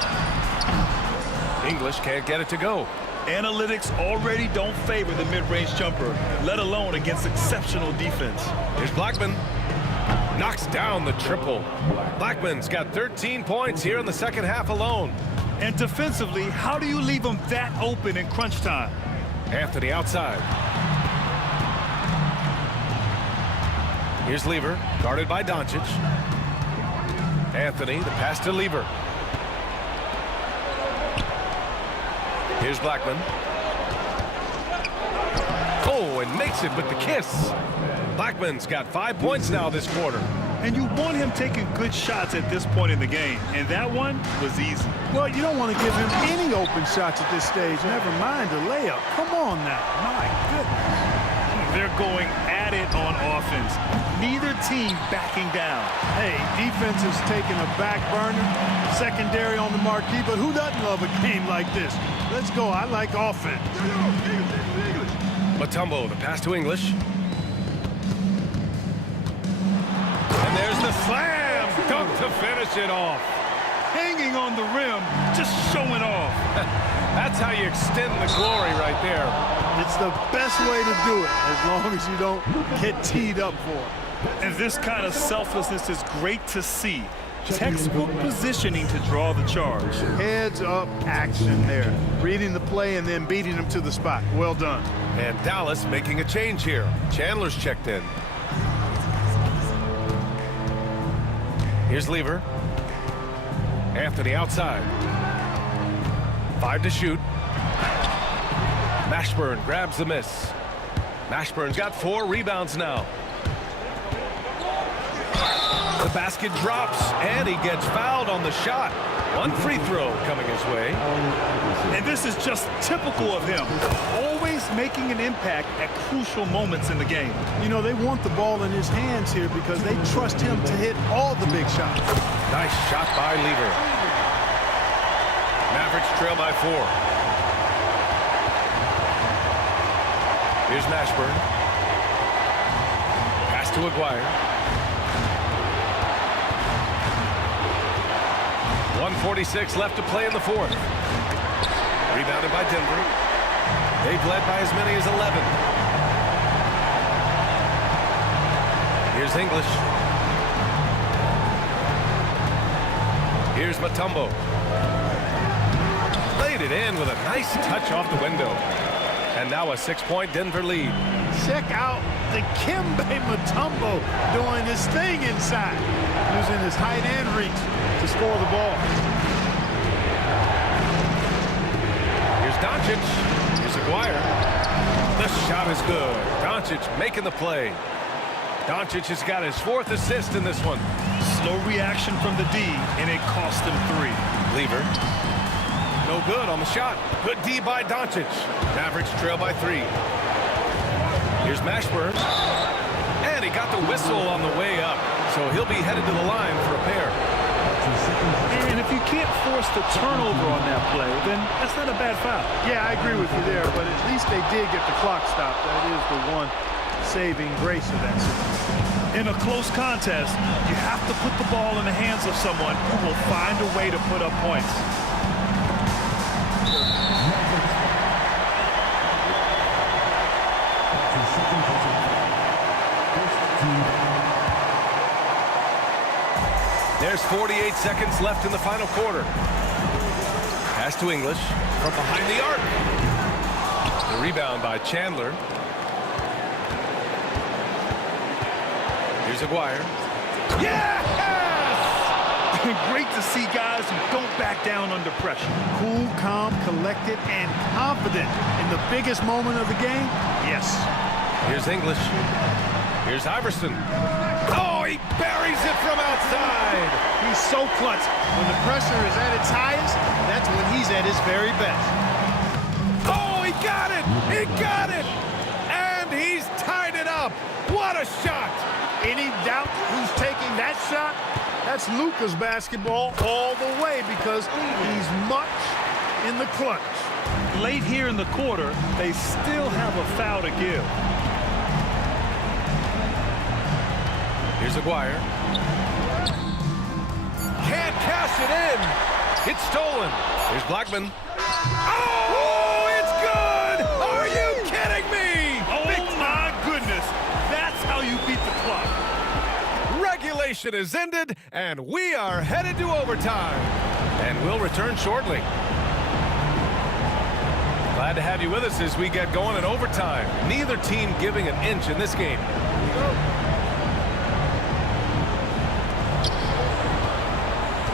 English can't get it to go. Analytics already don't favor the mid-range jumper, let alone against exceptional defense. Here's Blackman. Knocks down the triple. Blackman's got 13 points here in the second half alone. And defensively, how do you leave them that open in crunch time? Anthony outside. Here's Lever, guarded by Doncic. Anthony, the pass to Lever. Here's Blackman. Oh, and makes it with the kiss. Blackman's got 5 points now this quarter. And you want him taking good shots at this point in the game. And that one was easy. Well, you don't want to give him any open shots at this stage. Never mind a layup. Come on now. My goodness. They're going at it on offense. Neither team backing down. Hey, defense is taking a back burner. Secondary on the marquee, but who doesn't love a game like this? Let's go. I like offense. Mutombo, the pass to English. And there's the slam dunk to finish it off. Hanging on the rim, just showing off. That's how you extend the glory right there. It's the best way to do it, as long as you don't get teed up for it. And this kind of selflessness is great to see. Textbook positioning to draw the charge. Heads up action there. Reading the play and then beating them to the spot. Well done. And Dallas making a change here. Chandler's checked in. Here's Lever. Anthony outside. 5 to shoot. Mashburn grabs the miss. Mashburn's got 4 rebounds now. The basket drops, and he gets fouled on the shot. 1 free throw coming his way. And this is just typical of him. Always making an impact at crucial moments in the game. You know, they want the ball in his hands here because they trust him to hit all the big shots. Nice shot by Lever. Mavericks trail by 4. Here's Mashburn. Pass to Aguirre. 1:46 left to play in the fourth. Rebounded by Denver. They've led by as many as 11. Here's English. Here's Mutombo. Laid it in with a nice touch off the window. And now a 6-point Denver lead. Check out the Dikembe Mutombo doing his thing inside, using his height and reach to score the ball. Here's Doncic. Here's Aguirre. The shot is good. Doncic making the play. Doncic has got his 4th assist in this one. Slow reaction from the D, and it cost them 3. Lever. No good on the shot. Good D by Doncic. Mavericks trail by 3. Here's Mashburn. And he got the whistle on the way up. So he'll be headed to the line for a pair. And if you can't force the turnover on that play, then that's not a bad foul. Yeah, I agree with you there, but at least they did get the clock stopped. That is the one saving grace of that situation. In a close contest, you have to put the ball in the hands of someone who will find a way to put up points. There's 48 seconds left in the final quarter. Pass to English from behind the arc. The rebound by Chandler. Here's Aguirre. Yes! Great to see guys who don't back down under pressure. Cool, calm, collected, and confident in the biggest moment of the game. Yes. Here's English. Here's Iverson. Oh, he buries it from outside. He's so clutch. When the pressure is at its highest, that's when he's at his very best. Oh, he got it. He got it. And he's tied it up. What a shot. Any doubt who's taking that shot? That's Luka's basketball all the way because he's much in the clutch. Late here in the quarter, they still have a foul to give. Here's Aguirre. Can't cash it in. It's stolen. Here's Blackman. Oh, it's good! Are you kidding me? Oh, my goodness. That's how you beat the clock. Regulation is ended, and we are headed to overtime. And we'll return shortly. Glad to have you with us as we get going in overtime. Neither team giving an inch in this game.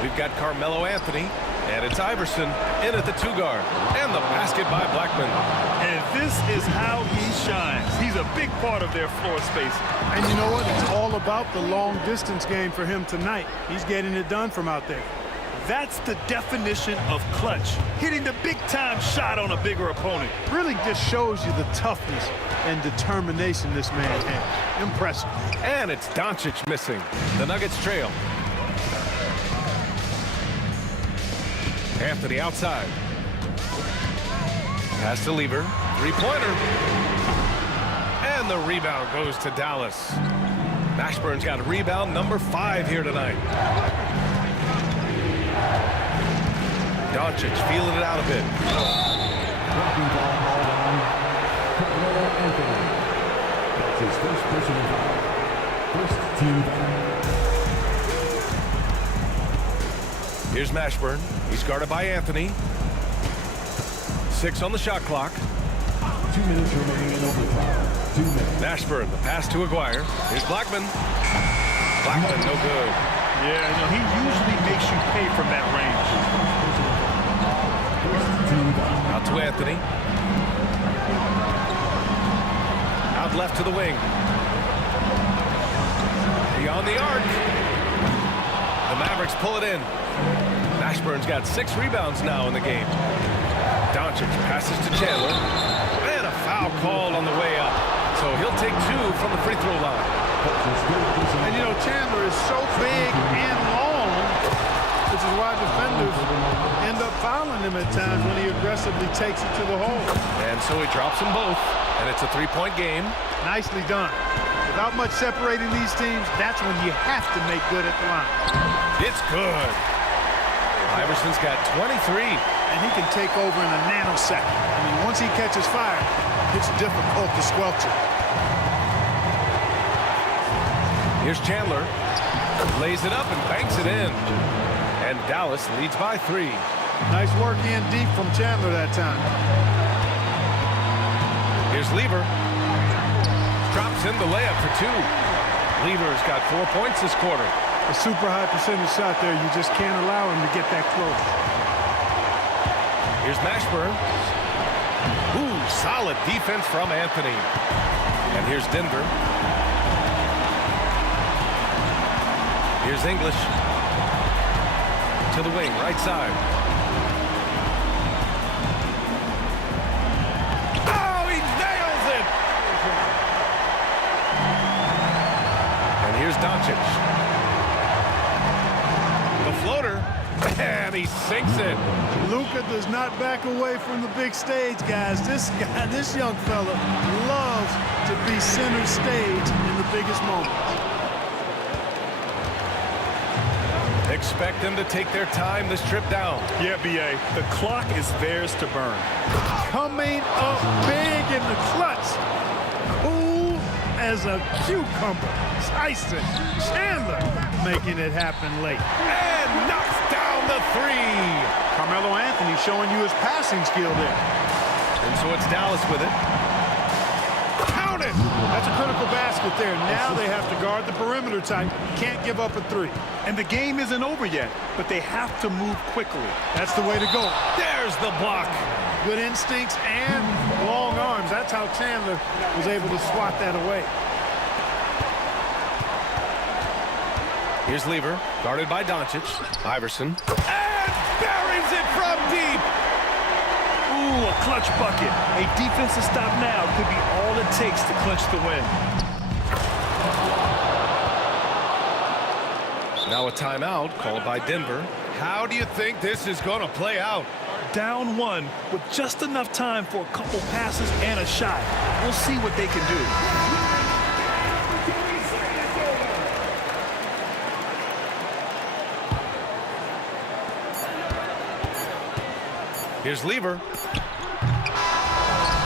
We've got Carmelo Anthony, and it's Iverson in at the 2-guard. And the basket by Blackman. And this is how he shines. He's a big part of their floor space. And you know what? It's all about the long distance game for him tonight. He's getting it done from out there. That's the definition of clutch. Hitting the big-time shot on a bigger opponent. Really just shows you the toughness and determination this man has. Impressive. And it's Doncic missing. The Nuggets trail. Anthony outside. Pass to Lever. 3-pointer. And the rebound goes to Dallas. Mashburn's got rebound number 5 here tonight. Doncic feeling it out a bit. That's his first personal foul. First team foul. Here's Mashburn. He's guarded by Anthony. 6 on the shot clock. 2 minutes remaining in overtime. 2 minutes. Mashburn, the pass to Aguirre. Here's Blackman. Blackman, no good. Yeah, you know, he usually makes you pay from that range. Out to Anthony. Out left to the wing. Beyond the arc. The Mavericks pull it in. Mashburn's got 6 rebounds now in the game. Doncic passes to Chandler. And a foul called on the way up. So he'll take 2 from the free throw line. And you know, Chandler is so big and long, which is why defenders end up fouling him at times when he aggressively takes it to the hole. And so he drops them both. And it's a 3-point game. Nicely done. Without much separating these teams, that's when you have to make good at the line. It's good. Iverson's got 23. And he can take over in a nanosecond. I mean, once he catches fire, it's difficult to squelch it. Here's Chandler. Lays it up and banks it in. And Dallas leads by 3. Nice work in deep from Chandler that time. Here's Lever. Drops in the layup for 2. Lever's got 4 points this quarter. A super high percentage shot there. You just can't allow him to get that close. Here's Mashburn. Ooh, solid defense from Anthony. And here's Denver. Here's English to the wing, right side. Oh, he nails it! And here's Doncic. The floater, and he sinks it. Luka does not back away from the big stage, guys. This young fella loves to be center stage in the biggest moments. Expect them to take their time this trip down. Yeah, B.A., the clock is theirs to burn. Coming up big in the clutch. Cool as a cucumber. Tyson Chandler making it happen late. And knocks down the three. Carmelo Anthony showing you his passing skill there. And so it's Dallas with it. Count it! That's a critical basket there. Now they have to guard the perimeter tight. Can't give up a three. And the game isn't over yet, but they have to move quickly. That's the way to go. There's the block. Good instincts and long arms. That's how Chandler was able to swat that away. Here's Lever, guarded by Doncic. Iverson. And buries it from deep. Ooh, a clutch bucket. A defensive stop now could be all it takes to clinch the win. Now a timeout called by Denver. How do you think this is going to play out? Down one with just enough time for a couple passes and a shot. We'll see what they can do. Here's Lever.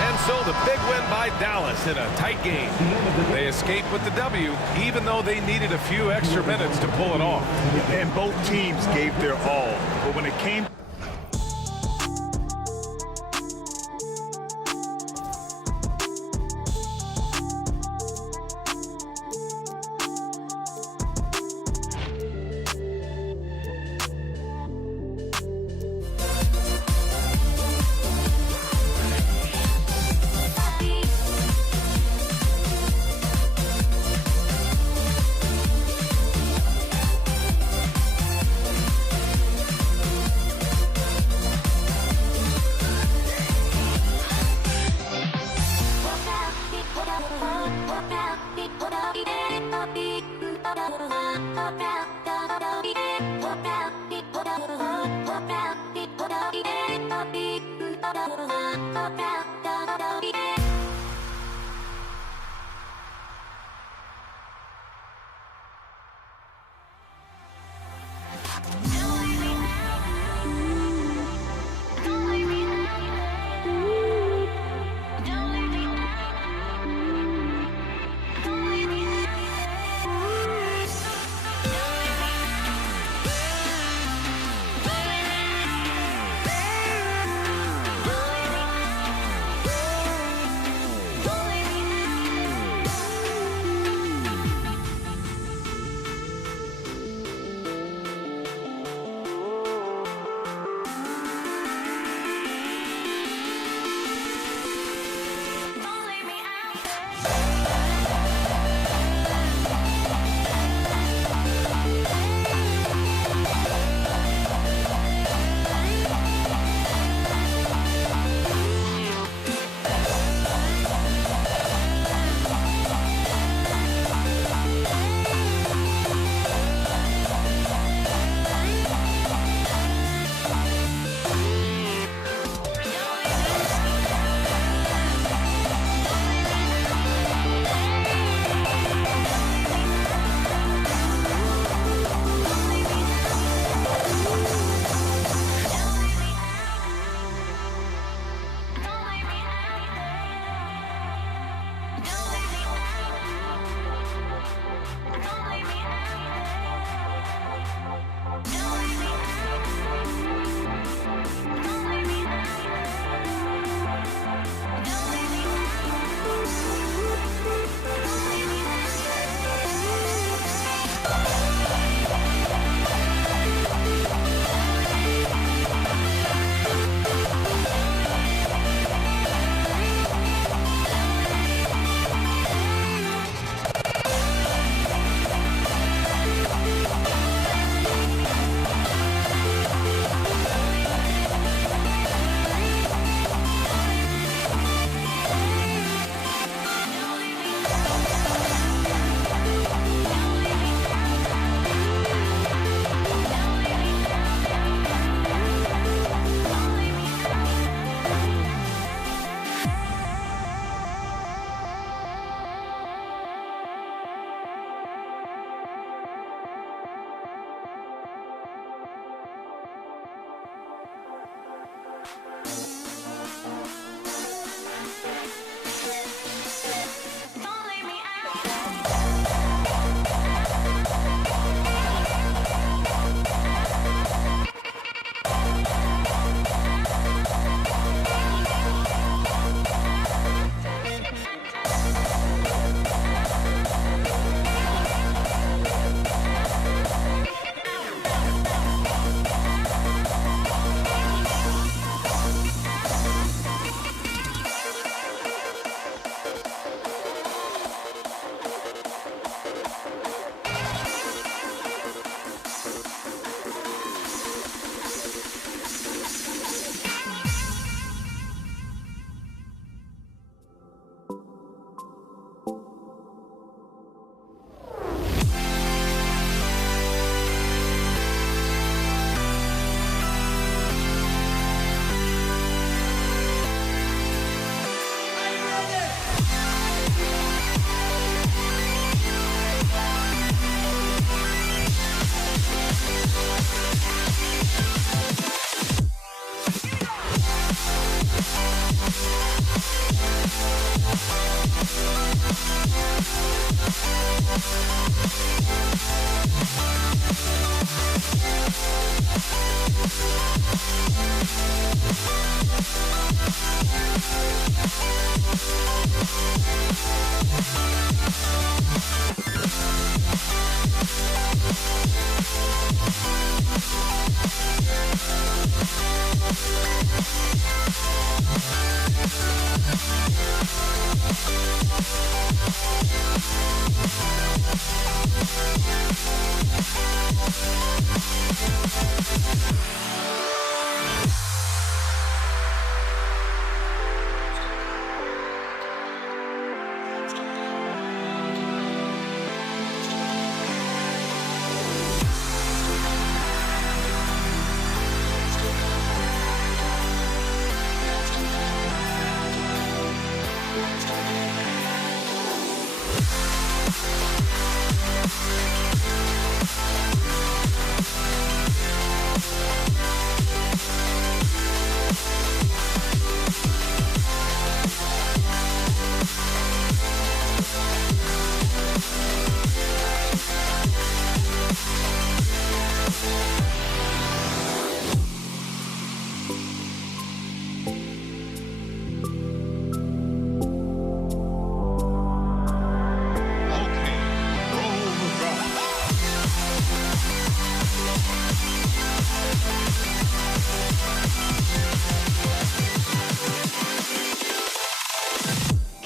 And so the big win by Dallas in a tight game. They escape with the W, even though they needed a few extra minutes to pull it off. And both teams gave their all. But when it came...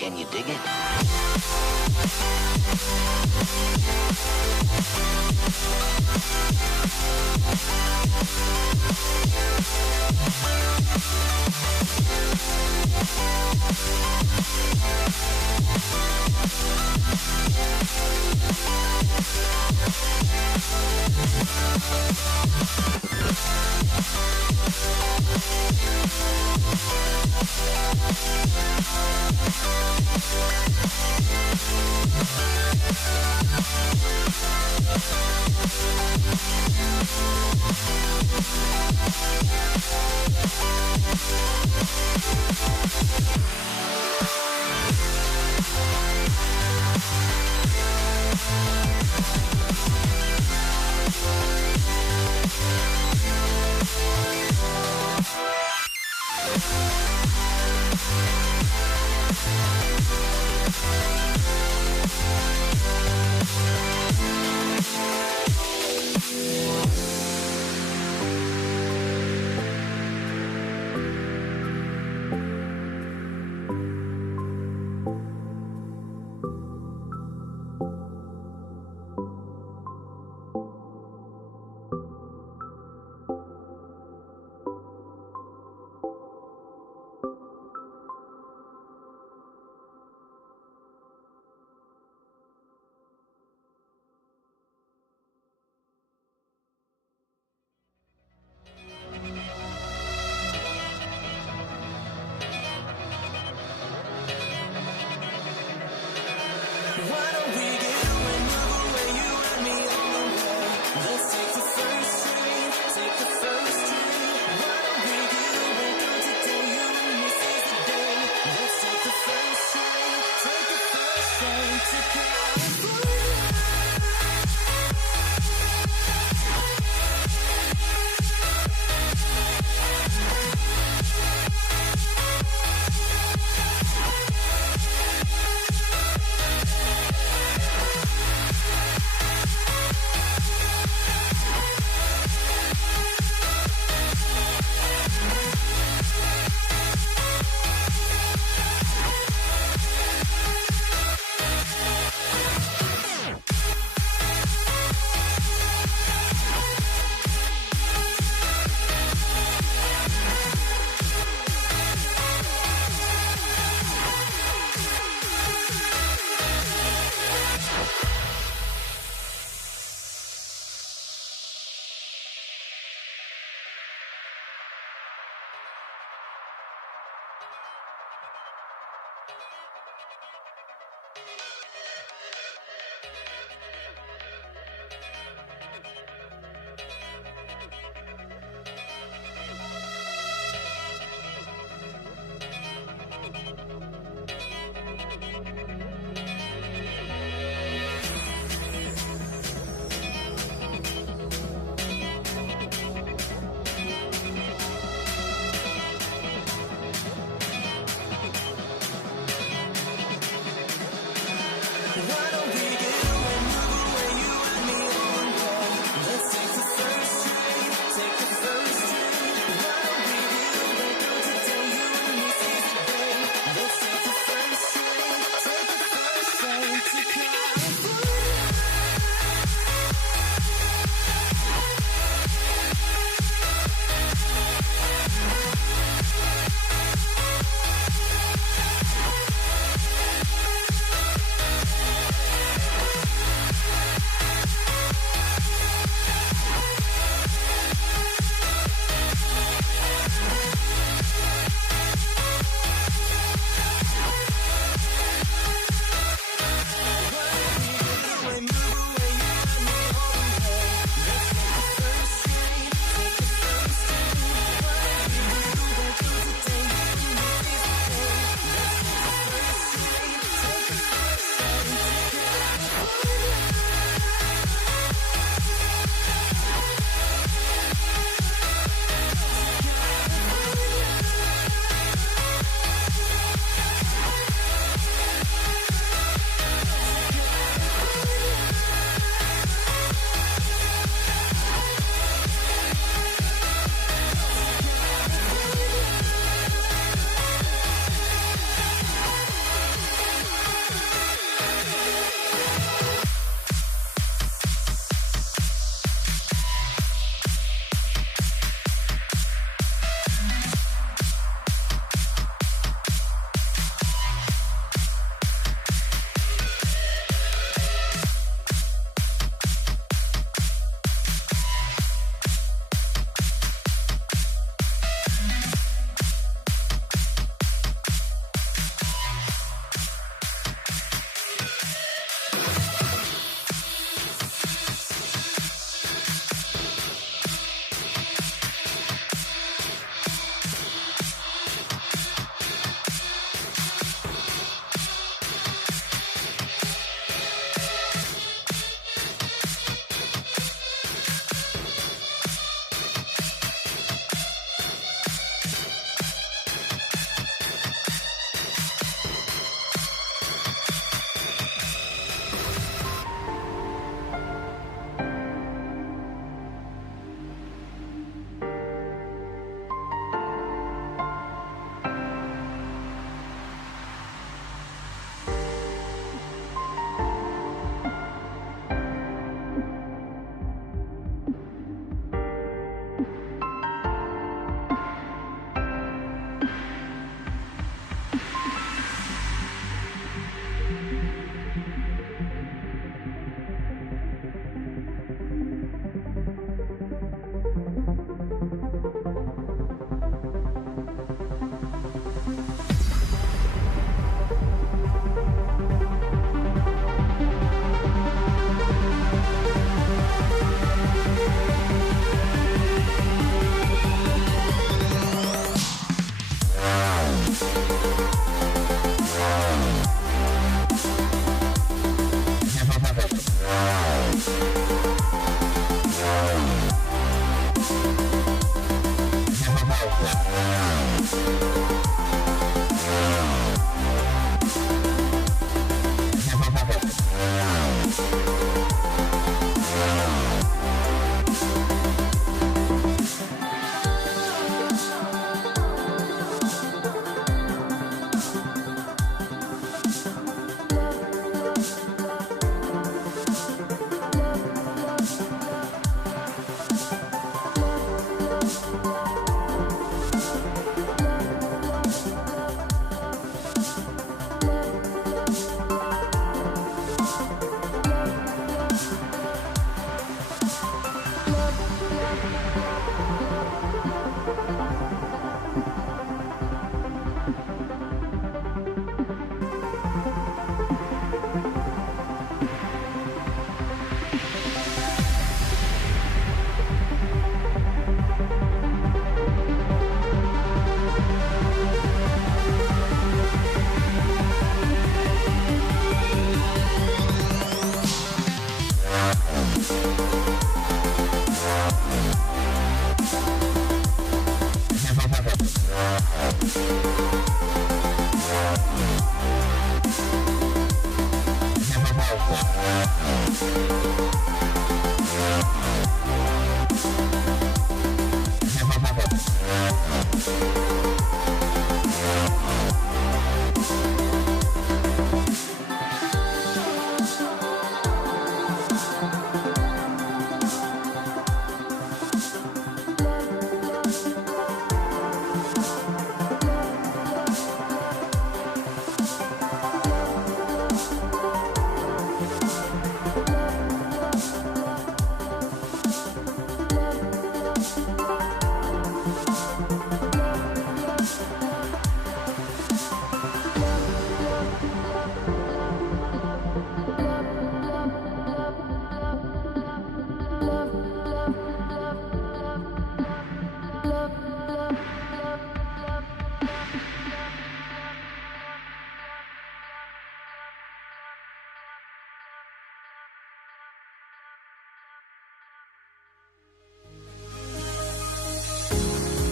Can you dig it?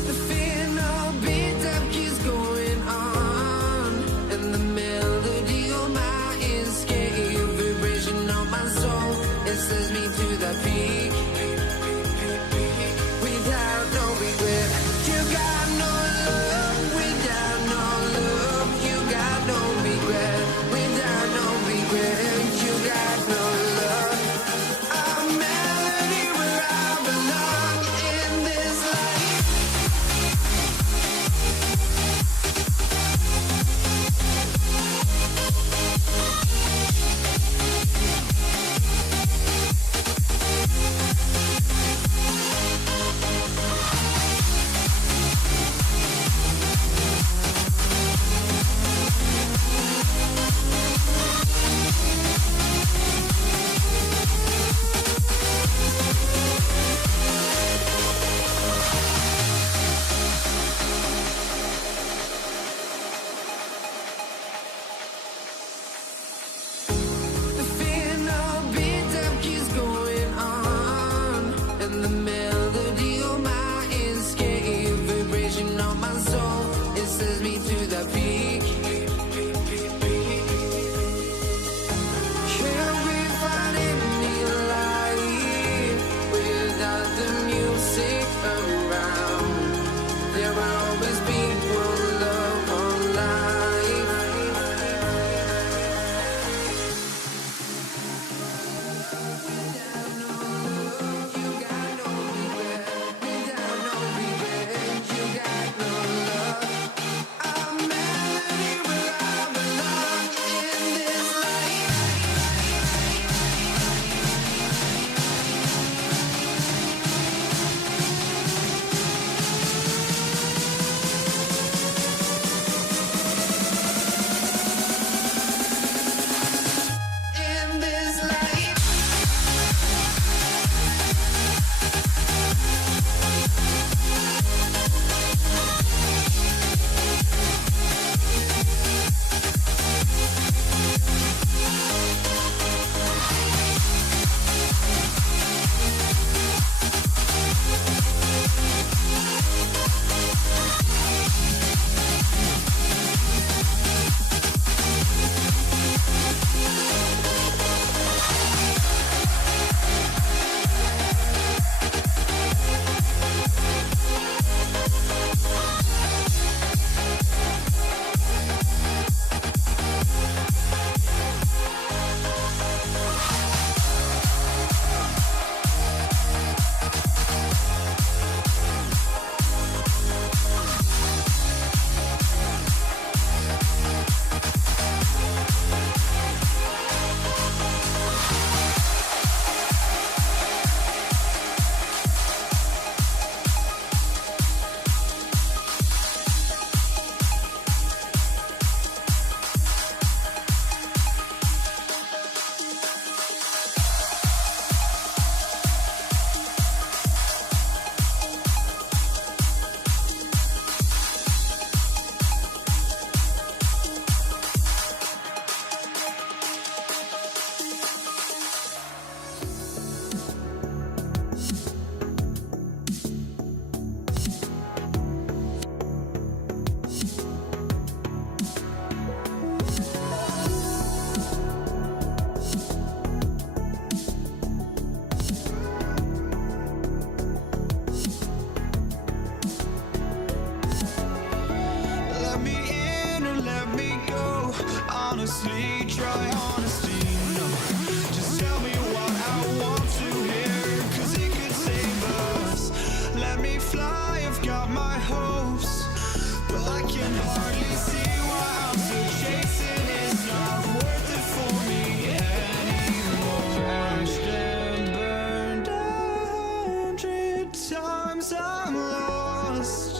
The fear no beat up keeps going on, and the melody on my ears carry a vibration on my soul. It sends me to the peak without no regret. You got no love without no love. You got no regret without no regret. You got no love. A melody where I belong in this life. bleed dry honesty. No, just tell me what I want to hear, 'cause it could save us. Let me fly, I've got my hopes, but I can hardly see why I'm still chasing. It's not worth it for me anymore. Crashed and burned 100 times, I'm lost.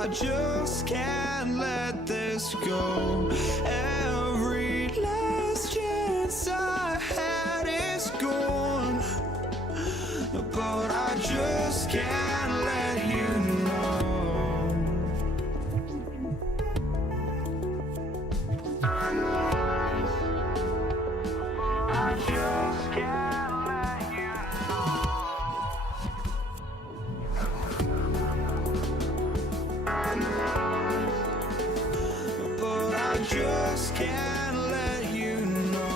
I just can't let this go. Every last chance I had is gone, but I just can't let you know. I just can't let you know. But I just can't let you know.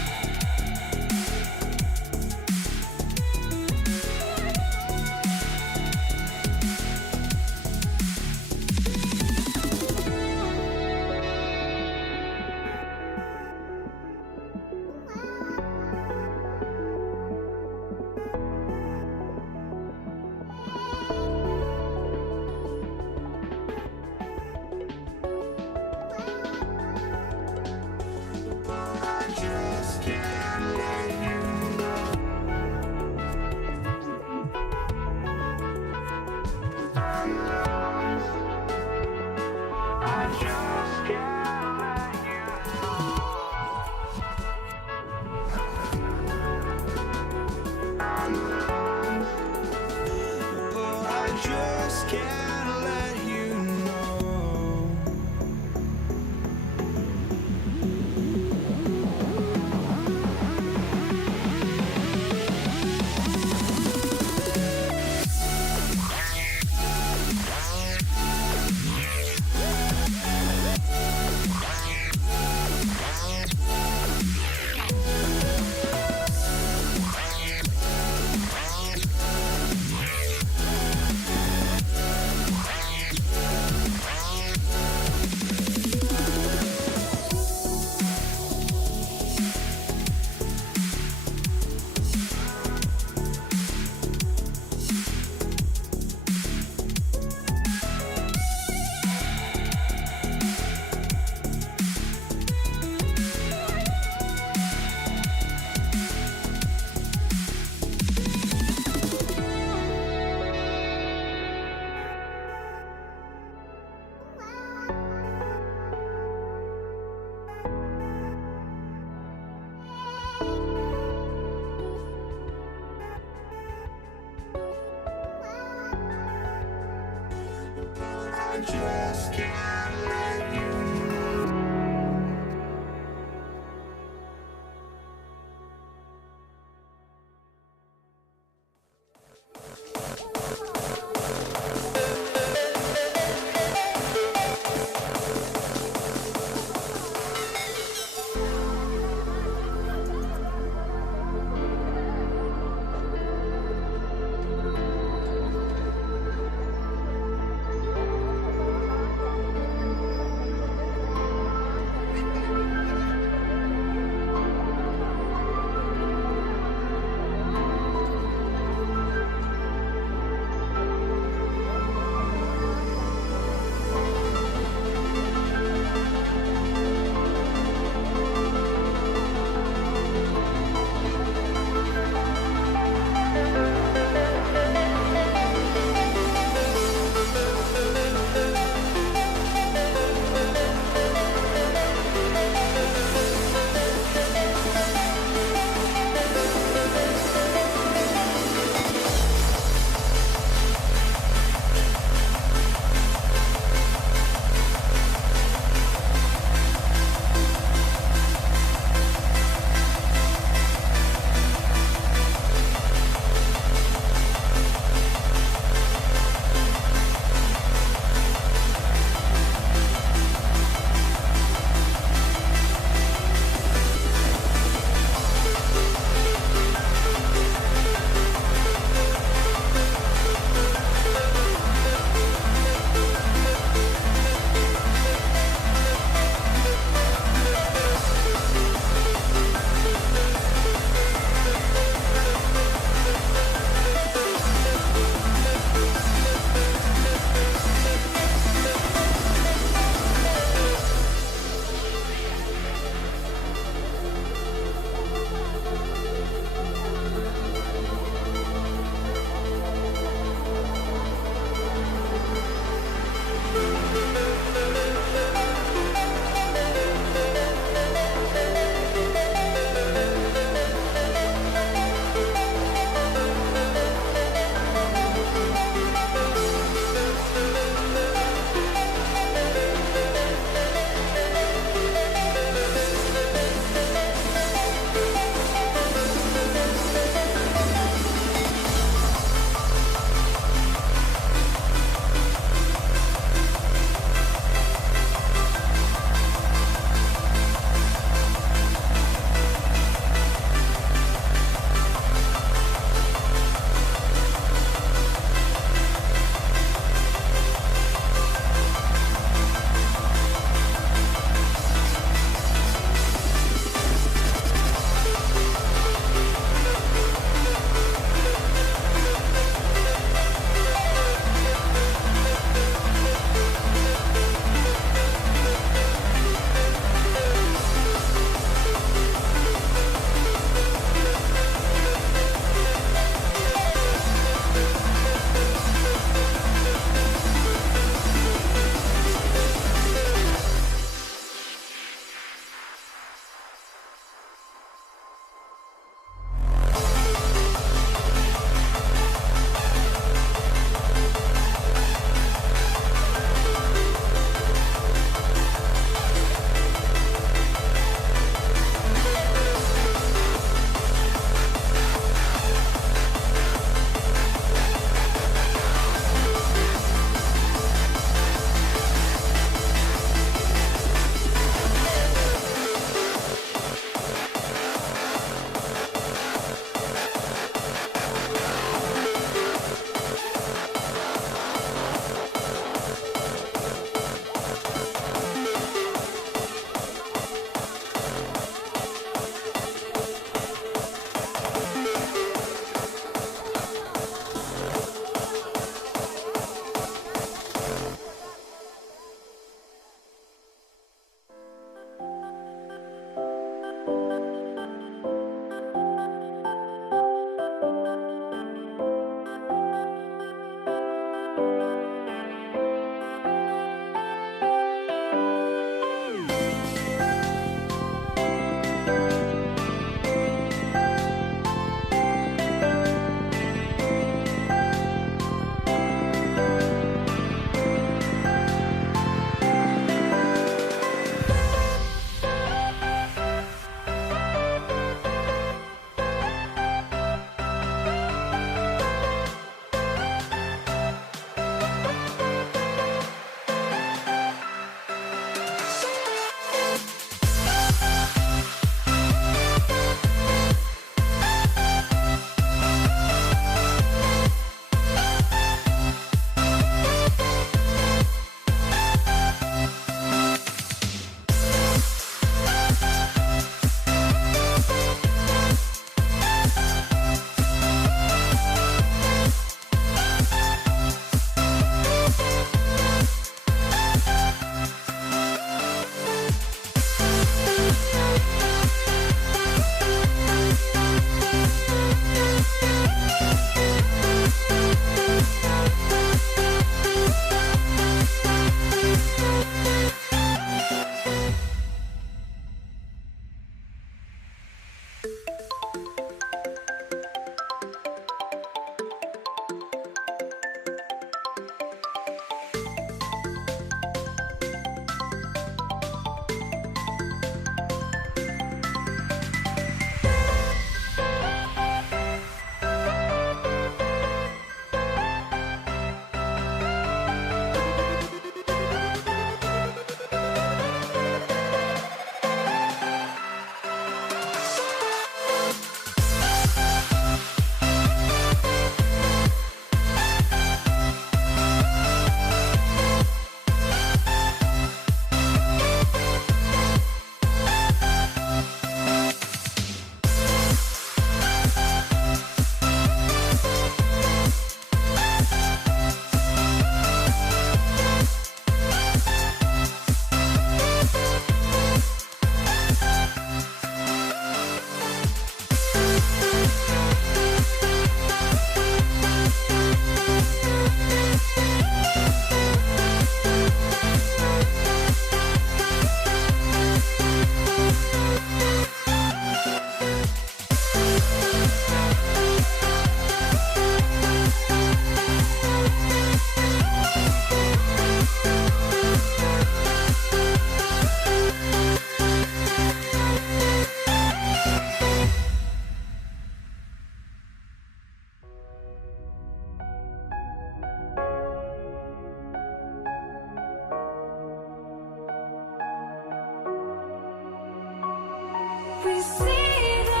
We see the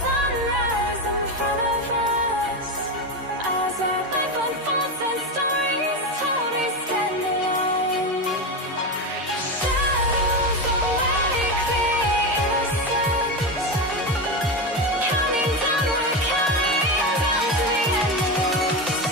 sunrise in front of us. As our life unfolds and stories told, we stand alone. Shadows awake the innocent. Counting down, we're counting down to the endless.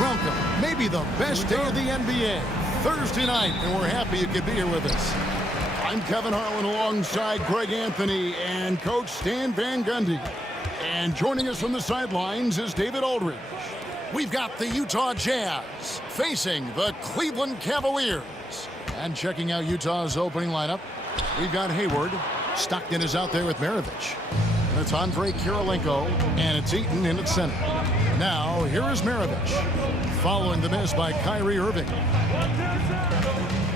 Welcome, maybe the best day of the NBA, Thursday night, and we're happy you could be here with us. I'm Kevin Harlan alongside Greg Anthony and Coach Stan Van Gundy. And joining us from the sidelines is David Aldridge. We've got the Utah Jazz facing the Cleveland Cavaliers. And checking out Utah's opening lineup, we've got Hayward. Stockton is out there with Maravich. And it's Andre Kirilenko, and it's Eaton in at center. Now, here is Maravich, following the miss by Kyrie Irving.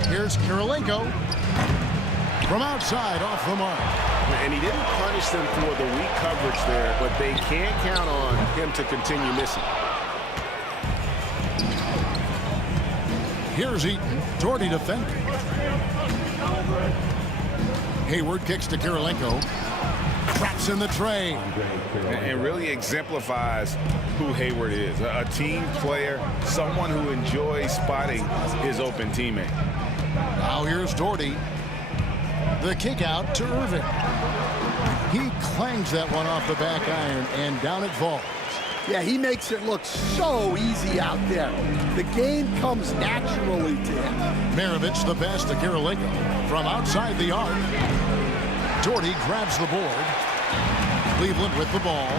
Here's Kirilenko from outside, off the mark. And he didn't punish them for the weak coverage there, but they can't count on him to continue missing. Here's Eaton, Doherty defending. Hayward kicks to Kirilenko. Traps in the tray. And really exemplifies who Hayward is. A team player, someone who enjoys spotting his open teammate. Now here's Doherty. The kick out to Irving. He clangs that one off the back iron, and down it falls. Yeah, he makes it look so easy out there. The game comes naturally to him. Maravich the pass to Kirilenko from outside the arc. Doherty grabs the board. Cleveland with the ball.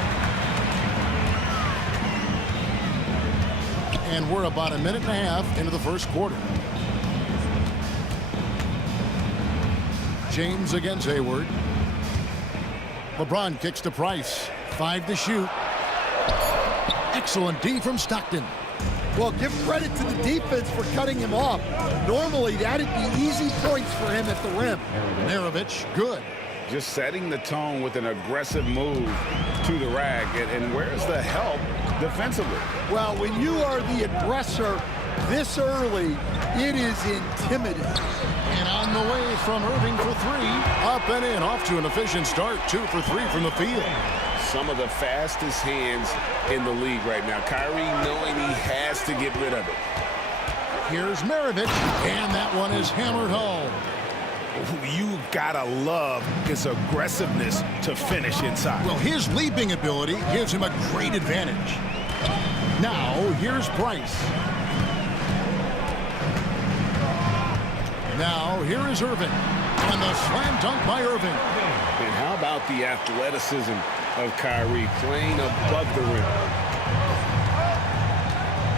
And we're about a minute and a half into the first quarter. James against Hayward. LeBron kicks to Price. 5 to shoot. Excellent D from Stockton. Well, give credit to the defense for cutting him off. Normally, that'd be easy points for him at the rim. Maravich, good. Just setting the tone with an aggressive move to the rack. And where's the help defensively? Well, when you are the aggressor this early, it is intimidating. And on the way from Irving for 3. Up and in, off to an efficient start. 2 for 3 from the field. Some of the fastest hands in the league right now. Kyrie knowing he has to get rid of it. Here's Maravich, and that one is hammered home. You gotta love his aggressiveness to finish inside. Well, his leaping ability gives him a great advantage. Now, here's Price. Now, here is Irving. And the slam dunk by Irving. And how about the athleticism of Kyrie playing above the rim?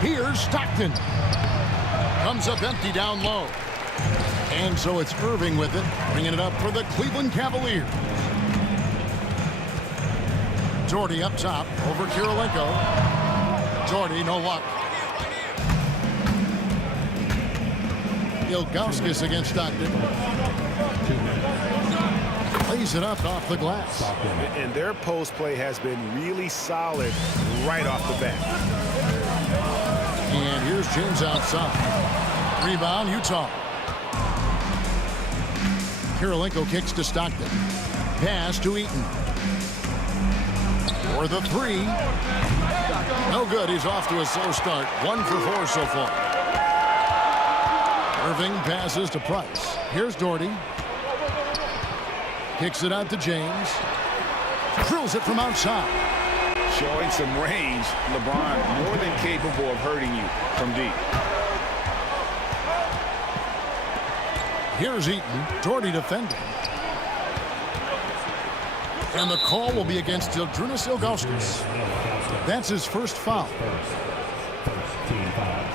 Here's Stockton. Comes up empty down low. And so it's Irving with it, bringing it up for the Cleveland Cavaliers. Doherty up top, over Kirilenko. Doherty, no luck. Ilgauskas against Stockton. Plays it up off the glass. And their post play has been really solid right off the bat. And here's James outside. Rebound, Utah. Kirilenko kicks to Stockton. Pass to Eaton. For the 3. No good. He's off to a slow start. 1 for 4 so far. Irving passes to Price. Here's Doherty. Kicks it out to James. Drills it from outside. Showing some range. LeBron more than capable of hurting you from deep. Here's Eaton. Doherty defending. And the call will be against Zydrunas Ilgauskas. That's his first foul. First team foul.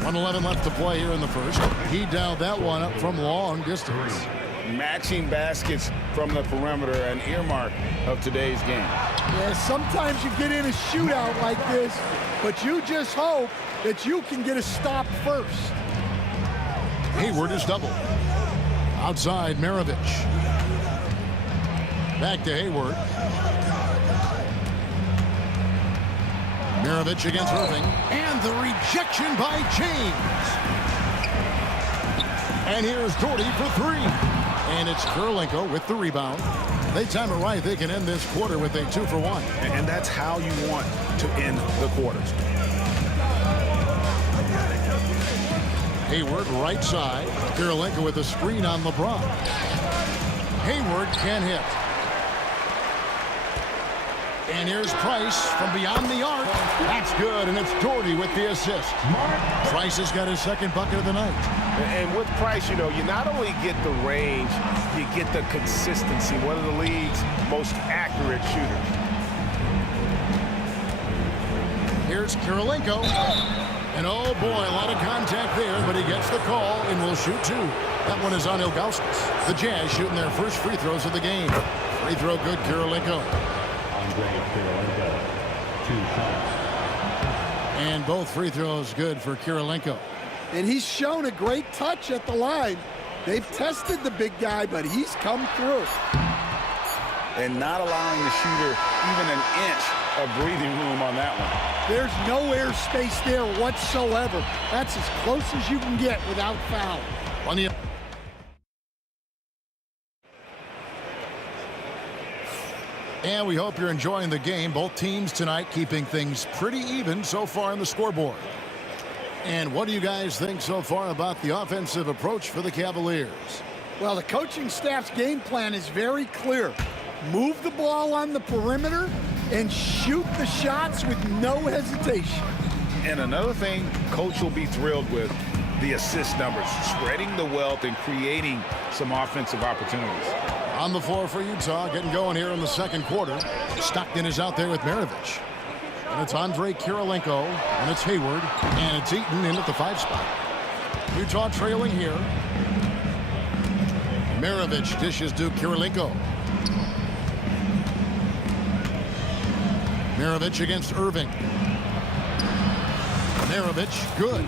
1:11 left to play here in the first. He dialed that one up from long distance. Matching baskets from the perimeter, an earmark of today's game. Yeah, sometimes you get in a shootout like this, but you just hope that you can get a stop first. Hayward is double. Outside, Maravich. Back to Hayward. Maravich against Irving. And the rejection by James. And here's Doherty for three. And it's Kirilenko with the rebound. They time it right. They can end this quarter with a 2-for-1. And that's how you want to end the quarters. Hayward right side. Kirilenko with a screen on LeBron. Hayward can hit. And here's Price from beyond the arc. That's good, and it's Doherty with the assist. Price has got his second bucket of the night. And with Price, you know, you not only get the range, you get the consistency. One of the league's most accurate shooters. Here's Kirilenko. And oh boy, a lot of contact there, but he gets the call and will shoot two. That one is on Ilgauskas. The Jazz shooting their first free throws of the game. Free throw good, Kirilenko. And both free throws good for Kirilenko. And he's shown a great touch at the line. They've tested the big guy, but he's come through. And not allowing the shooter even an inch of breathing room on that one. There's no air space there whatsoever. That's as close as you can get without foul. Plenty of And we hope you're enjoying the game. Both teams tonight keeping things pretty even so far on the scoreboard. And what do you guys think so far about the offensive approach for the Cavaliers? Well, the coaching staff's game plan is very clear. Move the ball on the perimeter and shoot the shots with no hesitation. And another thing Coach will be thrilled with, the assist numbers, spreading the wealth and creating some offensive opportunities. On the floor for Utah, getting going here in the second quarter. Stockton is out there with Maravich. And it's Andre Kirilenko, and it's Hayward, and it's Eaton in at the 5 spot. Utah trailing here. Maravich dishes to Kirilenko. Maravich against Irving. Maravich, good.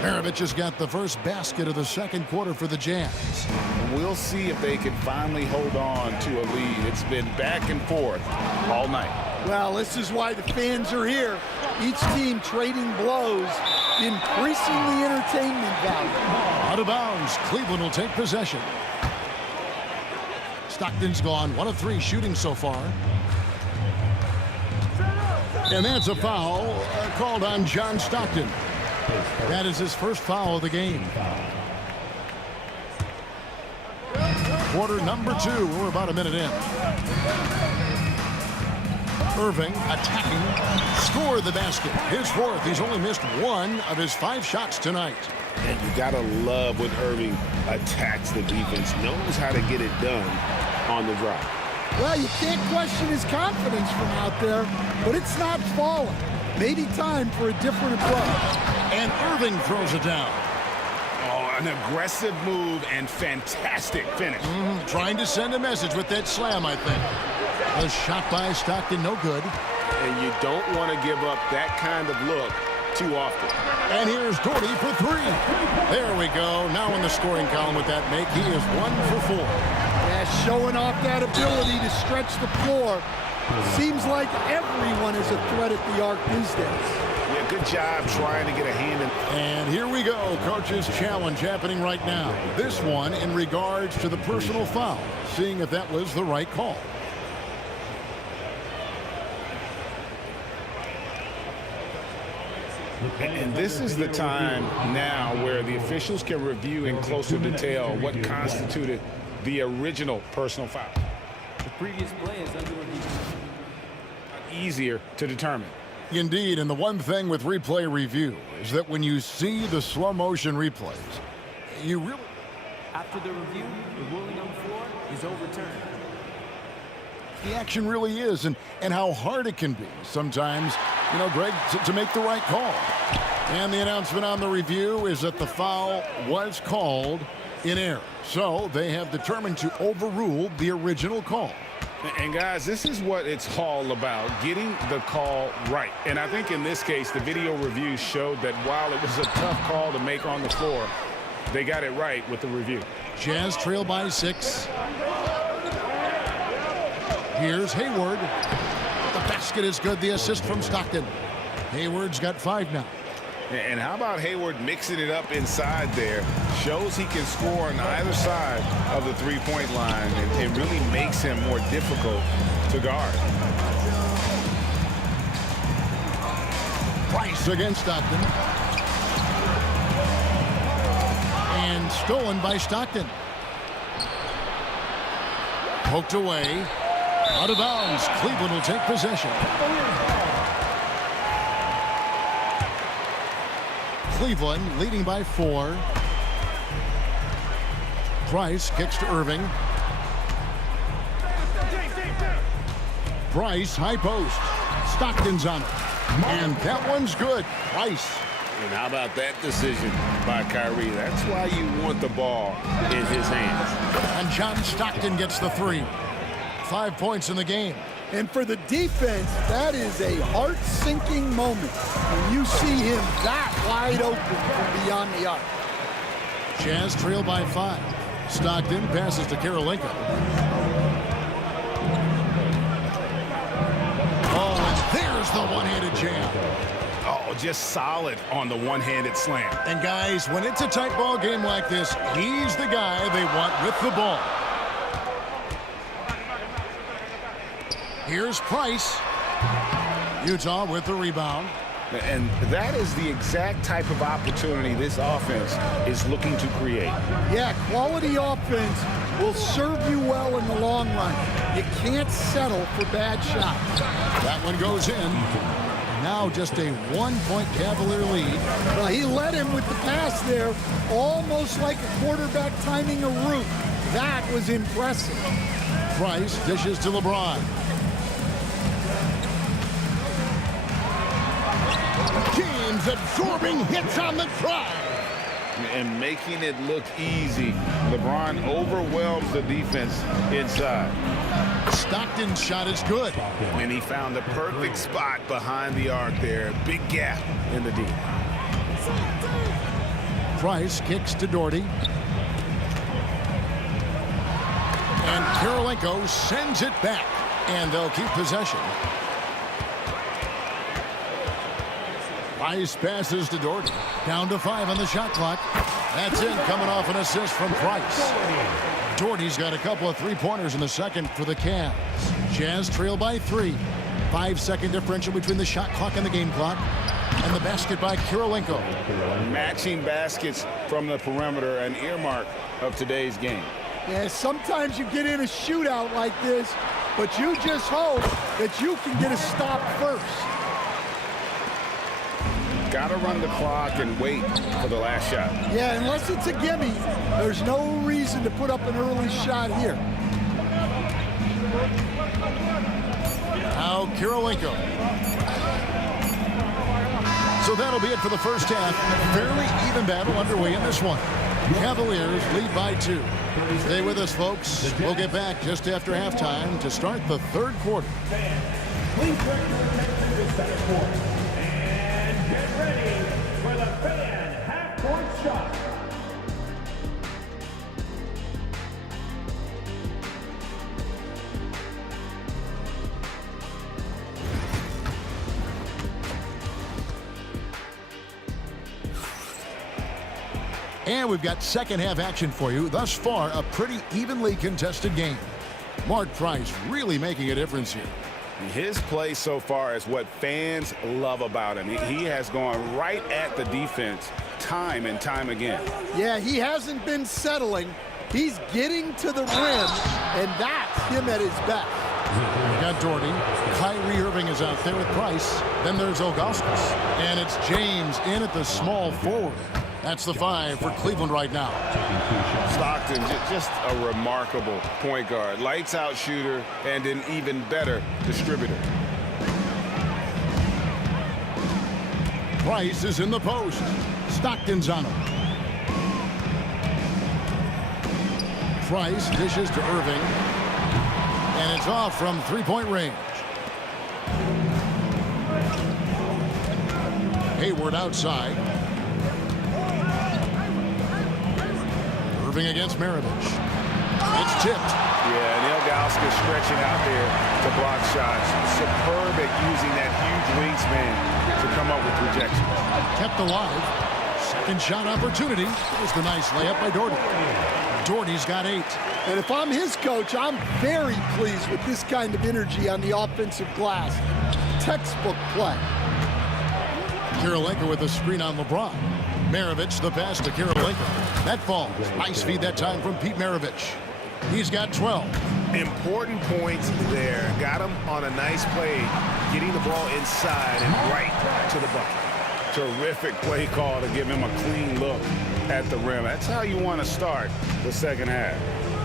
Maravich has got the first basket of the second quarter for the Jazz. We'll see if they can finally hold on to a lead. It's been back and forth all night. Well, this is why the fans are here. Each team trading blows, increasing the entertainment value. Out of bounds, Cleveland will take possession. Stockton's gone 1 of 3 shooting so far. And that's a foul called on John Stockton. That is his first foul of the game. Quarter number 2. We're about a minute in. Irving attacking, scored the basket. His fourth. He's only missed 1 of his 5 shots tonight. And you gotta love when Irving attacks the defense, knows how to get it done on the drive. Well, you can't question his confidence from out there, but it's not falling. Maybe time for a different approach. And Irving throws it down. Oh, an aggressive move and fantastic finish. Trying to send a message with that slam, I think. A shot by Stockton, no good. And you don't want to give up that kind of look too often. And here's Doherty for 3. There we go. Now in the scoring column with that make, he is 1 for 4. Yeah, showing off that ability to stretch the floor. Seems like everyone is a threat at the arc these days. Yeah, good job trying to get a hand in. And here we go. Coach's challenge happening right now. This one in regards to the personal foul. Seeing if that was the right call. And this is the time now where the officials can review in closer detail what constituted the original personal foul. The previous play is under review. Easier to determine. Indeed, and the one thing with replay review is that when you see the slow motion replays, you really... After the review, the ruling on the floor is overturned. The action really is, and how hard it can be sometimes, you know, Greg, to make the right call. And the announcement on the review is that the foul was called in error. So they have determined to overrule the original call. And guys, this is what it's all about, getting the call right. And I think in this case, the video review showed that while it was a tough call to make on the floor, they got it right with the review. Jazz trail by 6. Here's Hayward. The basket is good. The assist from Stockton. Hayward's got 5 now. And how about Hayward mixing it up inside there? Shows he can score on either side of the three-point line. It really makes him more difficult to guard. Price against Stockton. And stolen by Stockton. Poked away. Out of bounds. Cleveland will take possession. Cleveland leading by 4. Price kicks to Irving. Price, high post. Stockton's on it. And that one's good. Price. And how about that decision by Kyrie? That's why you want the ball in his hands. And John Stockton gets the 3. 5 points in the game. And for the defense, that is a heart-sinking moment when you see him that wide open from beyond the arc. Jazz trail by 5. Stockton passes to Karolinko. Oh, and there's the one-handed jam. Oh, just solid on the one-handed slam. And guys, when it's a tight ball game like this, he's the guy they want with the ball. Here's Price. Utah with the rebound. And that is the exact type of opportunity this offense is looking to create. Yeah, quality offense will serve you well in the long run. You can't settle for bad shots. That one goes in. Now just a 1-point Cavalier lead. Well, he led him with the pass there, almost like a quarterback timing a route. That was impressive. Price dishes to LeBron. James absorbing hits on the drive. And making it look easy. LeBron overwhelms the defense inside. Stockton's shot is good. And he found the perfect spot behind the arc there. Big gap in the D. Price kicks to Doherty. And Karolinko sends it back. And they'll keep possession. Price passes to Doherty. Down to 5 on the shot clock. That's in, coming off an assist from Price. Doherty's got a couple of three-pointers in the second for the Cavs. Jazz trail by 3. 5-second differential between the shot clock and the game clock. And the basket by Karolinko. Matching baskets from the perimeter, an earmark of today's game. Yeah, sometimes you get in a shootout like this, but you just hope that you can get a stop first. Got to run the clock and wait for the last shot. Yeah, unless it's a gimme, there's no reason to put up an early shot here. Now Karolinko. So that'll be it for the first half. Fairly even battle underway in this one. Cavaliers lead by 2. Stay with us, folks. We'll get back just after halftime to start the third quarter. Please bring your attention to this backcourt. And get ready for the fan half-court shot. And we've got second half action for you. Thus far, a pretty evenly contested game. Mark Price really making a difference here. His play so far is what fans love about him. He has gone right at the defense time and time again. Yeah, he hasn't been settling. He's getting to the rim, and that's him at his best. We got Doherty. Kyrie Irving is out there with Price. Then there's Augustus. And it's James in at the small forward. That's the 5 for Cleveland right now. Stockton, just a remarkable point guard. Lights out shooter and an even better distributor. Price is in the post. Stockton's on him. Price dishes to Irving. And it's off from three-point range. Hayward outside. Irving against Maravich. It's tipped. Yeah, Neil Gauska stretching out there to block shots. Superb at using that huge wingspan to come up with rejections. Kept alive. Second shot opportunity. There's the nice layup by Doherty. Doherty's got 8. And if I'm his coach, I'm very pleased with this kind of energy on the offensive glass. Textbook play. Kirilenko with a screen on LeBron. Maravich the pass to Kirilenko. That falls. Nice feed that time from Pete Maravich. He's got 12. Important points there. Got him on a nice play, getting the ball inside and right to the bucket. Terrific play call to give him a clean look at the rim. That's how you want to start the second half.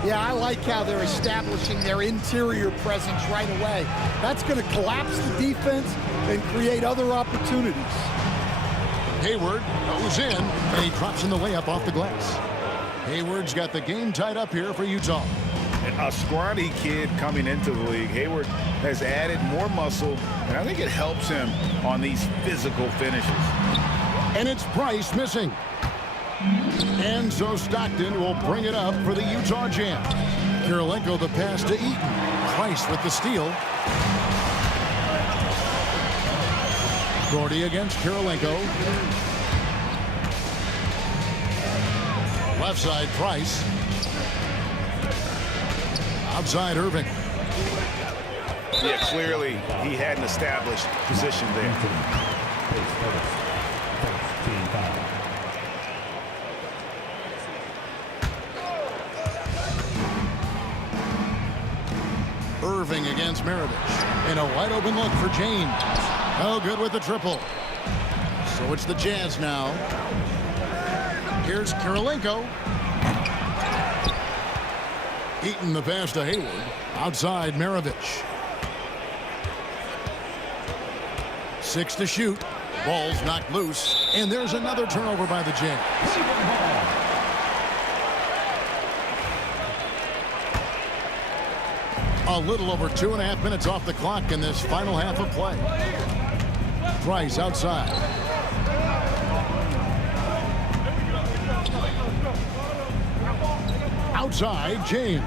Yeah, I like how they're establishing their interior presence right away. That's going to collapse the defense and create other opportunities. Hayward goes in, and he drops in the layup off the glass. Hayward's got the game tied up here for Utah. A scrawny kid coming into the league. Hayward has added more muscle, and I think it helps him on these physical finishes. And it's Price missing. And so Stockton will bring it up for the Utah Jam. Kirilenko the pass to Eaton. Price with the steal. Doherty against Kirilenko. Left side, Price. Outside, Irving. Yeah, clearly he had an established position there. Irving against Maravich. And a wide open look for James. Oh, good with the triple. So it's the Jazz now. Here's Kirilenko. Eaton the pass to Hayward. Outside, Maravich. 6 to shoot. Ball's knocked loose. And there's another turnover by the Jazz. A little over 2.5 minutes off the clock in this final half of play. Price outside. Outside, James.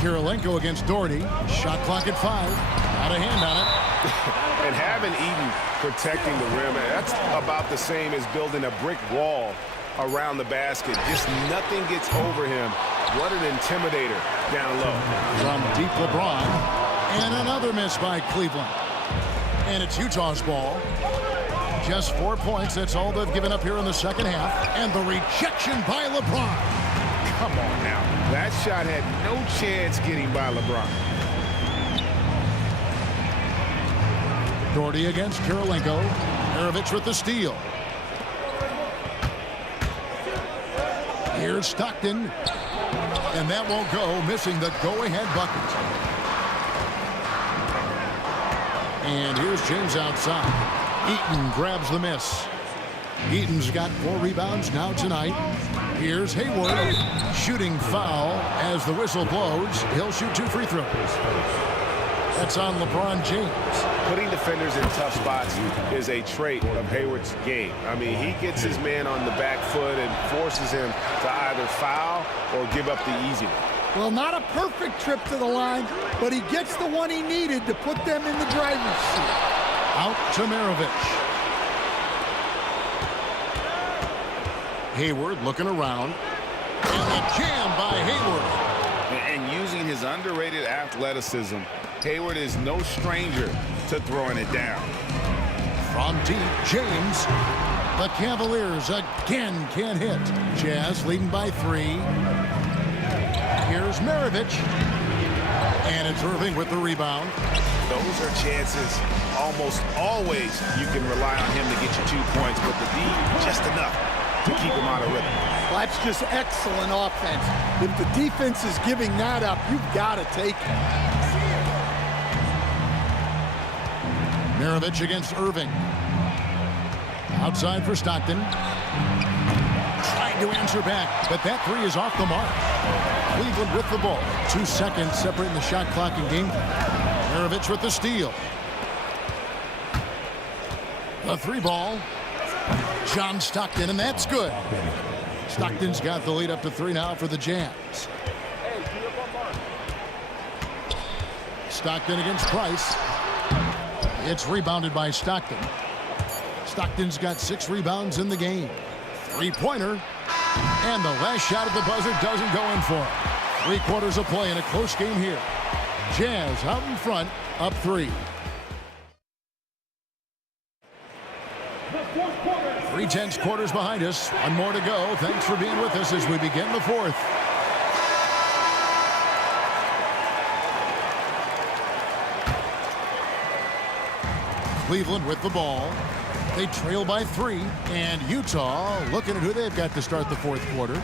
Kirilenko against Doherty. Shot clock at 5. Got a hand on it. And having Eaton protecting the rim, that's about the same as building a brick wall around the basket. Just nothing gets over him. What an intimidator down low. From deep LeBron. And another miss by Cleveland. And it's Utah's ball. Just 4 points. That's all they've given up here in the second half. And the rejection by LeBron. Come on now. That shot had no chance getting by LeBron. Doherty against Kirilenko. Maravich with the steal. Here's Stockton. And that won't go, missing the go-ahead bucket. And here's James outside. Eaton grabs the miss. Eaton's got 4 rebounds now tonight. Here's Hayward. Shooting foul as the whistle blows. He'll shoot 2 free throws. That's on LeBron James. Putting defenders in tough spots is a trait of Hayward's game. I mean, he gets his man on the back foot and forces him to either foul or give up the easy one. Well, not a perfect trip to the line, but he gets the one he needed to put them in the driver's seat. Out to Maravich. Hayward looking around. And the jam by Hayward. And using his underrated athleticism, Hayward is no stranger to throwing it down. From deep, James. The Cavaliers again can't hit. Jazz leading by 3. Here's Maravich. And it's Irving with the rebound. Those are chances almost always you can rely on him to get you 2 points, but the D just enough to keep him out of rhythm. Well, that's just excellent offense. If the defense is giving that up, you've got to take it. Maravich against Irving. Outside for Stockton. Trying to answer back, but that 3 is off the mark. Cleveland with the ball. 2 seconds separating the shot clock and game clock. Maravich with the steal. A 3 ball. John Stockton, and that's good. Stockton's got the lead up to 3 now for the Jazz. Stockton against Price. It's rebounded by Stockton. Stockton's got 6 rebounds in the game. 3-pointer. And the last shot at the buzzer doesn't go in for him. 3 quarters of play in a close game here. Jazz out in front, up 3. 3/10 quarters behind us. 1 more to go. Thanks for being with us as we begin the 4th. Cleveland with the ball. They trail by 3. And Utah looking at who they've got to start the 4th quarter.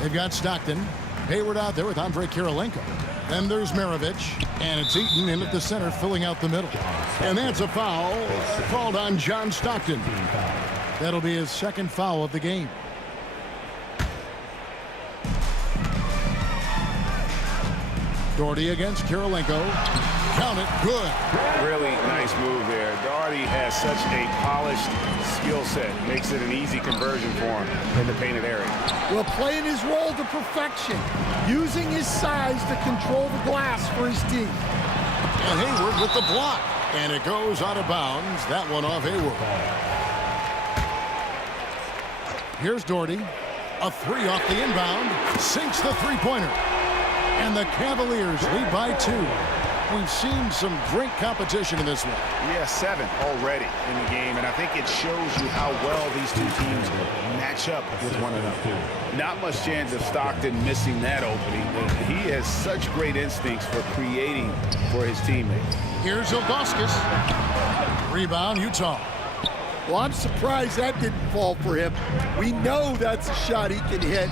They've got Stockton. Hayward out there with Andrei Kirilenko. Then there's Maravich. And it's Eaton in at the center, filling out the middle. And that's a foul called on John Stockton. That'll be his 2nd foul of the game. Doherty against Kirilenko. Count it. Good. Really nice move there. Doherty has such a polished skill set. Makes it an easy conversion for him in the painted area. Well, playing his role to perfection. Using his size to control the glass for his team. And Hayward with the block. And it goes out of bounds. That one off Hayward. Here's Doherty. A 3 off the inbound. Sinks the 3-pointer. And the Cavaliers lead by 2. We've seen some great competition in this one. Yeah, 7 already in the game, and I think it shows you how well these 2 teams match up with one another. Not much chance of Stockton missing that opening. He has such great instincts for creating for his teammates. Here's Ilgauskas. Rebound, Utah. Well, I'm surprised that didn't fall for him. We know that's a shot he can hit,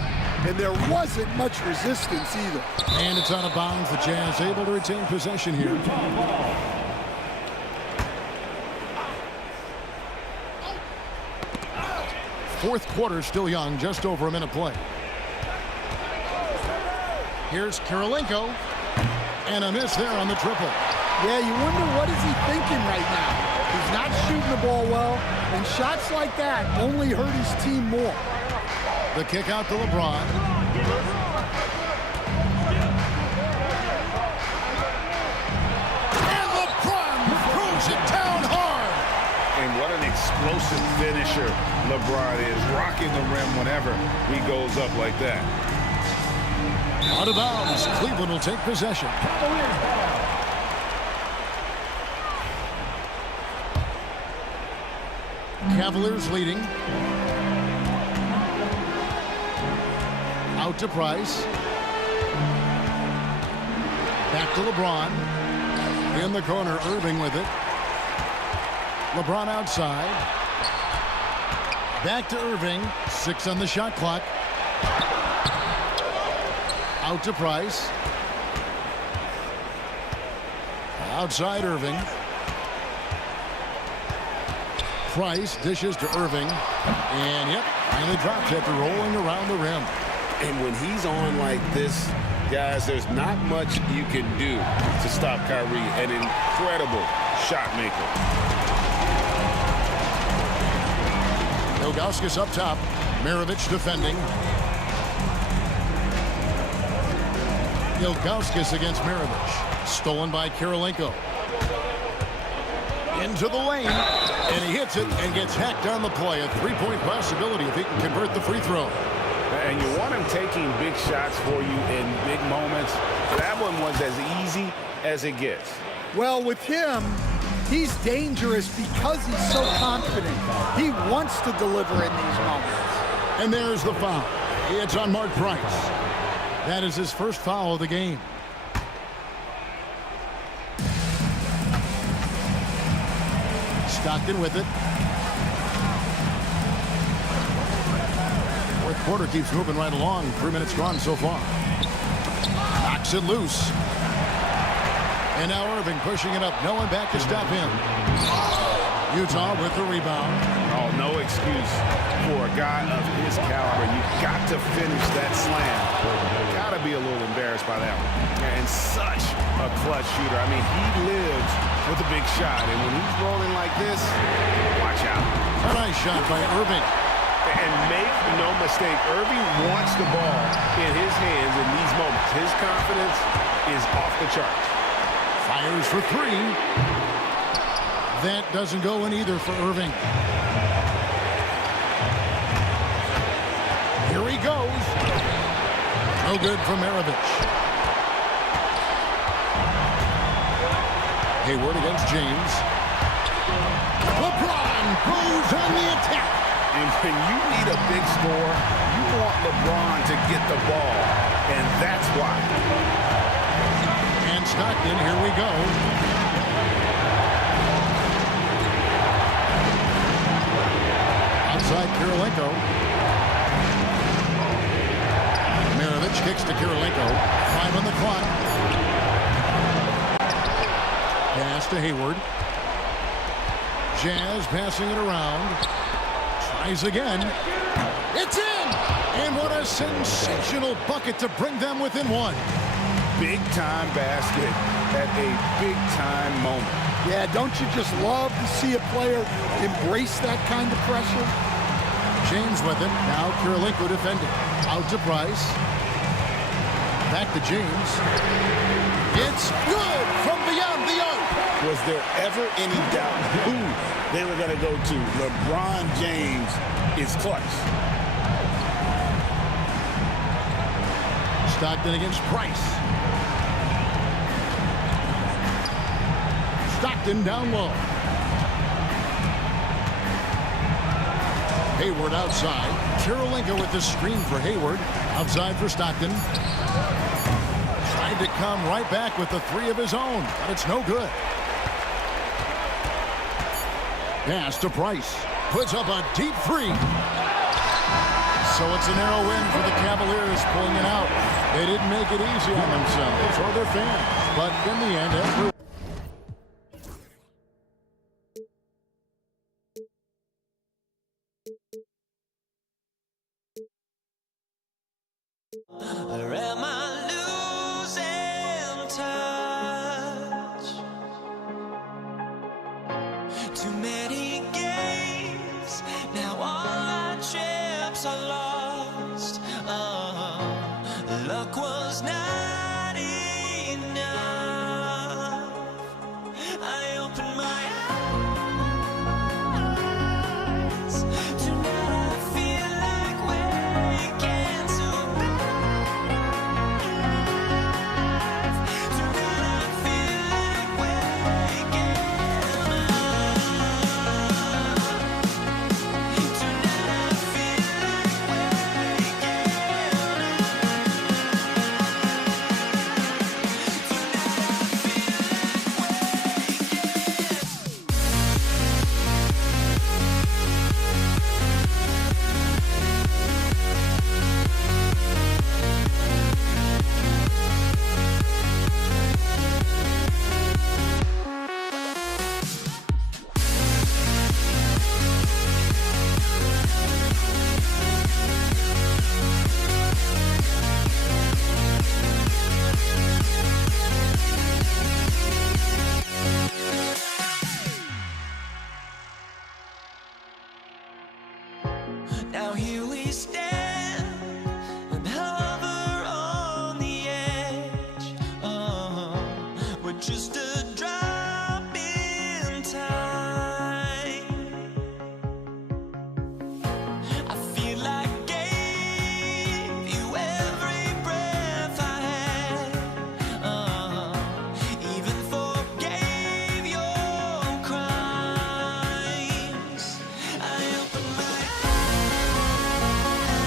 and there wasn't much resistance either. And it's out of bounds. The Jazz able to retain possession here. Fourth quarter still young, just over a minute play. Here's Kirilenko, and a miss there on the triple. Yeah, you wonder what is he thinking right now. He's not shooting the ball well, and shots like that only hurt his team more. The kick out to LeBron. And LeBron throws it down hard. And what an explosive finisher LeBron is, rocking the rim whenever he goes up like that. Out of bounds. Cleveland will take possession. Cavaliers leading. Out to Price. Back to LeBron. In the corner, Irving with it. LeBron outside. Back to Irving. 6 on the shot clock. Out to Price. Outside Irving. Price dishes to Irving. And yep, finally drops after rolling around the rim. And when he's on like this, guys, there's not much you can do to stop Kyrie. An incredible shot maker. Ilgauskas up top. Maravich defending. Ilgauskas against Maravich. Stolen by Kirilenko. Into the lane. And he hits it and gets hacked on the play. A 3-point possibility if he can convert the free throw. And you want him taking big shots for you in big moments. That one was as easy as it gets. Well, with him, he's dangerous because he's so confident. He wants to deliver in these moments. And there's the foul. It's on Mark Price. That is his first foul of the game. Stockton with it. Fourth quarter keeps moving right along. 3 minutes gone so far. Knocks it loose. And now Irving pushing it up. No one back to stop him. Utah with the rebound. Oh, no excuse for a guy of his caliber. You got to finish that slam. Got to be a little embarrassed by that one. And such a clutch shooter. I mean, he lives with a big shot. And when he's rolling like this, watch out. A nice shot by Irving. And make no mistake, Irving wants the ball in his hands in these moments. His confidence is off the charts. Fires for three. That doesn't go in either for Irving. Here he goes. No good from Maravich. Hayward against James. LeBron goes on the attack. And when you need a big score, you want LeBron to get the ball. And that's why. And Stockton, here we go. Outside Kirilenko. Maravich kicks to Kirilenko. 5 on the clock. Pass to Hayward. Jazz passing it around. Tries again. It's in! And what a sensational bucket to bring them within one. Big-time basket at a big-time moment. Yeah, don't you just love to see a player embrace that kind of pressure? James with it. Now Kirilenko defending. Out to Price. Back to James. It's good from beyond the arc. Was there ever any doubt who they were going to go to? LeBron James is clutch. Stockton against Price. Stockton down low. Hayward outside. Kirilenko with the screen for Hayward. Outside for Stockton. Tried to come right back with the three of his own, but it's no good. Pass to Price. Puts up a deep three. So it's a narrow win for the Cavaliers pulling it out. They didn't make it easy on themselves or their fans, but in the end, after Or am I losing touch? Too many games, now all our chips are lost. Luck was not enough. I opened my eyes. Tonight I feel like waking to now here we stand and hover on the edge. We're just a drop in time. I feel like I gave you every breath I had. Even forgave your crimes. I opened my eyes.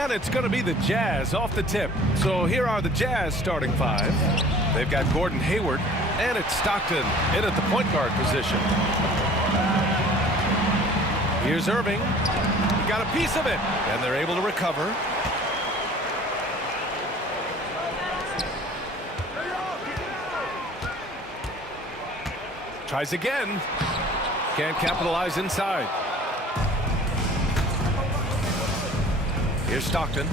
And it's going to be the Jazz off the tip. So here are the Jazz starting five. They've got Gordon Hayward, and it's Stockton in at the point guard position. Here's Irving. He got a piece of it, and they're able to recover. Tries again. Can't capitalize inside. Here's Stockton.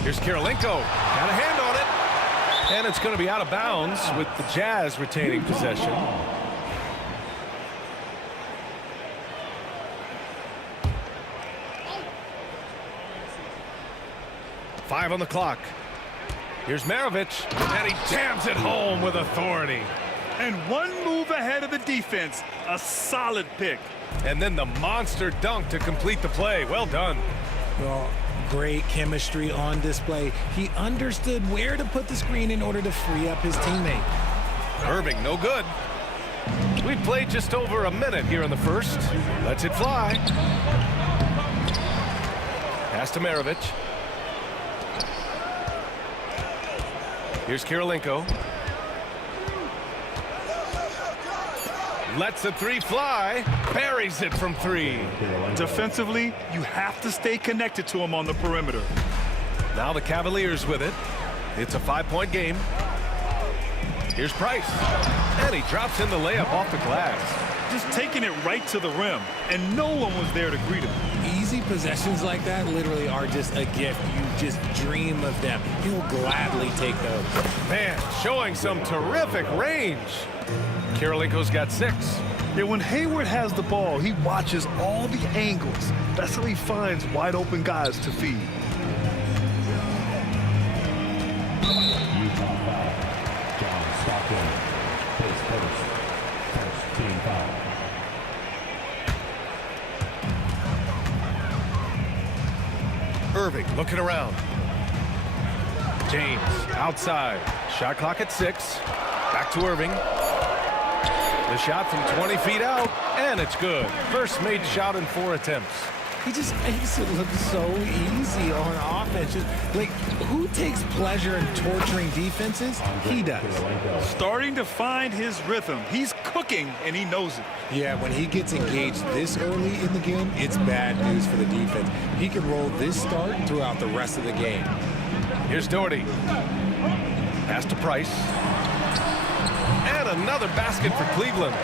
Here's Kirilenko. Got a hand on it. And it's going to be out of bounds with the Jazz retaining possession. Five on the clock. Here's Maravich, and he jams it home with authority. And one move ahead of the defense. A solid pick. And then the monster dunk to complete the play. Well done. Well, great chemistry on display. He understood where to put the screen in order to free up his teammate. Irving, no good. We played just over a minute here in the first. Lets it fly. Pass to Maravich. Here's Kirilenko. Lets the three fly. Buries it from three. Defensively, you have to stay connected to him on the perimeter. Now the Cavaliers with it. It's a 5-point game. Here's Price. And he drops in the layup off the glass. Just taking it right to the rim, and no one was there to greet him. Easy possessions like that literally are just a gift. You just dream of them. He'll gladly take those. Man, showing some terrific range. Kirilenko's got 6. Yeah, when Hayward has the ball, he watches all the angles. That's how he finds wide open guys to feed. Utah foul. John Stockton. His first team foul. Irving looking around. James outside. Shot clock at 6. Back to Irving. The shot from 20 feet out, and it's good. First made shot in 4 attempts. He just makes it look so easy on offense. Just, like, who takes pleasure in torturing defenses? He does. Starting to find his rhythm. He's cooking, and he knows it. Yeah, when he gets engaged this early in the game, it's bad news for the defense. He can roll this start throughout the rest of the game. Here's Doherty. Pass to Price. And another basket for Cleveland.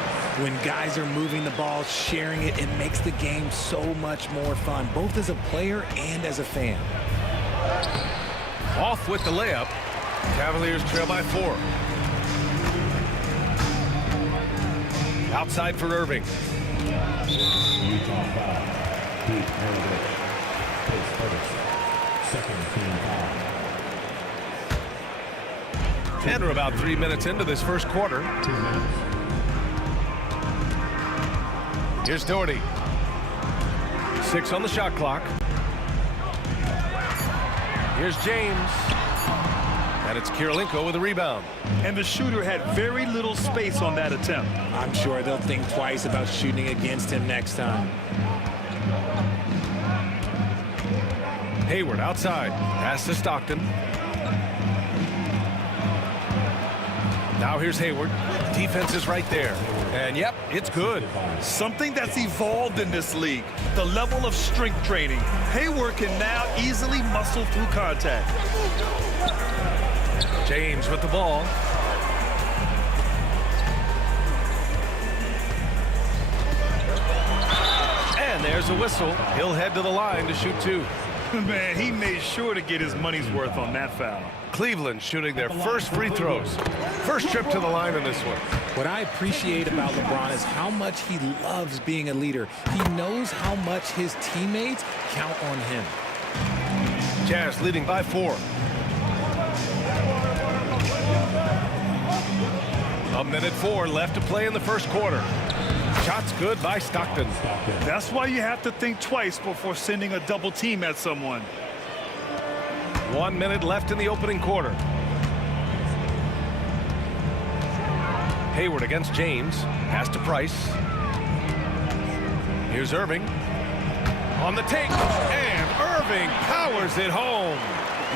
When guys are moving the ball, sharing it, it makes the game so much more fun, both as a player and as a fan. Off with the layup. Cavaliers trail by 4. Outside for Irving. Utah foul. Pete Maravich. His first. Second team foul. And we're about 3 minutes into this first quarter. 2 minutes. Here's Doherty. 6 on the shot clock. Here's James. And it's Kirilenko with a rebound. And the shooter had very little space on that attempt. I'm sure they'll think twice about shooting against him next time. Hayward outside. Pass to Stockton. Now here's Hayward. Defense is right there. And yep, it's good. Something that's evolved in this league. The level of strength training. Hayward can now easily muscle through contact. James with the ball. And there's a whistle. He'll head to the line to shoot 2. Man, he made sure to get his money's worth on that foul. Cleveland shooting their first free throws. First trip to the line in this one. What I appreciate about LeBron is how much he loves being a leader. He knows how much his teammates count on him. Jazz leading by 4. A minute 4 left to play in the first quarter. Shots good by Stockton. That's why you have to think twice before sending a double team at someone. 1 minute left in the opening quarter. Hayward against James. Pass to Price. Here's Irving. On the take, and Irving powers it home.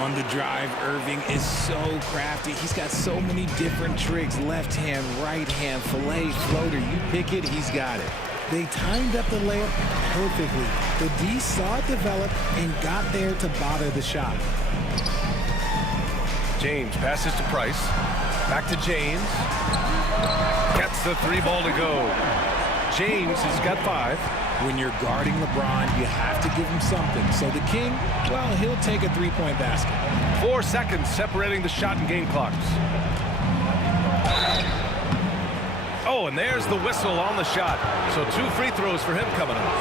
On the drive, Irving is so crafty. He's got so many different tricks. Left hand, right hand, fillet, floater. You pick it, he's got it. They timed up the layup perfectly. The D saw it develop and got there to bother the shot. James passes to Price. Back to James. Gets the 3-ball to go. James has got 5. When you're guarding LeBron, you have to give him something. So the King, well, he'll take a 3-point basket. 4 seconds separating the shot and game clocks. Oh, and there's the whistle on the shot. So 2 free throws for him coming up.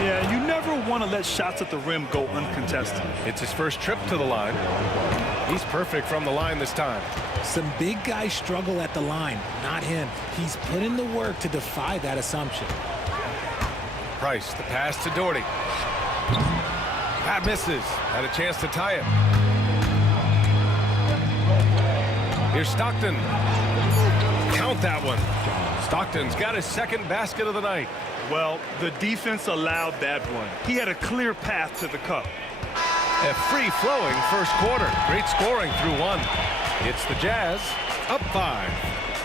Yeah, you never want to let shots at the rim go uncontested. It's his first trip to the line. He's perfect from the line this time. Some big guys struggle at the line, not him. He's put in the work to defy that assumption. Price, the pass to Doherty. That misses. Had a chance to tie it. Here's Stockton. Count that one. Stockton's got his second basket of the night. Well, the defense allowed that one. He had a clear path to the cup. A free-flowing first quarter. Great scoring through 1. It's the Jazz up 5.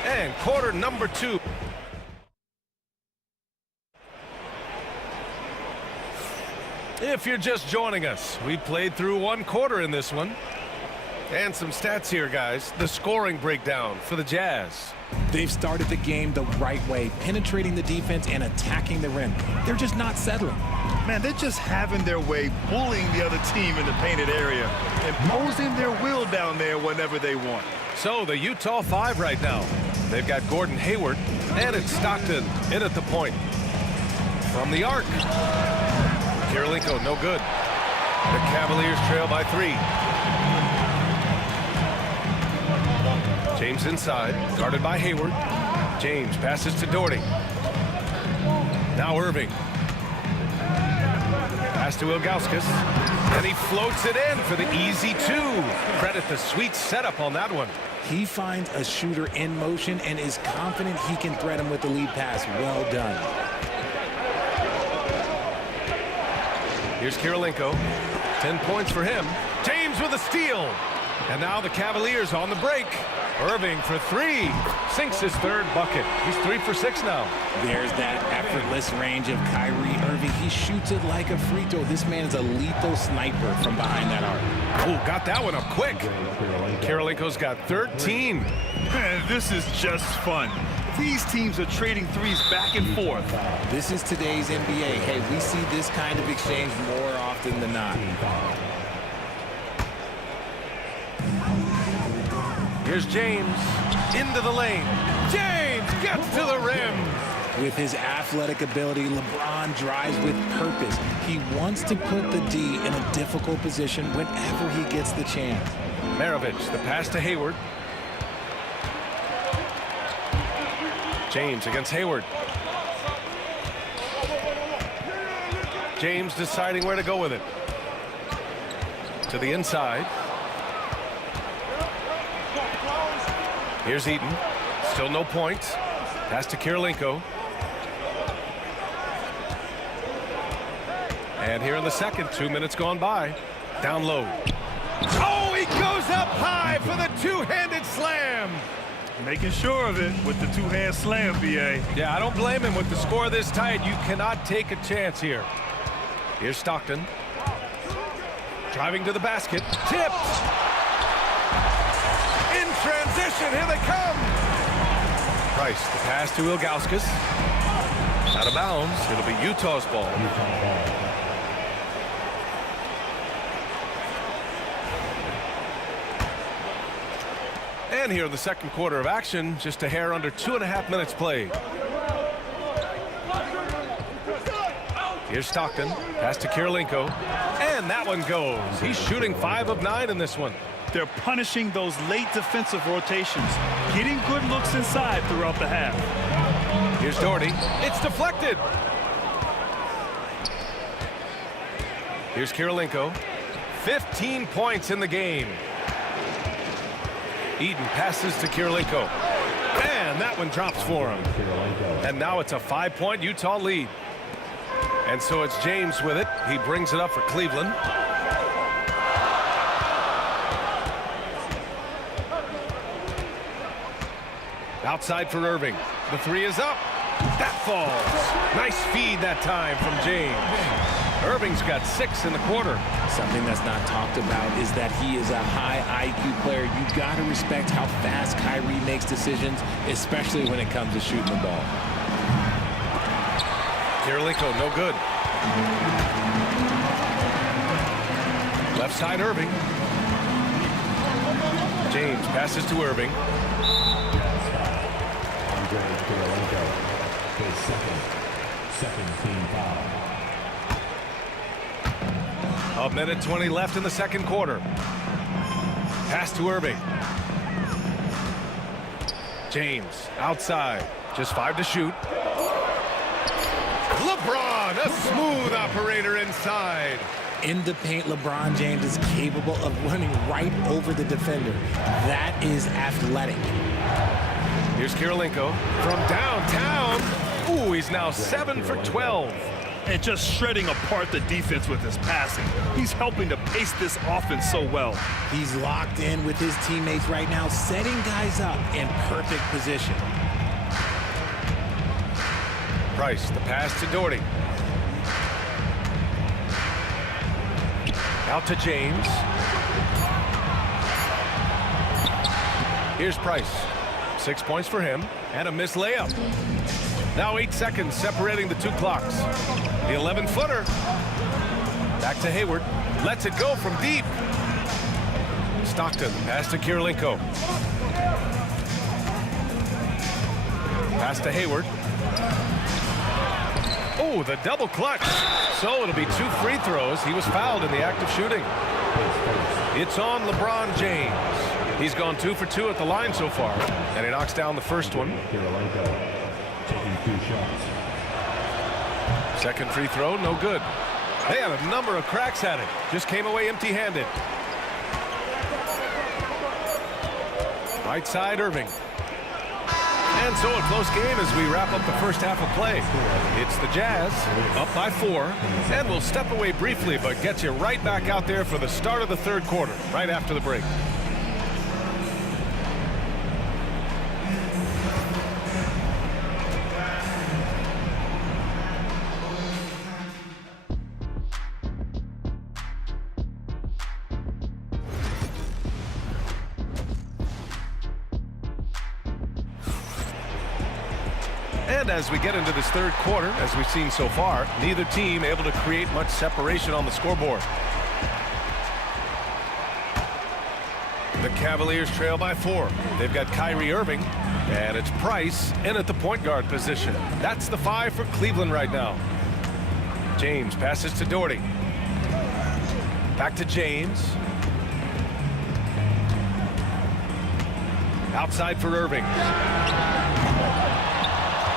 And quarter number 2. If you're just joining us, we played through 1 quarter in this one. And some stats here, guys. The scoring breakdown for the Jazz. They've started the game the right way, penetrating the defense and attacking the rim. They're just not settling. Man, they're just having their way, bullying the other team in the painted area, imposing their will down there whenever they want. So the Utah 5 right now. They've got Gordon Hayward, and it's Stockton in at the point. From the arc. Kirilenko, no good. The Cavaliers trail by 3. James inside, guarded by Hayward. James passes to Doherty. Now Irving. Pass to Ilgauskas. And he floats it in for the easy 2. Credit the sweet setup on that one. He finds a shooter in motion and is confident he can thread him with the lead pass. Well done. Here's Kirilenko. 10 points for him. James with a steal. And now the Cavaliers on the break. Irving for 3. Sinks his 3rd bucket. He's 3 for 6 now. There's that effortless range of Kyrie Irving. He shoots it like a free throw. This man is a lethal sniper from behind that arc. Oh, got that one up quick. Kirilenko's got 13. Man, this is just fun. These teams are trading threes back and forth. This is today's NBA. Hey, we see this kind of exchange more often than not. Here's James into the lane. James gets to the rim. With his athletic ability, LeBron drives with purpose. He wants to put the D in a difficult position whenever he gets the chance. Maravich, the pass to Hayward. James against Hayward. James deciding where to go with it. To the inside. Here's Eaton. Still no points. Pass to Kirilenko. And here in the second, 2 minutes gone by. Down low. Oh, he goes up high for the 2-handed slam. Making sure of it with the 2-hand slam, B.A. Yeah, I don't blame him. With the score this tight, you cannot take a chance here. Here's Stockton. Driving to the basket. Tipped. In transition, here they come. Price, the pass to Ilgauskas. Out of bounds. It'll be Utah's ball. And here in the second quarter of action, just a hair under 2.5 minutes played. Here's Stockton, pass to Kirilenko, and that one goes. He's shooting 5 of 9 in this one. They're punishing those late defensive rotations, getting good looks inside throughout the half. Here's Doherty. It's deflected. Here's Kirilenko. 15 points in the game. Eaton passes to Kirilenko. And one drops for him. And now it's a 5-point Utah lead. And so it's James with it. He brings it up for Cleveland. Outside for Irving. The three is up. That falls. Nice feed that time from James. Irving's got 6 in the quarter. Something that's not talked about is that he is a high IQ player. You got to respect how fast Kyrie makes decisions, especially when it comes to shooting the ball. Kirilenko, no good. Left side, Irving. James passes to Irving. Kirilenko, his second team foul. A minute 20 left in the second quarter. Pass to Irving. James outside. Just 5 to shoot. LeBron, a smooth operator inside. In the paint, LeBron James is capable of running right over the defender. That is athletic. Here's Kirilenko from downtown. Ooh, he's now 7 for 12. And just shredding apart the defense with his passing. He's helping to pace this offense so well. He's locked in with his teammates right now, setting guys up in perfect position. Price, the pass to Doherty. Out to James. Here's Price. 6 points for him and a missed layup. Now 8 seconds separating the two clocks. The 11-footer. Back to Hayward. Lets it go from deep. Stockton, pass to Kirilenko. Pass to Hayward. Oh, the double clutch. So it'll be 2 free throws. He was fouled in the act of shooting. It's on LeBron James. He's gone 2 for 2 at the line so far, and he knocks down the first one. Kirilenko taking 2 shots. Second free throw, no good. They had a number of cracks at it. Just came away empty-handed. Right side, Irving. And so a close game as we wrap up the first half of play. It's the Jazz up by 4, and we'll step away briefly, but get you right back out there for the start of the third quarter, right after the break. And as we get into this third quarter, as we've seen so far, neither team able to create much separation on the scoreboard. The Cavaliers trail by 4. They've got Kyrie Irving, and it's Price in at the point guard position. That's the 5 for Cleveland right now. James passes to Doherty. Back to James. Outside for Irving.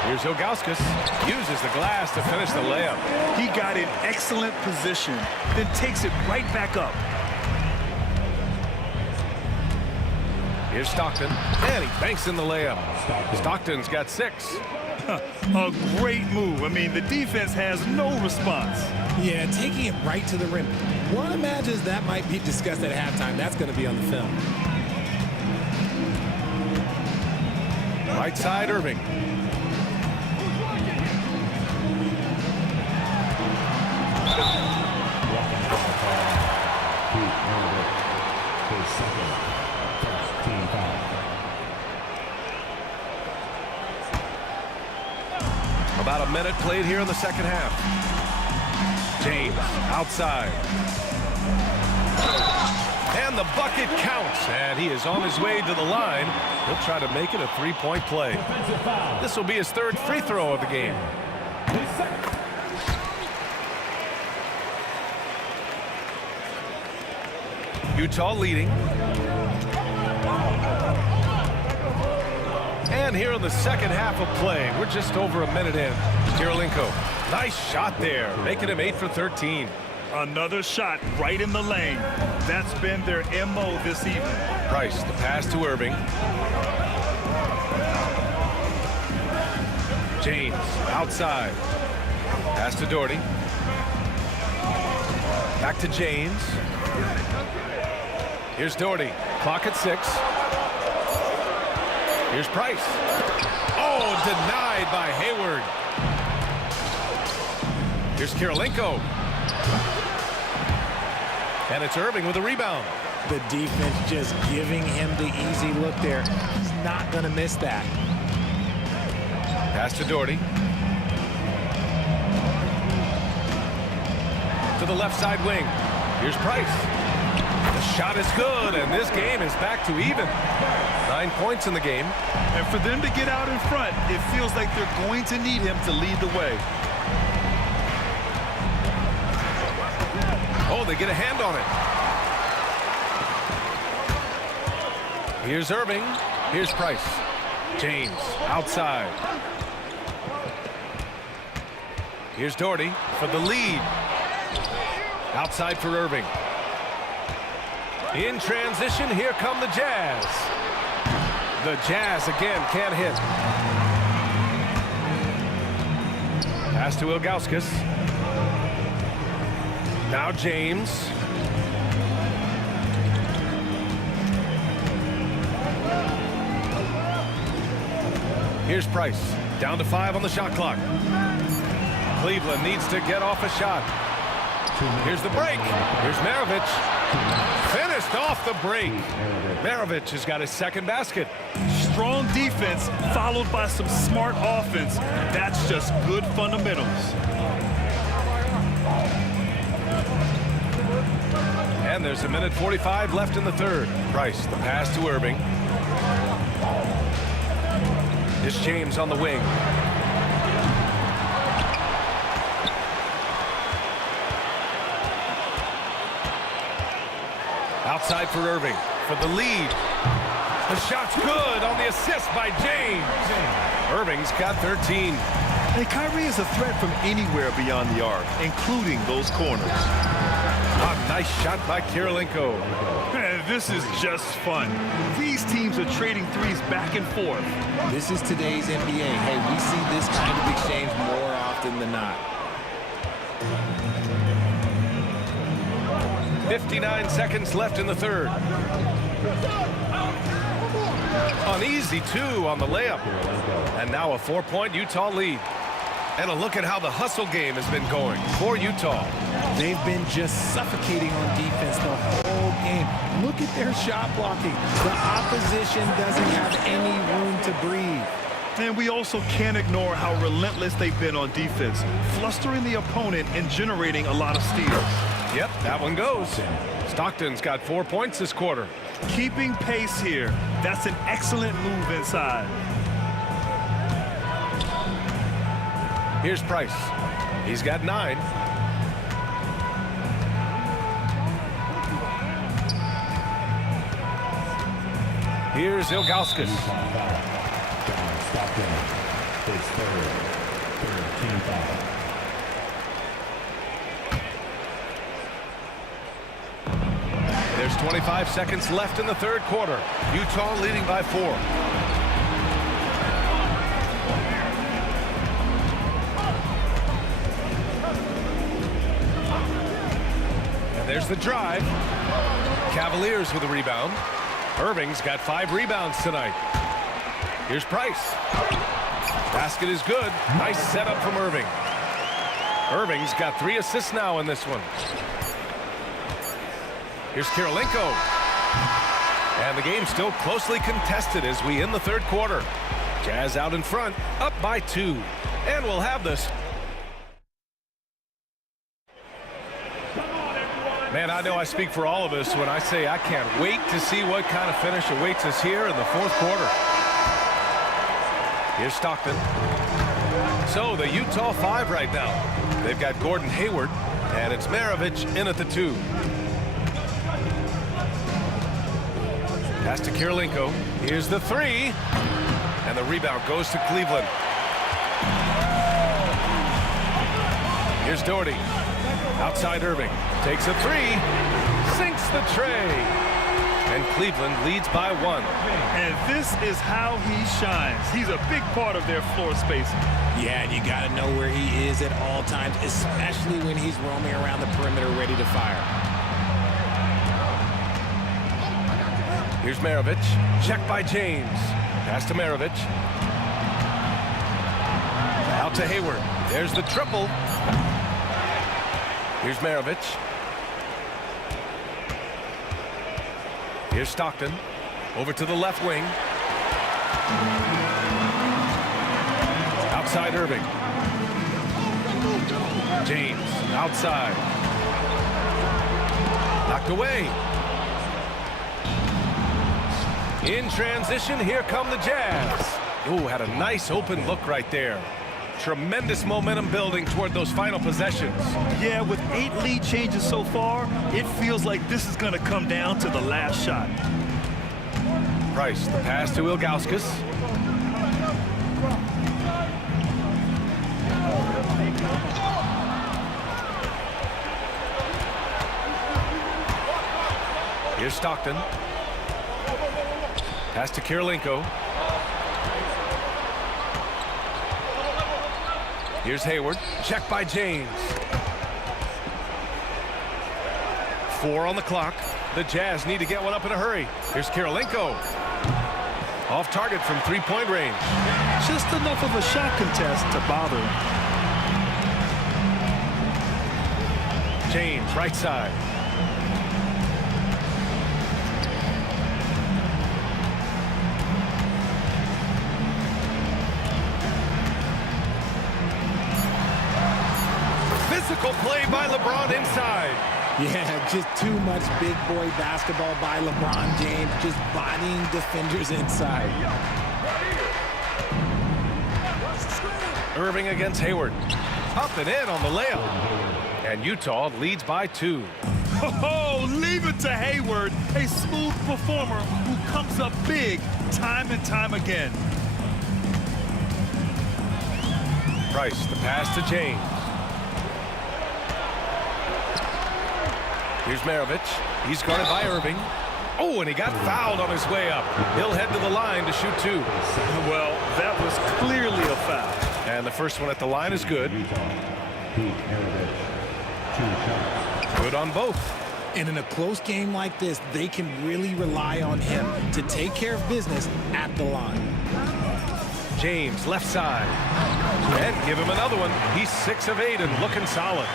Here's Ilgauskas, uses the glass to finish the layup. He got in excellent position, then takes it right back up. Here's Stockton, and he banks in the layup. Stockton's got 6. A great move. I mean, the defense has no response. Yeah, taking it right to the rim. One imagines that might be discussed at halftime. That's going to be on the film. Right side, Irving. About a minute played here in the second half. James outside. And the bucket counts, and he is on his way to the line. He'll try to make it a 3-point play. This will be his 3rd free throw of the game. Utah leading. And here in the second half of play, we're just over a minute in. Kirilenko, nice shot there, making him 8 for 13. Another shot right in the lane. That's been their MO this evening. Price, the pass to Irving. James outside. Pass to Doherty. Back to James. Here's Doherty. Clock at 6. Here's Price. Oh, denied by Hayward. Here's Kirilenko. And it's Irving with a rebound. The defense just giving him the easy look there. He's not going to miss that. Pass to Doherty. To the left side wing. Here's Price. The shot is good, and this game is back to even. 9 points in the game. And for them to get out in front, it feels like they're going to need him to lead the way. Oh, they get a hand on it. Here's Irving. Here's Price. James outside. Here's Doherty for the lead. Outside for Irving. In transition, here come the Jazz. The Jazz again can't hit. Pass to Ilgauskas. Now James. Here's Price. Down to 5 on the shot clock. Cleveland needs to get off a shot. Here's the break. Here's Maravich. Finished off the break. Maravich has got his second basket. Strong defense followed by some smart offense. That's just good fundamentals. And there's a minute 45 left in the third. Price, the pass to Irving. It's James on the wing. Outside for Irving for the lead. The shot's good on the assist by James. Irving's got 13. And Kyrie is a threat from anywhere beyond the arc, including those corners. A nice shot by Kirilenko. Man, this is just fun. These teams are trading threes back and forth. This is today's NBA. Hey, we see this kind of exchange more often than not. 59 seconds left in the third. An easy 2 on the layup. And now a 4-point Utah lead. And a look at how the hustle game has been going for Utah. They've been just suffocating on defense the whole game. Look at their shot blocking. The opposition doesn't have any room to breathe. And we also can't ignore how relentless they've been on defense, flustering the opponent and generating a lot of steals. Yep, that one goes. Stockton's got 4 points this quarter. Keeping pace here. That's an excellent move inside. Here's Price. He's got 9. Here's Ilgauskas. Stockton, his third team foul. There's 25 seconds left in the third quarter. Utah leading by 4. And there's the drive. Cavaliers with a rebound. Irving's got 5 rebounds tonight. Here's Price. Basket is good. Nice setup from Irving. Irving's got 3 assists now in this one. Here's Kirilenko. And the game's still closely contested as we end the third quarter. Jazz out in front, up by 2. And we'll have this. Man, I know I speak for all of us when I say I can't wait to see what kind of finish awaits us here in the fourth quarter. Here's Stockton. So the Utah 5 right now. They've got Gordon Hayward, and it's Maravich in at the 2. Pass to Kirilenko. Here's the 3. And the rebound goes to Cleveland. Here's Doherty. Outside Irving. Takes a 3. Sinks the tray. And Cleveland leads by 1. And this is how he shines. He's a big part of their floor spacing. Yeah, and you got to know where he is at all times, especially when he's roaming around the perimeter ready to fire. Here's Maravich. Check by James. Pass to Maravich. Out to Hayward. There's the triple. Here's Maravich. Here's Stockton. Over to the left wing. Outside Irving. James outside. Knocked away. In transition, here come the Jazz. Oh, had a nice open look right there. Tremendous momentum building toward those final possessions. Yeah, with 8 lead changes so far, it feels like this is going to come down to the last shot. Price, the pass to Ilgauskas. Here's Stockton. Pass to Kirilenko. Here's Hayward. Check by James. 4 on the clock. The Jazz need to get one up in a hurry. Here's Kirilenko. Off target from 3-point range. Just enough of a shot contest to bother him. James, right side. Physical play by LeBron inside. Yeah, just too much big boy basketball by LeBron James, just bodying defenders inside. Irving against Hayward. Up and in on the layup. And Utah leads by 2. Oh, leave it to Hayward, a smooth performer who comes up big time and time again. Price, the pass to James. Here's Maravich. He's guarded by Irving. Oh, and he got fouled on his way up. He'll head to the line to shoot 2. Well, that was clearly a foul. And the first one at the line is good. Good on both. And in a close game like this, they can really rely on him to take care of business at the line. James, left side. And give him another one. He's 6 of 8 and looking solid.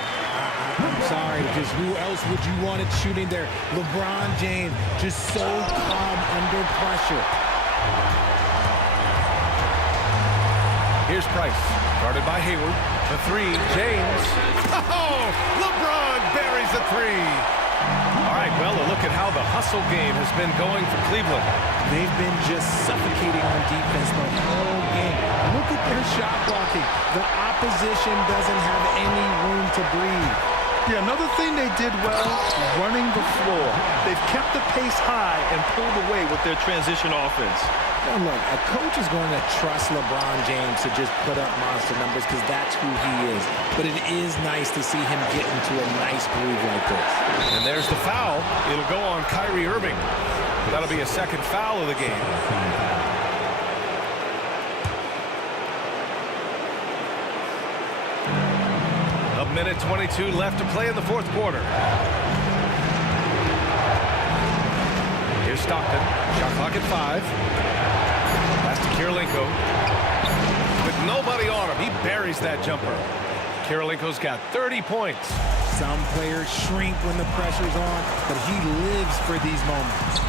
I'm sorry, just who else would you want it shooting there? LeBron James, just so calm under pressure. Here's Price, guarded by Hayward. The 3, James. Oh, LeBron buries a 3. All right, well, a look at how the hustle game has been going for Cleveland. They've been just suffocating on defense the whole game. Look at their shot blocking. The opposition doesn't have any room to breathe. Yeah, another thing they did well, running the floor. They've kept the pace high and pulled away with their transition offense. Well, look, a coach is going to trust LeBron James to just put up monster numbers because that's who he is. But it is nice to see him get into a nice groove like this. And there's the foul. It'll go on Kyrie Irving. That'll be a second foul of the game. A minute 22 left to play in the fourth quarter. Here's Stockton. Shot clock at 5. Pass to Kirilenko. With nobody on him, he buries that jumper. Kirilenko's got 30 points. Some players shrink when the pressure's on, but he lives for these moments.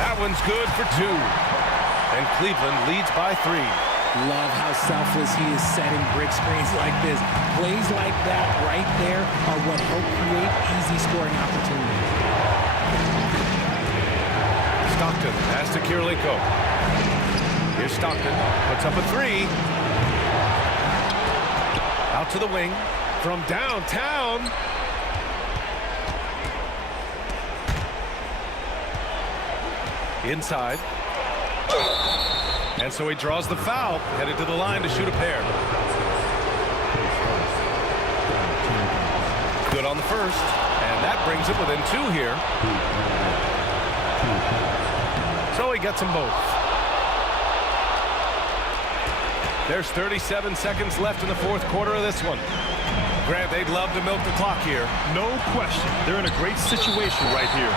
That one's good for 2. And Cleveland leads by 3. Love how selfless he is setting brick screens like this. Plays like that right there are what help create easy scoring opportunities. Stockton, pass to Kirilenko. Here's Stockton, puts up a 3. Out to the wing, from downtown. Inside. And so he draws the foul, headed to the line to shoot a pair. Good on the first, and that brings it within 2 here. So he gets them both. There's 37 seconds left in the fourth quarter of this one. Grant, they'd love to milk the clock here. No question. They're in a great situation right here.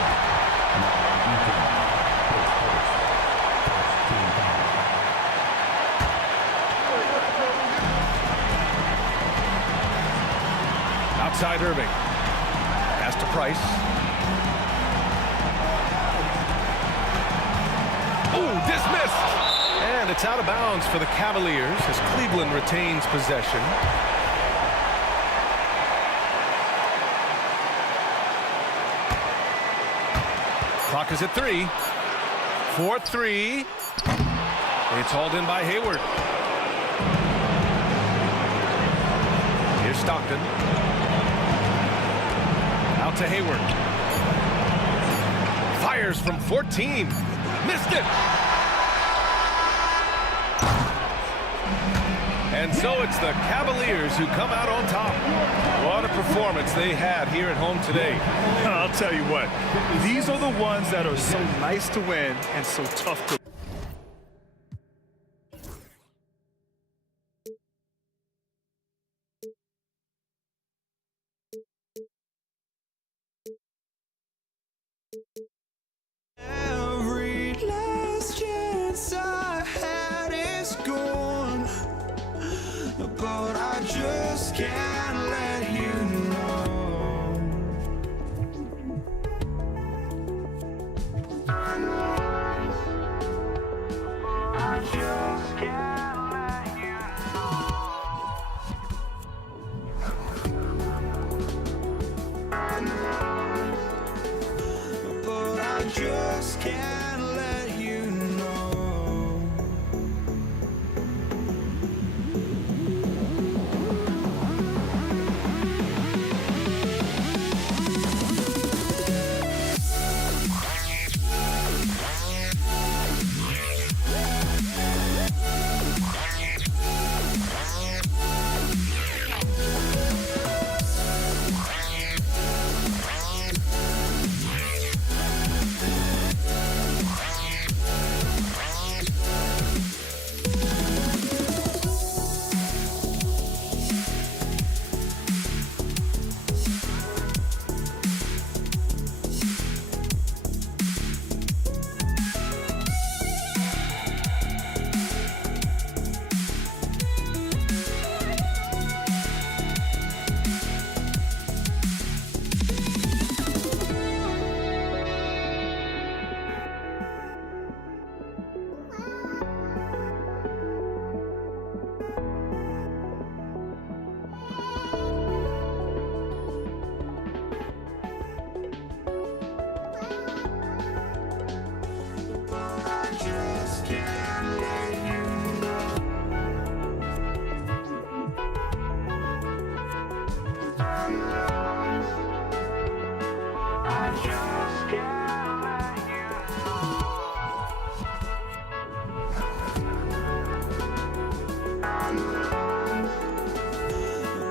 Outside Irving. Pass to Price. Ooh, dismissed! And it's out of bounds for the Cavaliers as Cleveland retains possession. Clock is at 3. 4-3. It's hauled in by Hayward. Here's Stockton. Out to Hayward. Fires from 14. Missed it. And so it's the Cavaliers who come out on top. What a performance they had here at home today. I'll tell you what, these are the ones that are so nice to win and so tough to Every last chance I had is gone, but I just can't let you know. I just can't let you know. But I just can't let you know.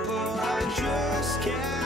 But I just can't